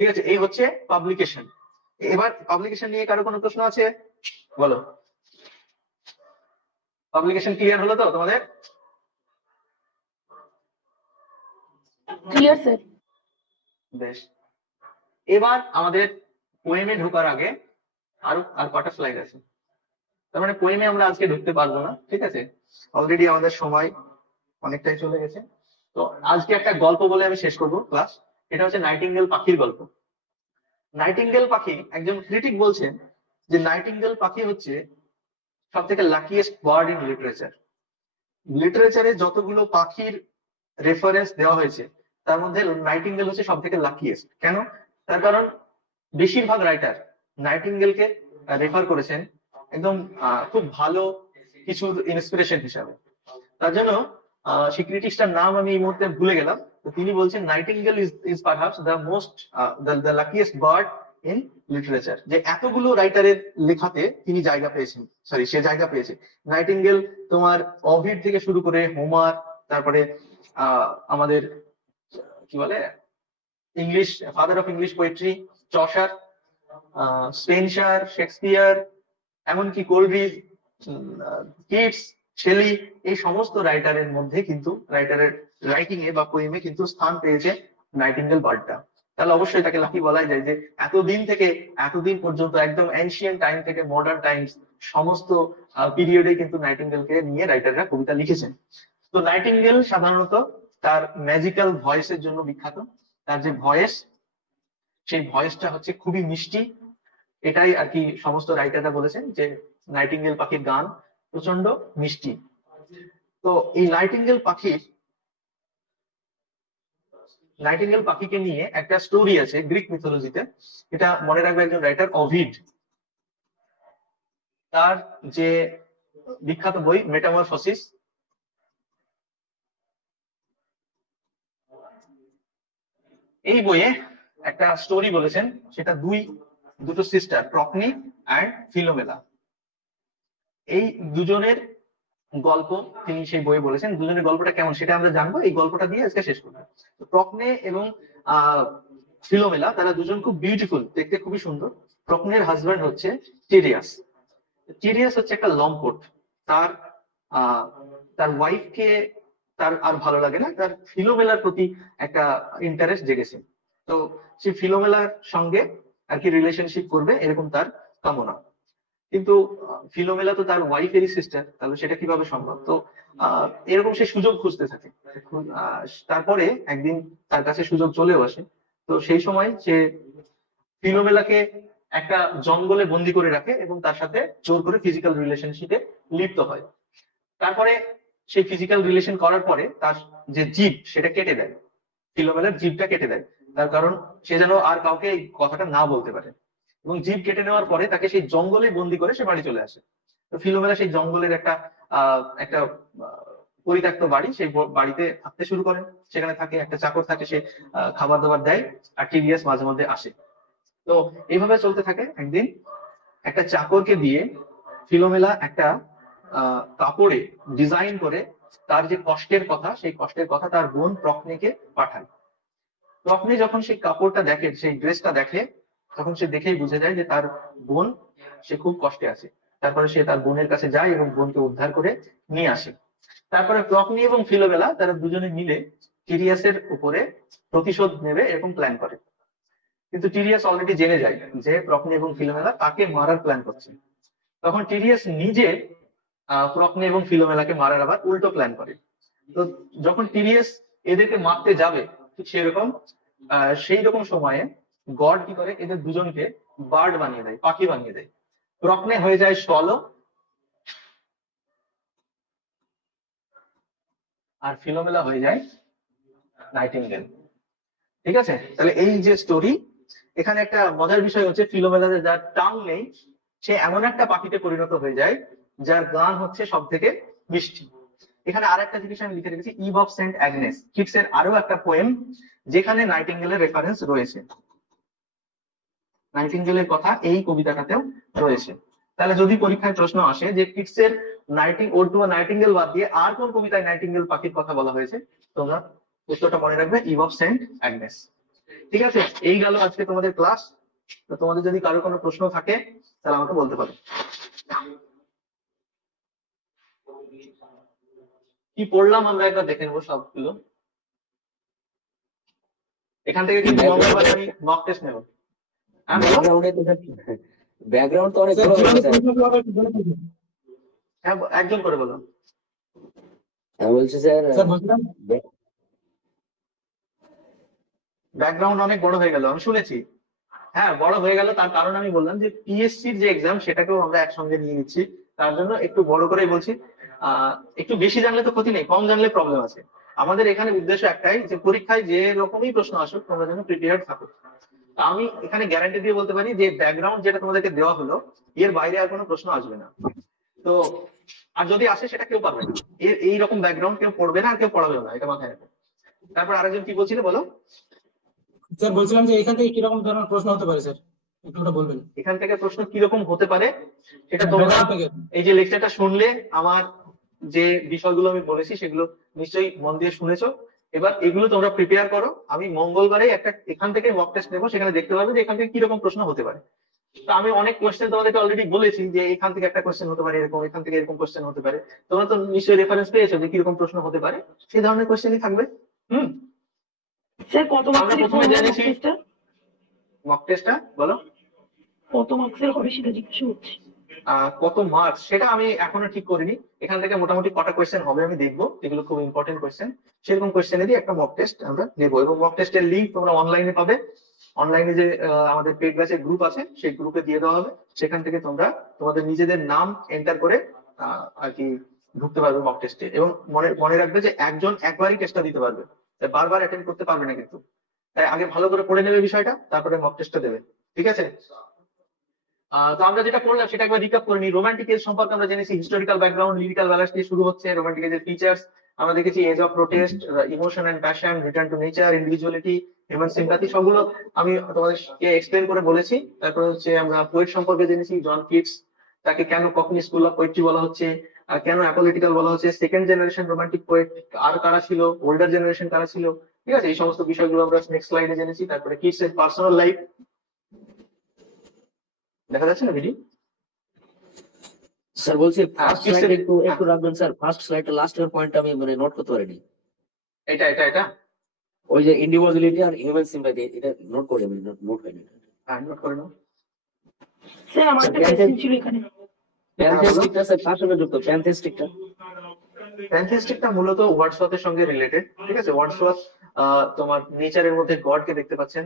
ঠিক আছে? এই হচ্ছে পাবলিকেশন। এবার পাবলিকেশন নিয়ে কারো কোনো প্রশ্ন আছে? বলো। পাবলিকেশন ক্লিয়ার হলো তো তোমাদের? Clear sir. বেশ। এবার আমাদের পোয়েমে ঢোকার আগে আর কটা স্লাইড আছে, তার মানে পোয়েমে আমরা আজকে ঢুকতে পারবো না, ঠিক আছে, অলরেডি আমাদের সময় অনেকটাই চলে গেছে। তো আজকে একটা গল্প বলে আমি শেষ করবো ক্লাস। এটা হচ্ছে নাইটিঙ্গেল পাখির গল্প। নাইটিঙ্গেল পাখি, একজন ক্রিটিক বলছেন যে নাইটিঙ্গেল পাখি হচ্ছে সব থেকে লাকিয়েস্ট বার্ড ইন লিটারেচার। লিটারেচারে যতগুলো পাখির রেফারেন্স দেওয়া হয়েছে তার মধ্যে নাইটিঙ্গেল হচ্ছে সব থেকে লাকিয়েস্ট। কেন? তার কারণ বেশিরভাগ রাইটার নাইটিঙ্গেলকে রেফার করেছেন একদম খুব ভালো কিছুর ইন্সপিরেশন হিসাবে। তার জন্য সেই ক্রিটিক্সটার নাম আমি এই মুহূর্তে ভুলে গেলাম। তো তিনি বলছেন nightingale is perhaps the most the luckiest bird in literature, যে এতগুলো রাইটারের লেখাতে তিনি জায়গা পেয়েছেন, সরি সে জায়গা পেয়েছে। নাইটিঙ্গেল তোমার অভিড থেকে শুরু করে হোমার, তারপরে আমাদের কি বলে English father of English poetry Chaucer, Spencer, Shakespeare, এমনকি কোলরিজ, কিটস, শেলি, এই সমস্ত রাইটারের মধ্যে কিন্তু রাইটারের রাইটিং এ বা পোয়েমে কিন্তু স্থান পেয়েছে নাইটিঙ্গেল বার্ডটা। তাহলে অবশ্যই তাকে লাকি বলাই যায় যে এতদিন পর্যন্ত একদম এনশিয়েন্ট টাইম থেকে মডার্ন টাইমস সমস্ত পিরিয়ডে কিন্তু নাইটিঙ্গেলকে নিয়ে রাইটাররা কবিতা লিখেছেন। তো নাইটিঙ্গেল সাধারণত তার ম্যাজিক্যাল ভয়েসের জন্য বিখ্যাত। তার যে ভয়েস, সেই ভয়েসটা হচ্ছে খুবই মিষ্টি। এটাই আর কি সমস্ত রাইটাররা বলেছেন যে নাইটিঙ্গেল পাখির গান প্রচন্ড মিষ্টি। তো এই নাইটিঙ্গেল পাখিকে নিয়ে একটা স্টোরি আছে গ্রিক মিথোলজিতে। এটা মনে রাখবে একজন রাইটার অভিড, তার যে বিখ্যাত বই মেটামরফোসিস, এই বইয়ে একটা স্টোরি বলেছেন। সেটা দুটো সিস্টার, প্রকনি অ্যান্ড ফিলোমেলা, এই দুজনের গল্প তিনি সেই বইয়ে বলেছেন। দুজনের গল্পটা কেমন সেটা আমরা জানবো এই গল্পটা দিয়ে আজকে শেষ করবো। প্রকনে এবং ফিলোমেলা, তারা দুজন খুব বিউটিফুল, দেখতে খুবই সুন্দর। প্রকনের হাজব্যান্ড হচ্ছে টিরিয়াস। টিরিয়াস হচ্ছে একটা লম্পট। তার তার ওয়াইফকে তার আর ভালো লাগে না, তার ফিলোমেলার প্রতি একটা ইন্টারেস্ট জেগেছে। তো সে ফিলোমেলার সঙ্গে আর কি রিলেশনশিপ করবে এরকম তার কামনা। কিন্তু ফিলোমেলা তো তার ওয়াইফেরই সিস্টার, তাহলে সেটা কিভাবে সম্ভব? তো এরকম সে সুযোগ খুঁজতে থাকে। তারপরে একদিন তার কাছে সুযোগ চলেও আসে। তো সেই সময় সে ফিলোমেলাকে একটা জঙ্গলে বন্দি করে রাখে এবং তার সাথে জোর করে ফিজিক্যাল রিলেশনশিপে লিপ্ত হয়। তারপরে সেই ফিজিক্যাল রিলেশন করার পরে তার যে জিভ সেটা কেটে দেয়, ফিলোমেলার জিভটা কেটে দেয়, তার কারণ সে যেন আর কাউকে এই কথাটা না বলতে পারে। এবং জিভ কেটে নেওয়ার পরে তাকে সেই জঙ্গলে বন্দি করে সে বাড়ি চলে আসে। তো ফিলোমেলা সেই জঙ্গলের একটা পরিত্যক্ত বাড়ি, সেই বাড়িতে থাকতে শুরু করে। সেখানে থাকে একটা চাকর থাকে, সে খাবার দাবার দেয়, আর টিরিয়াস মাঝে মধ্যে আসে। তো এইভাবে চলতে থাকে। একদিন একটা চাকরকে দিয়ে ফিলোমেলা একটা কাপড়ে ডিজাইন করে তার যে কষ্টের কথা, সেই কষ্টের কথা তার বোন প্রকনিকে পাঠায়। প্রকনি যখন সেই কাপড়টা দেখে, সেই ড্রেসটা দেখে, তখন সে দেখেই বুঝে যায় যে তার বোন সে খুব কষ্টে আছে। তারপরে সে তার বোনের কাছে যায় এবং বোনকে উদ্ধার করে নিয়ে আসে। তারপরে প্রকনি এবং ফিলোমেলা তারা দুজনে মিলে টিরিয়াসের উপরে প্রতিশোধ নেবে এরকম প্ল্যান করে। কিন্তু টিরিয়াস অলরেডি জেনে যায় যে প্রকনি এবং ফিলোমেলা তাকে মারার প্ল্যান করছে। তখন টিরিয়াস নিজে প্রকনি এবং ফিলোমেলাকে মারার আবার উল্টো প্ল্যান করে। তো যখন টিরিয়াস এদেরকে মারতে যাবে, ঠিক সেই রকম সময়ে গড কি করে, এদের দুজনকে বার্ড বানিয়ে দেয়, পাখি বানিয়ে দেয়। প্রকনে হয়ে যায় স্বলো, আর ফিলোমেলা হয়ে যায় নাইটিঙ্গেল। ঠিক আছে, তাহলে এই যে স্টোরি, এখানে একটা মজার বিষয় হচ্ছে ফিলোমেলাতে যার টাং নেই, সে এমন একটা পাখিতে পরিণত হয়ে যায় যার গান হচ্ছে সব থেকে মিষ্টি। এখানে আর একটা জিনিস আমি লিখে রেখেছি, ইভ অফ সেন্ট অ্যাগনেস, কিটসের আরো একটা পোয়েম যেখানে নাইটিঙ্গেলের রেফারেন্স রয়েছে। নাইটিঙ্গেলের কথা এই কবিতাটাতেও রয়েছে। তাহলে যদি পরীক্ষায় প্রশ্ন আসে যে কিটসের ওড টু নাইটিঙ্গেল বাদ দিয়ে আর কোন কবিতায় নাইটিঙ্গেল পাখির কথা বলা হয়েছে, তোমরা উত্তরটা মনে রাখবে, ইভ অফ সেন্ট অ্যাগনেস। ঠিক আছে, এই গেল আজকে তোমাদের ক্লাস। তো তোমাদের যদি কারো কোনো প্রশ্ন থাকে তাহলে আমাকে বলতে পারো। কি পড়লাম আমরা একবার দেখে নেবো সবগুলো। এখান থেকে কিন্তু মক টেস্ট নেব। হ্যাঁ বলো। ব্যাকগ্রাউন্ড তো অনেক স্যার বড় হয়ে কিভাবে গেছে। পরীক্ষা হবে একটু বলে দিন। হ্যাঁ একজন করে বলো। আমি বলছি স্যার, স্যার বলছিলাম ব্যাকগ্রাউন্ড অনেক বড় হয়ে গেল, আমি শুনেছি। হ্যাঁ বড় হয়ে গেল, তার কারণ আমি বললাম যে পিএসসির যে এক্সাম সেটাকেও আমরা একসঙ্গে নিয়ে নিচ্ছি, তার জন্য একটু বড় করেই বলছি। একটু বেশি জানলে তো ক্ষতি নেই, কম জানলে প্রবলেম আছে। আমাদের এখানে উদ্দেশ্য একটাই যে পরীক্ষায় যে রকমই প্রশ্ন আসুক তোমরা যেন প্রিপেয়ার্ড থাকো। তা আমি এখানে গ্যারান্টি দিয়ে বলতে পারি যে ব্যাকগ্রাউন্ড যেটা তোমাদেরকে দেওয়া হলো এর বাইরে আর কোনো প্রশ্ন আসবে না। তো আর যদি আসে সেটা কেউ পারবে না, এর এইরকম ব্যাকগ্রাউন্ড কেউ পড়বে না আর কেউ পড়াবেও না, এটা মাথায় রাখো। তারপর আরেকজন কি বলছিলে বলো। স্যার বলছিলাম যে এখান থেকে কিরকম ধরনের প্রশ্ন হতে পারে স্যার, একটু ওটা বলবেন। এখান থেকে প্রশ্ন কিরকম হতে পারে সেটা তোমরা ব্যাকগ্রাউন্ড থেকে। এই যে লেকচারটা শুনলে, আমার যে বিষয়গুলো আমি বলেছি সেগুলো নিশ্চয়ই মন দিয়ে শুনেছো। এবার এগুলো তোমরা প্রিপেয়ার করো, আমি মঙ্গলবারে একটা এখান থেকে মক টেস্ট নেবো, সেখানে দেখতে পাবে যে এখান থেকে কিরকম প্রশ্ন হতে পারে। তো আমি অনেক কোয়েশ্চেন তোমাদেরকে অলরেডি বলেছি যে এখান থেকে একটা কোয়েশ্চেন হতে পারে এরকম, এখান থেকে এরকম কোয়েশ্চেন হতে পারে। তোমরা তো নিশ্চয়ই রেফারেন্স পেয়েছো যে কিরকম প্রশ্ন হতে পারে, সেই ধরনের কোয়েশ্চেনই থাকবে। হুম। স্যার কত আমরা মার্কসের প্রথমে হবে জেনেছি টেস্টটা? মক টেস্টটা বলো। কত মার্কসের হবে সেটা জিজ্ঞাসা করছি। কত মার্কস সেটা আমি এখনো ঠিক করিনি। এখান থেকে মোটামুটি কটা কোয়েশ্চেন হবে আমি দেখবো, যেগুলো খুব ইম্পর্টেন্ট কোয়েশ্চেন, সেরকম কোয়েশ্চেনেরই একটা মক টেস্ট আমরা নেবো। এবং মক টেস্টের লিঙ্ক তোমরা অনলাইনে পাবে। অনলাইনে যে আমাদের পেড ব্যাচের গ্রুপ আছে সেই গ্রুপে দিয়ে দেওয়া হবে, সেখান থেকে তোমরা তোমাদের নিজেদের নাম এন্টার করে আর কি ঢুকতে পারবে মক টেস্টে। এবং মনে মনে রাখবে যে একজন একবারই টেস্টটা দিতে পারবে, তাই বারবার অ্যাটেন্ড করতে পারবে না কিন্তু। তাই আগে ভালো করে পড়ে নেবে বিষয়টা, তারপরে মক টেস্টটা দেবে, ঠিক আছে। তো আমরা যেটা করলাম সেটা একবার রিক্যাপ করে নিই। রোমান্টিক এজ সম্পর্কে আমরা জেনেছি, হিস্টোরিক্যাল ব্যাকগ্রাউন্ড, লিরিক্যাল ব্যালান্স দিয়ে শুরু হচ্ছে। রোমান্টিক এজের ফিচার্স আমরা দেখেছি, age of protest, emotion and passion, return to nature, individuality, human sympathy, সবগুলো আমি তোমাদেরকে এক্সপ্লেন করে বলেছি। তারপরে হচ্ছে আমরা পোয়েট সম্পর্কে জেনেছি, জন কিটস, তাকে কেন কখনই স্কুল অফ পোয়েট্রি বলা হচ্ছে, আর কেন অ্যাপলিটিক্যাল বলা হচ্ছে, সেকেন্ড জেনারেশন রোমান্টিক পোয়েট আর কারা ছিল, ওল্ডার জেনারেশন কারা ছিল, ঠিক আছে। এই সমস্ত বিষয়গুলো আমরা নেক্সট স্লাইডে জেনেছি। তারপরে কিটস এর পার্সোনাল লাইফ, দেখা যাচ্ছে না ভিডিও? স্যার বলছি ফার্স্ট কিডস স্লাইড এর, একটু হ্যাঁ, একটু রাখবেন স্যার, ফার্স্ট স্লাইডে লাস্টের পয়েন্ট আমি মানে নোট করতে পারিনি। এটা এটা এটা ওই যে ইন্ডিভিজুয়ালিটি আর হিউম্যান সিম্প্যাথি, এটা নোট করে আমি নোট হয়নি। নোট করে নাও। স্যার আমার একটা কোয়েশ্চেন ছিল এখানে। প্যানথেস্টিকটা স্যার কার সঙ্গে যুক্ত? প্যানথেস্টিকটা প্যানথিস্টিকটা মূলত ওয়ার্ডসওয়ার্থের সঙ্গে রিলেটেড, ঠিক আছে। ওয়ার্ডসওয়ার্থ তোমার নেচারের মধ্যে গডকে দেখতে পাচ্ছেন,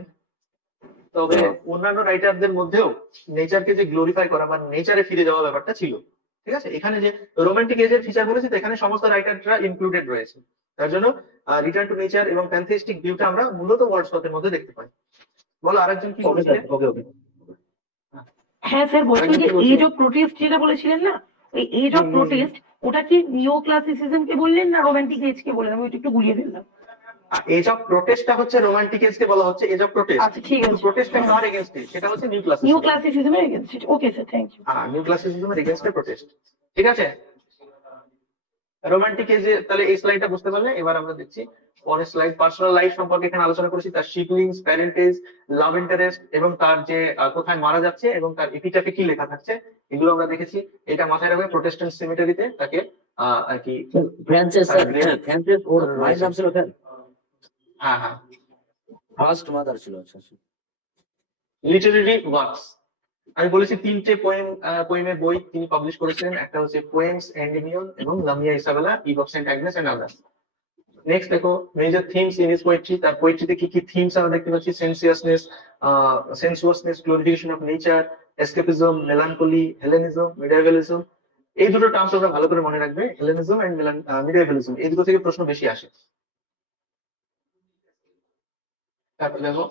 তবে অন্যান্য রাইটারদের মধ্যেও নেচারকে যে গ্লোরিফাই করা বা নেচারে ফিরে যাওয়া ব্যাপারটা ছিল, ঠিক আছে। এখানে যে রোমান্টিক এজের ফিচার বলেছি, তো এখানে সমস্ত রাইটাররা ইনক্লুডেড রয়েছে, তার জন্য রিটার্ন টু নেচার এবং প্যানথিস্টিক ভিউটা আমরা মূলত ওয়ার্ডসওয়ার্থের মধ্যে দেখতে পাই। বলো আরেকজন কি ওকে বলছিলেন। স্যার, ওকে ওকে। হ্যাঁ স্যার বলছিলাম আরেকজন যে কি বলছিলেন। এজ অফ প্রোটেস্ট যেটা বলেছিলেন না, ওই এজ অফ প্রোটেস্ট ওটা কি নিও ক্লাসিসিজম কে বললেন না রোমান্টিক এজ কে বললেন? আমি ওইটা একটু গুলিয়ে ফেললাম। এজ অফ প্রোটেস্টটা হচ্ছে রোমান্টিক এজকে বলা হচ্ছে এজ অফ প্রোটেস্ট, আচ্ছা ঠিক কিন্তু আছে, প্রোটেস্টটা কার এগেইনস্টে সেটা হচ্ছে নিউ নিও ক্লাসিসিজম। ক্লাসিসিজমের against. Okay sir, thank you. New ক্লাসিসিজমের এগেইনস্টে প্রোটেস্ট, ঠিক আছে। রোমান্টিক এজে তাহলে এই স্লাইডটা বুঝতে পারলে। এবার আমরা দেখছি পরের স্লাইড। পার্সোনাল লাইফ সম্পর্কে এখানে আলোচনা করেছি, তার সিবলিংস, প্যারেন্টেজ, লাভ ইন্টারেস্ট এবং তার যে কোথায় মারা যাচ্ছে এবং তার এপিটাফে কি লেখা থাকছে, এগুলো আমরা দেখেছি। এটা মাথায় রাখবে, প্রোটেস্ট্যান্ট সিমেটারিতে তাকে আর কি ফ্রান্সিস স্যার, ফ্রান্সিস ওর মায়ের নাম ছিল স্যার, হ্যাঁ হ্যাঁ ফার্স্ট মাদার ছিল। আচ্ছা আচ্ছা। লিটারেরি ওয়ার্কস আমি বলেছি তিনটে পোয়েমের বই তিনি পাবলিশ করেছিলেন, একটা হচ্ছে পোয়েমস এন্ডিমিয়ন এবং Lamia Isabella, Eve of Saint Agnes and others. Next দেখো major themes in his poetry, তার পোয়েট্রিতে কি কি থিমস আমরা দেখতে পাচ্ছি। Sensuousness, glorification of nature, escapism, melancholy, Hellenism, medievalism. এই দুটো টার্মস আমরা ভালো করে মনে রাখবে, হেলেনিজম এন্ড মিডিয়েভালিজম, এই দুটো থেকে প্রশ্ন বেশি আসে। তারপর দেখো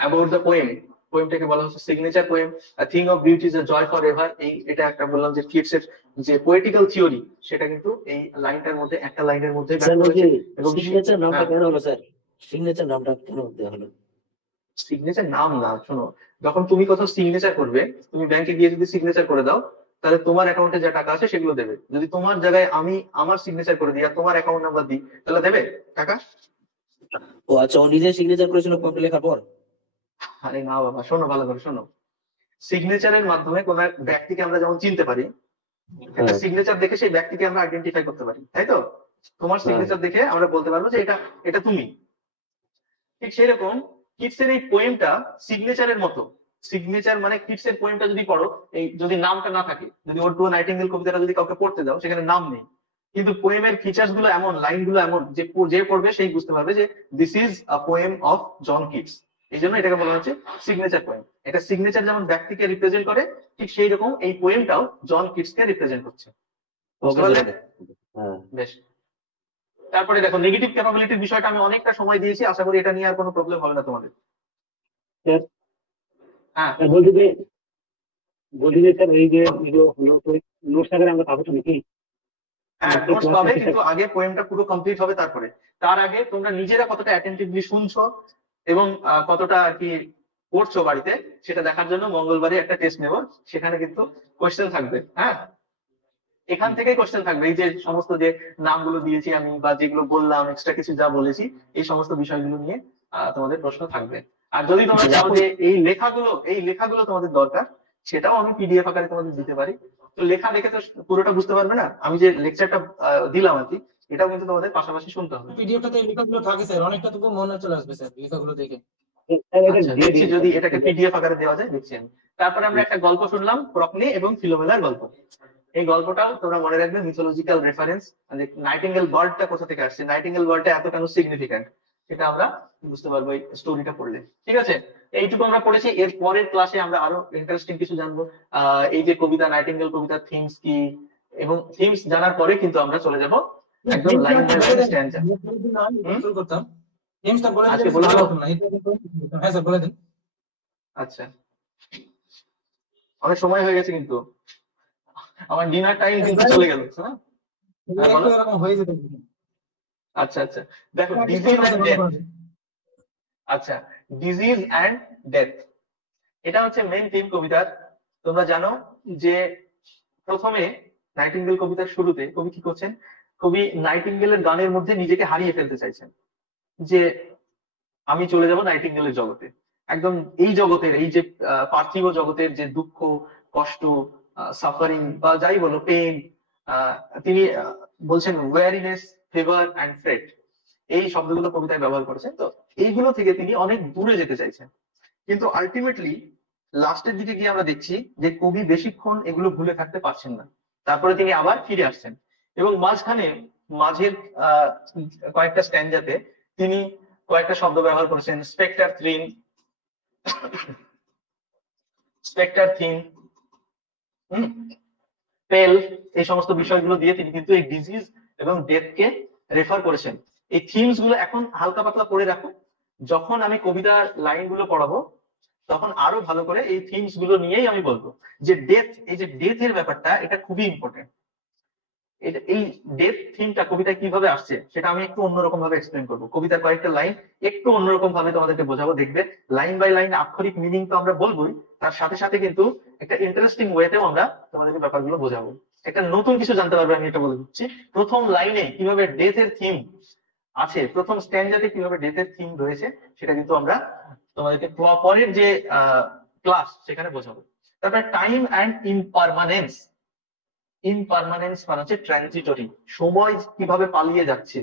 অ্যাবাউট দ্য পোয়েম, পোয়েমটাকে বলা হচ্ছে signature poem. Thing of beauty is a joy for ever, এটা একটা বললাম যে কিটস এর যে পোয়েটিক্যাল থিওরি সেটা কিন্তু এই লাইনটার মধ্যে, একটা লাইনের মধ্যে স্যার বলছি এবং সিগনেচার নামটা কেন হলো স্যার? সিগনেচার নামটা কেন দেওয়া হলো? সিগনেচার নাম না, শোনো, যখন তুমি কোথাও সিগনেচার করবে, তুমি ব্যাংকে গিয়ে যদি সিগনেচার করে দাও, তাহলে তোমার অ্যাকাউন্টে যা টাকা আছে সেগুলো দেবে। যদি তোমার জায়গায় আমি আমার সিগনেচার করে দিই আর তোমার অ্যাকাউন্ট নাম্বার দিই, তাহলে দেবে টাকা? ও আচ্ছা, ও নিজে সিগনেচার করেছিল ফর্মটা লেখার পর? আরে না বাবা, শোনো ভালো করে শোনো। সিগনেচারের মাধ্যমে কোন এক ব্যক্তিকে আমরা যেমন চিনতে পারি, একটা সিগনেচার দেখে সেই ব্যক্তিকে আমরা আইডেন্টিফাই করতে পারি, তাই তো। তোমার সিগনেচার দেখে আমরা বলতে পারবো যে এটা এটা তুমি। ঠিক সেরকম কিটসের এই পোয়েমটা সিগনেচারের মতো, সিগনেচার মানে কিটস এর পোয়েমটা যদি পড়ো, এই যদি নামটা না থাকে, যদি ওড টু নাইটিঙ্গেল কবিতাটা যদি কাউকে পড়তে দাও সেখানে নাম নেই, কিন্তু পোয়েমের ফিচার্স গুলো এমন, লাইন গুলো এমন যে যে পড়বে সেই বুঝতে পারবে যে this is a poem of John Keats. এই জন্য এটাকে বলা হচ্ছে সিগনেচার পোয়েম। এটা সিগনেচার যেমন ব্যক্তিকে রিপ্রেজেন্ট করে, ঠিক সেই রকম এই পোয়েমটাও জন কিটস কে রিপ্রেজেন্ট করছে। বুঝতে ওকে পারলে? স্যার। হ্যাঁ বেশ। তারপরে দেখো নেগেটিভ ক্যাপাবিলিটির বিষয়টা আমি অনেকটা সময় দিয়েছি, আশা করি এটা নিয়ে আর কোনো প্রবলেম হবে না তোমাদের। স্যার হ্যাঁ, স্যার বলছি যে স্যার এই যে হলো তো নোটস আকারে আমরা পাবো তো নাকি? হ্যাঁ নোটস পাবে, কিন্তু আগে পোয়েমটা পুরো কমপ্লিট হবে তারপরে। তার আগে তোমরা নিজেরা কতটা অ্যাটেন্টিভলি শুনছো এবং কতটা আর কি পড়ছো বাড়িতে, সেটা দেখার জন্য মঙ্গলবারে একটা টেস্ট নেব, সেখানে কিন্তু কোয়েশ্চেন থাকবে। হ্যাঁ, এখান থেকেই কোয়েশ্চেন থাকবে, এই যে সমস্ত যে নামগুলো দিয়েছি আমি বা যেগুলো বললাম এক্সট্রা কিছু যা বলেছি, এই সমস্ত বিষয়গুলো নিয়ে তোমাদের প্রশ্ন থাকবে। আর যদি তোমরা চাও যে এই লেখাগুলো তোমাদের দরকার, সেটাও আমি পিডিএফ আকারে তোমাদের দিতে পারি। তো লেখা দেখে তো পুরোটা বুঝতে পারবে না, আমি যে লেকচারটা দিলাম আর কি, এটাও কিন্তু তোমাদের পাশাপাশি শুনতে হবে। পিডিএফটাতে এই লেখাগুলো থাকে স্যার, অনেকটা তবু মনে চলে আসবে স্যার লেখাগুলো দেখে। স্যার এটা আচ্ছা, দিয়ে দেখছি দিন যদি এটাকে পিডিএফ আকারে দেওয়া যায়, দেখছি আমি। তারপরে আমরা একটা গল্প শুনলাম, প্রকনি এবং ফিলোমেলার গল্প। এই গল্পটাও তোমরা মনে রাখবে মিথোলজিক্যাল রেফারেন্স, মানে নাইটিঙ্গেল বার্ডটা কোথা থেকে আসছে, নাইটিঙ্গেল বার্ডটা এত কেন সিগনিফিক্যান্ট, সেটা আমরা বুঝতে পারবো এই স্টোরিটা পড়লে। ঠিক আছে, এইটুকু আমরা পড়েছি। এর পরের ক্লাসে আমরা আরো ইন্টারেস্টিং কিছু জানবো, এই যে কবিতা, নাইটিঙ্গেল কবিতার থিমস কি, এবং থিমস জানার পরে কিন্তু আমরা চলে যাব একদম লাইন বাই লাইন স্ট্যান্ডা। শুরু করতাম গেমসটা বলে দিলে আজকে বলে ভালো দেবো? হতো না, এটা হ্যাঁ স্যার বলে দিন। আচ্ছা, অনেক সময় হয়ে গেছে কিন্তু, আমার ডিনার টাইম কিন্তু চলে গেল। হ্যাঁ, হ্যাঁ, বলো। একটু এরকম হয়ে যেত। আচ্ছা আচ্ছা, দেখো ডিজিজ অ্যান্ড ডেথ। আচ্ছা, ডিজিজ অ্যান্ড ডেথ, এটা হচ্ছে মেইন থিম কবিতার। তোমরা জানো যে প্রথমে নাইটিঙ্গেল কবিতার শুরুতে কবি কি করছেন, কবি নাইটিঙ্গেলের গানের মধ্যে নিজেকে হারিয়ে ফেলতে চাইছেন, যে আমি চলে যাব নাইটিঙ্গেলের জগতে, একদম এই জগতের, এই যে পার্থিব জগতের যে দুঃখ, কষ্ট, সাফারিং বা যাই বলো, পেইন, তিনি বলছেন ওয়ারিনেস, ফিভার অ্যান্ড ফ্রেট, এই শব্দগুলো কবিতায় ব্যবহার করেছেন। তো এইগুলো থেকে তিনি অনেক দূরে যেতে চাইছেন, কিন্তু আলটিমেটলি লাস্টের দিকে গিয়ে আমরা দেখছি যে কবি বেশিক্ষণ এগুলো ভুলে থাকতে পারছেন না, তারপরে তিনি আবার ফিরে আসছেন। এবং মাঝের কয়েকটা স্ট্যান্ডাতে তিনি কয়েকটা শব্দ ব্যবহার করেছেন, স্পেক্টার থিম, পেল, এই সমস্ত বিষয়গুলো দিয়ে তিনি কিন্তু এই ডিজিজ এবং ডেথকে রেফার করেছেন। এই থিমস গুলো এখন হালকা পাতলা পড়ে রাখো, যখন আমি কবিতার লাইনগুলো পড়াবো তখন আরো ভালো করে এই থিমস গুলো নিয়েই আমি বলবো। যে ডেথ, এই যে ডেথের ব্যাপারটা, এটা খুবই ইম্পর্টেন্ট। এই ডেথ থিমটা কবিতায় কিভাবে আসছে সেটা আমি একটু অন্যরকম ভাবে এক্সপ্লেন করবো, কবিতার কয়েকটা লাইন একটু অন্যরকম ভাবে তোমাদেরকে বোঝাবো। দেখবে লাইন বাই লাইন আক্ষরিক মিনিং তো আমরা বলবোই, তার সাথে সাথে কিন্তু একটা ইন্টারেস্টিং ওয়েতেও আমরা তোমাদেরকে ব্যাপারগুলো বোঝাবো, একটা নতুন কিছু জানতে পারবে। আমি এটা বলে দিচ্ছি, প্রথম লাইনে কিভাবে ডেথের থিম আছে, প্রথম স্ট্যান্ডাতে কিভাবে ডেথের থিম রয়েছে, সেটা কিন্তু আমরা তোমাদেরকে পরের যে ক্লাস সেখানে বোঝাবো। তারপরে টাইম অ্যান্ড ইমপারমানেন্স। ইমপারমানেন্স মানে হচ্ছে ট্রানজিটরি, সময় কিভাবে পালিয়ে যাচ্ছে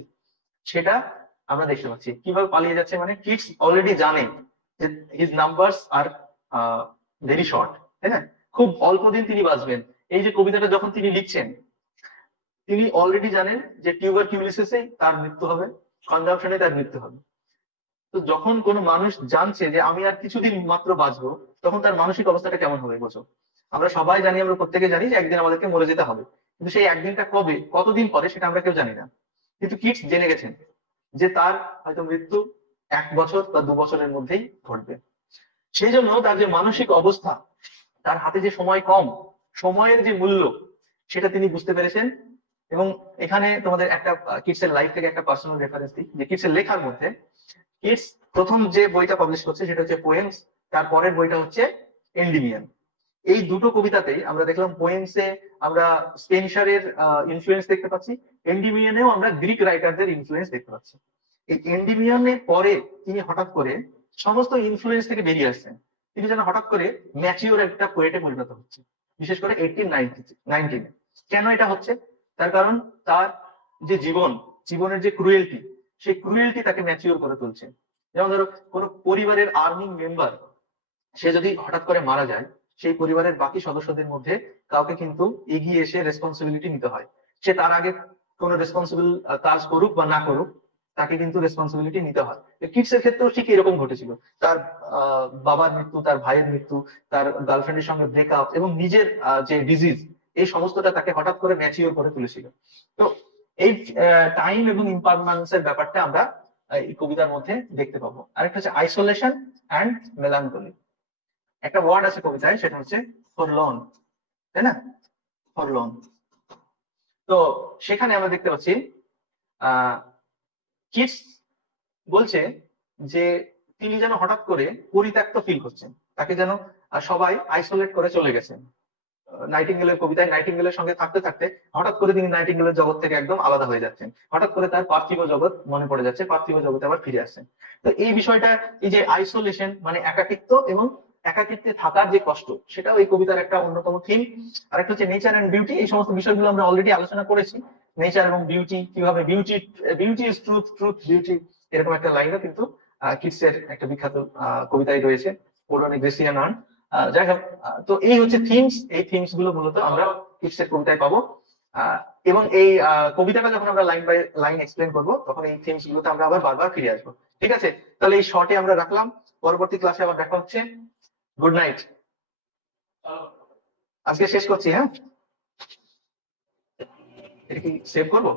সেটা আমরা দেখতে পাচ্ছি। কিভাবে পালিয়ে যাচ্ছে মানে কিডস অলরেডি জানে যে his numbers are very short, তাই না, খুব অল্প দিন তিনি বাঁচবেন। এই যে কবিতাটা যখন তিনি লিখছেন, তিনি অলরেডি জানেন যে টিউবারকিউলিসিসে তার মৃত্যু হবে, কনজাম্পশনে তার মৃত্যু হবে। তো যখন কোনো মানুষ জানছে যে আমি আর কিছুদিন মাত্র বাঁচবো, তখন তার মানসিক অবস্থাটা কেমন হবে বোঝো। আমরা সবাই জানি, আমরা প্রত্যেকে জানি যে একদিন আমাদেরকে মরে যেতে হবে, কিন্তু সেই একদিনটা কবে, কতদিন পরে, সেটা আমরা কেউ জানি না। কিন্তু কিডস জেনে গেছেন যে তার হয়তো মৃত্যু 1 বছর বা 2 বছরের মধ্যেই ঘটবে। সেই জন্য তার যে মানসিক অবস্থা, তার হাতে যে সময় কম, সময়ের যে মূল্য, সেটা তিনি বুঝতে পেরেছেন। এবং এখানে তোমাদের একটা কিডসের লাইফ থেকে একটা পার্সোনাল রেফারেন্স দিই, যে কিডসের লেখার মধ্যে কিডস প্রথম যে বইটা পাবলিশ করছে সেটা হচ্ছে পোয়েমস, তারপরের বইটা হচ্ছে এন্ডিমিয়ান। এই দুটো কবিতাতেই আমরা দেখলাম, পোয়েমসে আমরা স্পেনিশারের ইনফ্লুয়েন্স দেখতে পাচ্ছি, এন্ডিমিয়ানেও আমরা গ্রিক রাইটারদের ইনফ্লুয়েন্স দেখতে পাচ্ছি। এই এন্ডিমিয়ানের পরে তিনি হঠাৎ করে সমস্ত ইনফ্লুয়েন্স থেকে বেরিয়ে আসছেন, তিনি যেন হঠাৎ করে ম্যাচিওর একটা পোয়েটে পরিণত হচ্ছে, বিশেষ করে 1819। কেন এটা হচ্ছে? তার কারণ তার যে জীবনের যে ক্রুয়েলটি, সেই ক্রুয়েলটি তাকে ম্যাচিওর করে তুলছে। যেমন ধরো, কোনো পরিবারের আর্নিং মেম্বার, সে যদি হঠাৎ করে মারা যায়, সেই পরিবারের বাকি সদস্যদের মধ্যে কাউকে কিন্তু এগিয়ে এসে রেসপন্সিবিলিটি নিতে হয়। সে তার আগে কোনো রেসপন্সিবল কাজ করুক বা না করুক, তাকে কিন্তু রেসপন্সিবিলিটি নিতে হয়। কিডস এর ক্ষেত্রেও ঠিক এরকম ঘটেছিল। তার বাবার মৃত্যু, তার ভাইয়ের মৃত্যু, তার গার্লফ্রেন্ডের সঙ্গে ব্রেকআপ এবং নিজের যে ডিজিজ, এই সমস্তটা তাকে হঠাৎ করে ম্যাচিওর করে তুলেছিল। তো এই টাইম এবং ইম্পারমানেন্স এর ব্যাপারটা আমরা এই কবিতার মধ্যে দেখতে পাবো। আরেকটা হচ্ছে আইসোলেশন অ্যান্ড মেলানকলি। একটা ওয়ার্ড আছে কবিতায়, সেটা হচ্ছে ফরলোন, তাই না? ফরলোন। তো সেখানে আমরা দেখতে পাচ্ছি কিডস বলছে যে তিনি যেন হঠাৎ করে পরিত্যক্ত ফিল করছেন, তাকে যেন সবাই আইসোলেট করে চলে গেছেন। নাইটিঙ্গেলের কবিতায় নাইটিঙ্গেলের সঙ্গে থাকতে থাকতে হঠাৎ করে তিনি নাইটিঙ্গেলের জগৎ থেকে একদম আলাদা হয়ে যাচ্ছেন, হঠাৎ করে তার পার্থিব জগৎ মনে পড়ে যাচ্ছে, পার্থিব জগতে আবার ফিরে আসছেন। তো এই বিষয়টা, এই যে আইসোলেশন মানে একাকিত্ব এবং একাকিত্বে থাকার যে কষ্ট, সেটাও এই কবিতার একটা অন্যতম থিম। আর একটা হচ্ছে নেচার এন্ড বিউটি। এই সমস্ত বিষয়গুলো আমরা অলরেডি আলোচনা করেছি। নেচার এবং বিউটি, কিভাবে beauty is truth, truth beauty, এরকম একটা লাইনও কিন্তু কিডস এর একটা বিখ্যাত কবিতায় রয়েছে, পোডনে গ্রেসিয়ান আর্ন। যাই হোক, তো এই হচ্ছে থিমস। এই থিমস গুলো মূলত আমরা কিডস এর কবিতায় পাবো। এবং এই কবিতাটা যখন আমরা লাইন বাই লাইন এক্সপ্লেন করবো, তখন এই থিমস গুলোতে আমরা আবার বারবার ফিরে আসবো। ঠিক আছে, তাহলে এই শর্টে আমরা রাখলাম। পরবর্তী ক্লাসে আবার দেখা হচ্ছে। গুড নাইট, আজকে শেষ করছি। হ্যাঁ, এটা কি সেভ করবো?